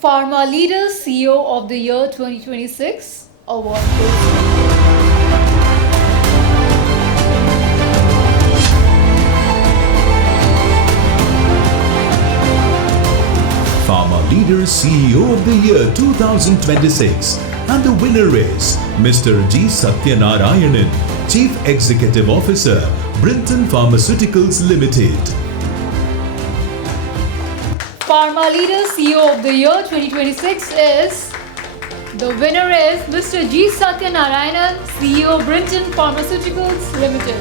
Pharma Leader CEO of the Year 2026 award goes to Pharma Leader CEO of the Year 2026, and the winner is Mr. G. Satyanarayanan, Chief Executive Officer, Brinton Pharmaceuticals Limited. Pharma Leader CEO of the Year 2026 is, the winner is Mr. G. Satyanarayanan, CEO Brinton Pharmaceuticals Limited.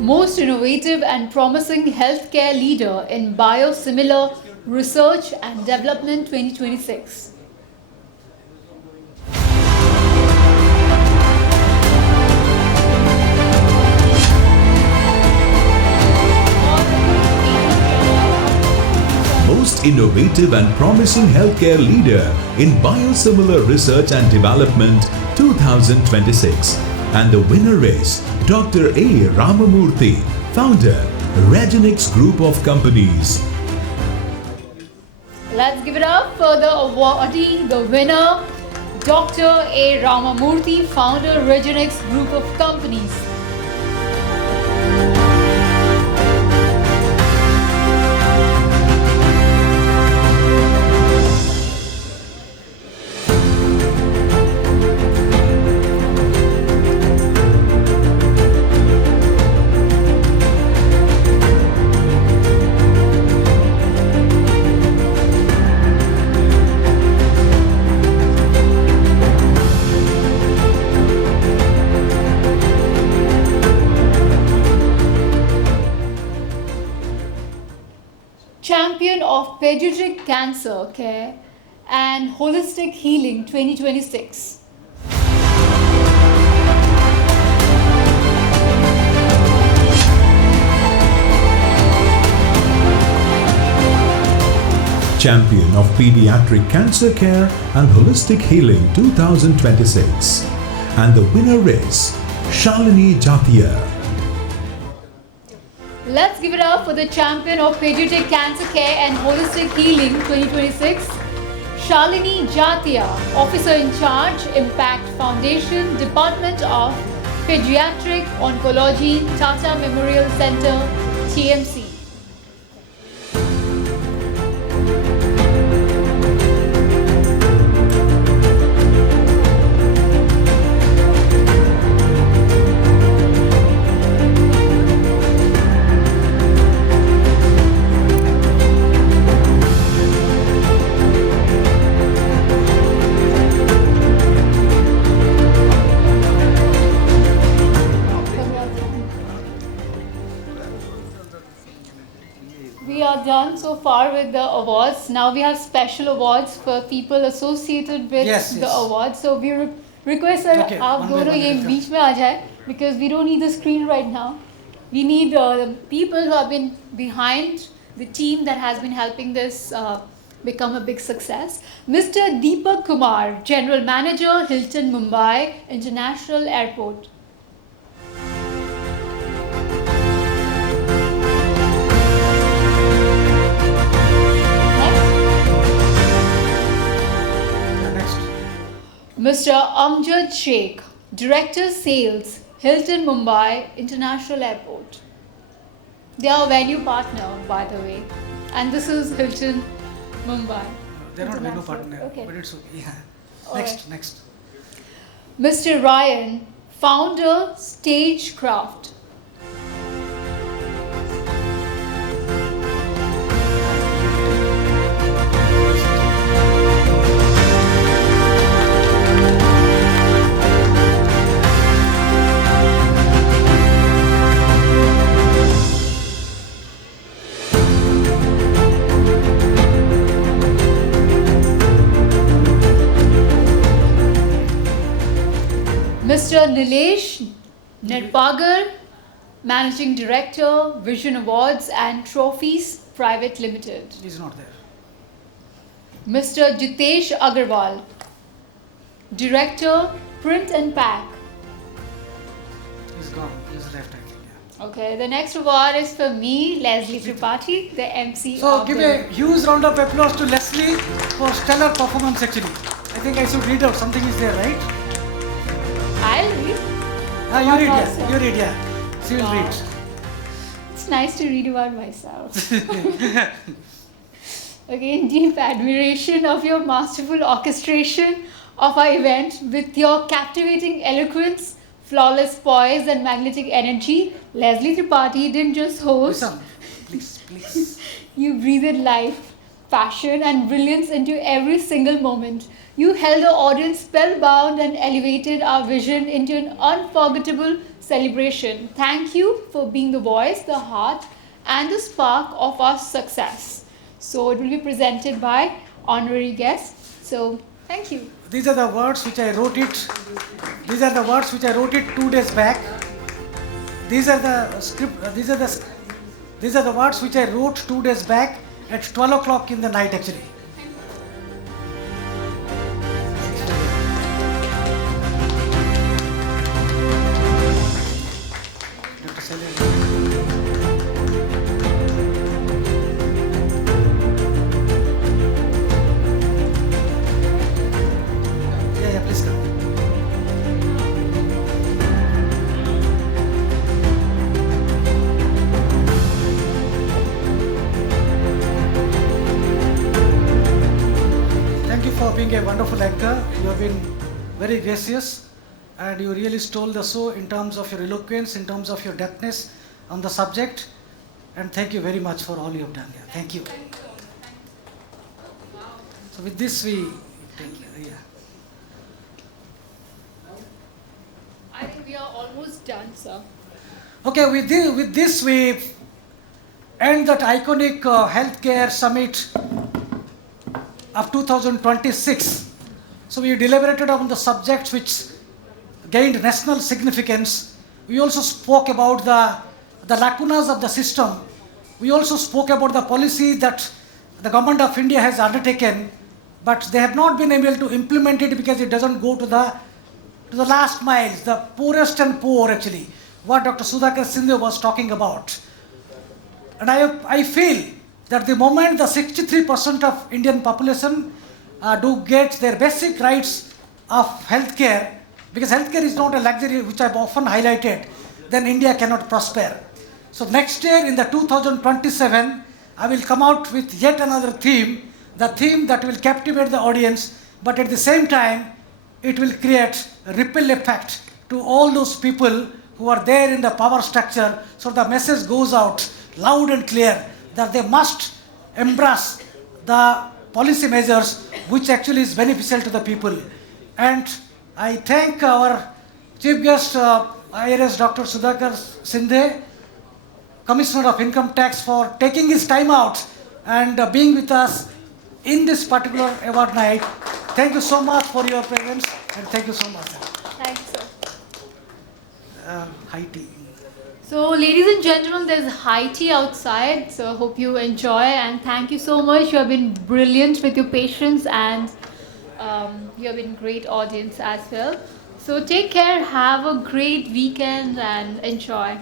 Most innovative and promising healthcare leader in biosimilar research and development 2026. Most innovative and promising healthcare leader in biosimilar research and development 2026. And the winner is Dr. A. Ramamurthy, founder, Redefining Group of Companies. Let's give it up for the awardee, the winner, Dr. A. Ramamurthy, founder, Redefining Group of Companies. of Pediatric Cancer Care and Holistic Healing 2026. Champion of Pediatric Cancer Care and Holistic Healing 2026. And the winner is Shalini Jatia. Let's give it up for the champion of Pediatric Cancer Care and Holistic Healing 2026, Shalini Jatia, Officer in Charge, Impact Foundation, Department of Pediatric Oncology, Tata Memorial Center, TMC. Done so far with the awards. Now we have special awards for people associated with the awards. So we request that आप दोनों ये बीच में आ जाए, because we don't need the screen right now. We need the people who have been behind the team that has been helping this become a big success. Mr. Deepak Kumar, General Manager, Hilton Mumbai International Airport. Mr. Amjad Sheikh, Director Sales, Hilton Mumbai International Airport. They are a venue partner, by the way, and this is Hilton Mumbai. They're not venue partner, but it's okay. Yeah. Next. Mr. Ryan, Founder, Stagecraft. Mr. Nilesh Nedpagar, Managing Director, Vision Awards and Trophies Private Limited. He's not there. Mr. Jitesh Agarwal, Director, Print and Pack. He's gone. He's left, I think. Yeah. Okay, the next award is for me, Leslie Tripathi, the MC. So give a huge round of applause to Leslie for stellar performance actually. I think I should read out. Something is there, right? I'll read. You read, yeah. She will read. It's nice to read about myself. Okay, in deep admiration of your masterful orchestration of our event with your captivating eloquence, flawless poise and magnetic energy, Leslie Tripathi didn't just host. Listen, please. You breathed life, passion and brilliance into every single moment. You held the audience spellbound and elevated our vision into an unforgettable celebration. Thank you for being the voice, the heart, and the spark of our success. So it will be presented by honorary guests. So thank you. These are the words which I wrote it. These are the words which I wrote it 2 days back. These are the script. These are the words which I wrote 2 days back at 12 o'clock in the night actually. A wonderful anchor. You have been very gracious and you really stole the show in terms of your eloquence, in terms of your depthness on the subject, and thank you very much for all you have done. Yeah, thank you. So with this we I think we are almost done, sir. Okay, with this we end that iconic healthcare summit of 2026. So we deliberated on the subjects which gained national significance. We also spoke about the lacunas of the system. We also spoke about the policy that the government of India has undertaken, but they have not been able to implement it because it doesn't go to the last miles, the poorest and poor actually, what Dr. Sudhakar Sindhu was talking about. And I feel that the moment the 63% of Indian population do get their basic rights of healthcare, because healthcare is not a luxury which I've often highlighted, then India cannot prosper. So next year in the 2027, I will come out with yet another theme, the theme that will captivate the audience, but at the same time, it will create a ripple effect to all those people who are there in the power structure, so the message goes out loud and clear that they must embrace the policy measures which actually is beneficial to the people. And I thank our Chief Guest, IRS Dr. Sudhakar Sindhu, Commissioner of Income Tax, for taking his time out and being with us in this particular award night. Thank you so much for your presence, and thank you so much. Thanks, sir. High tea. So, ladies and gentlemen, there's high tea outside, so I hope you enjoy, and thank you so much. You have been brilliant with your patience, and you have been great audience as well. So take care, have a great weekend and enjoy.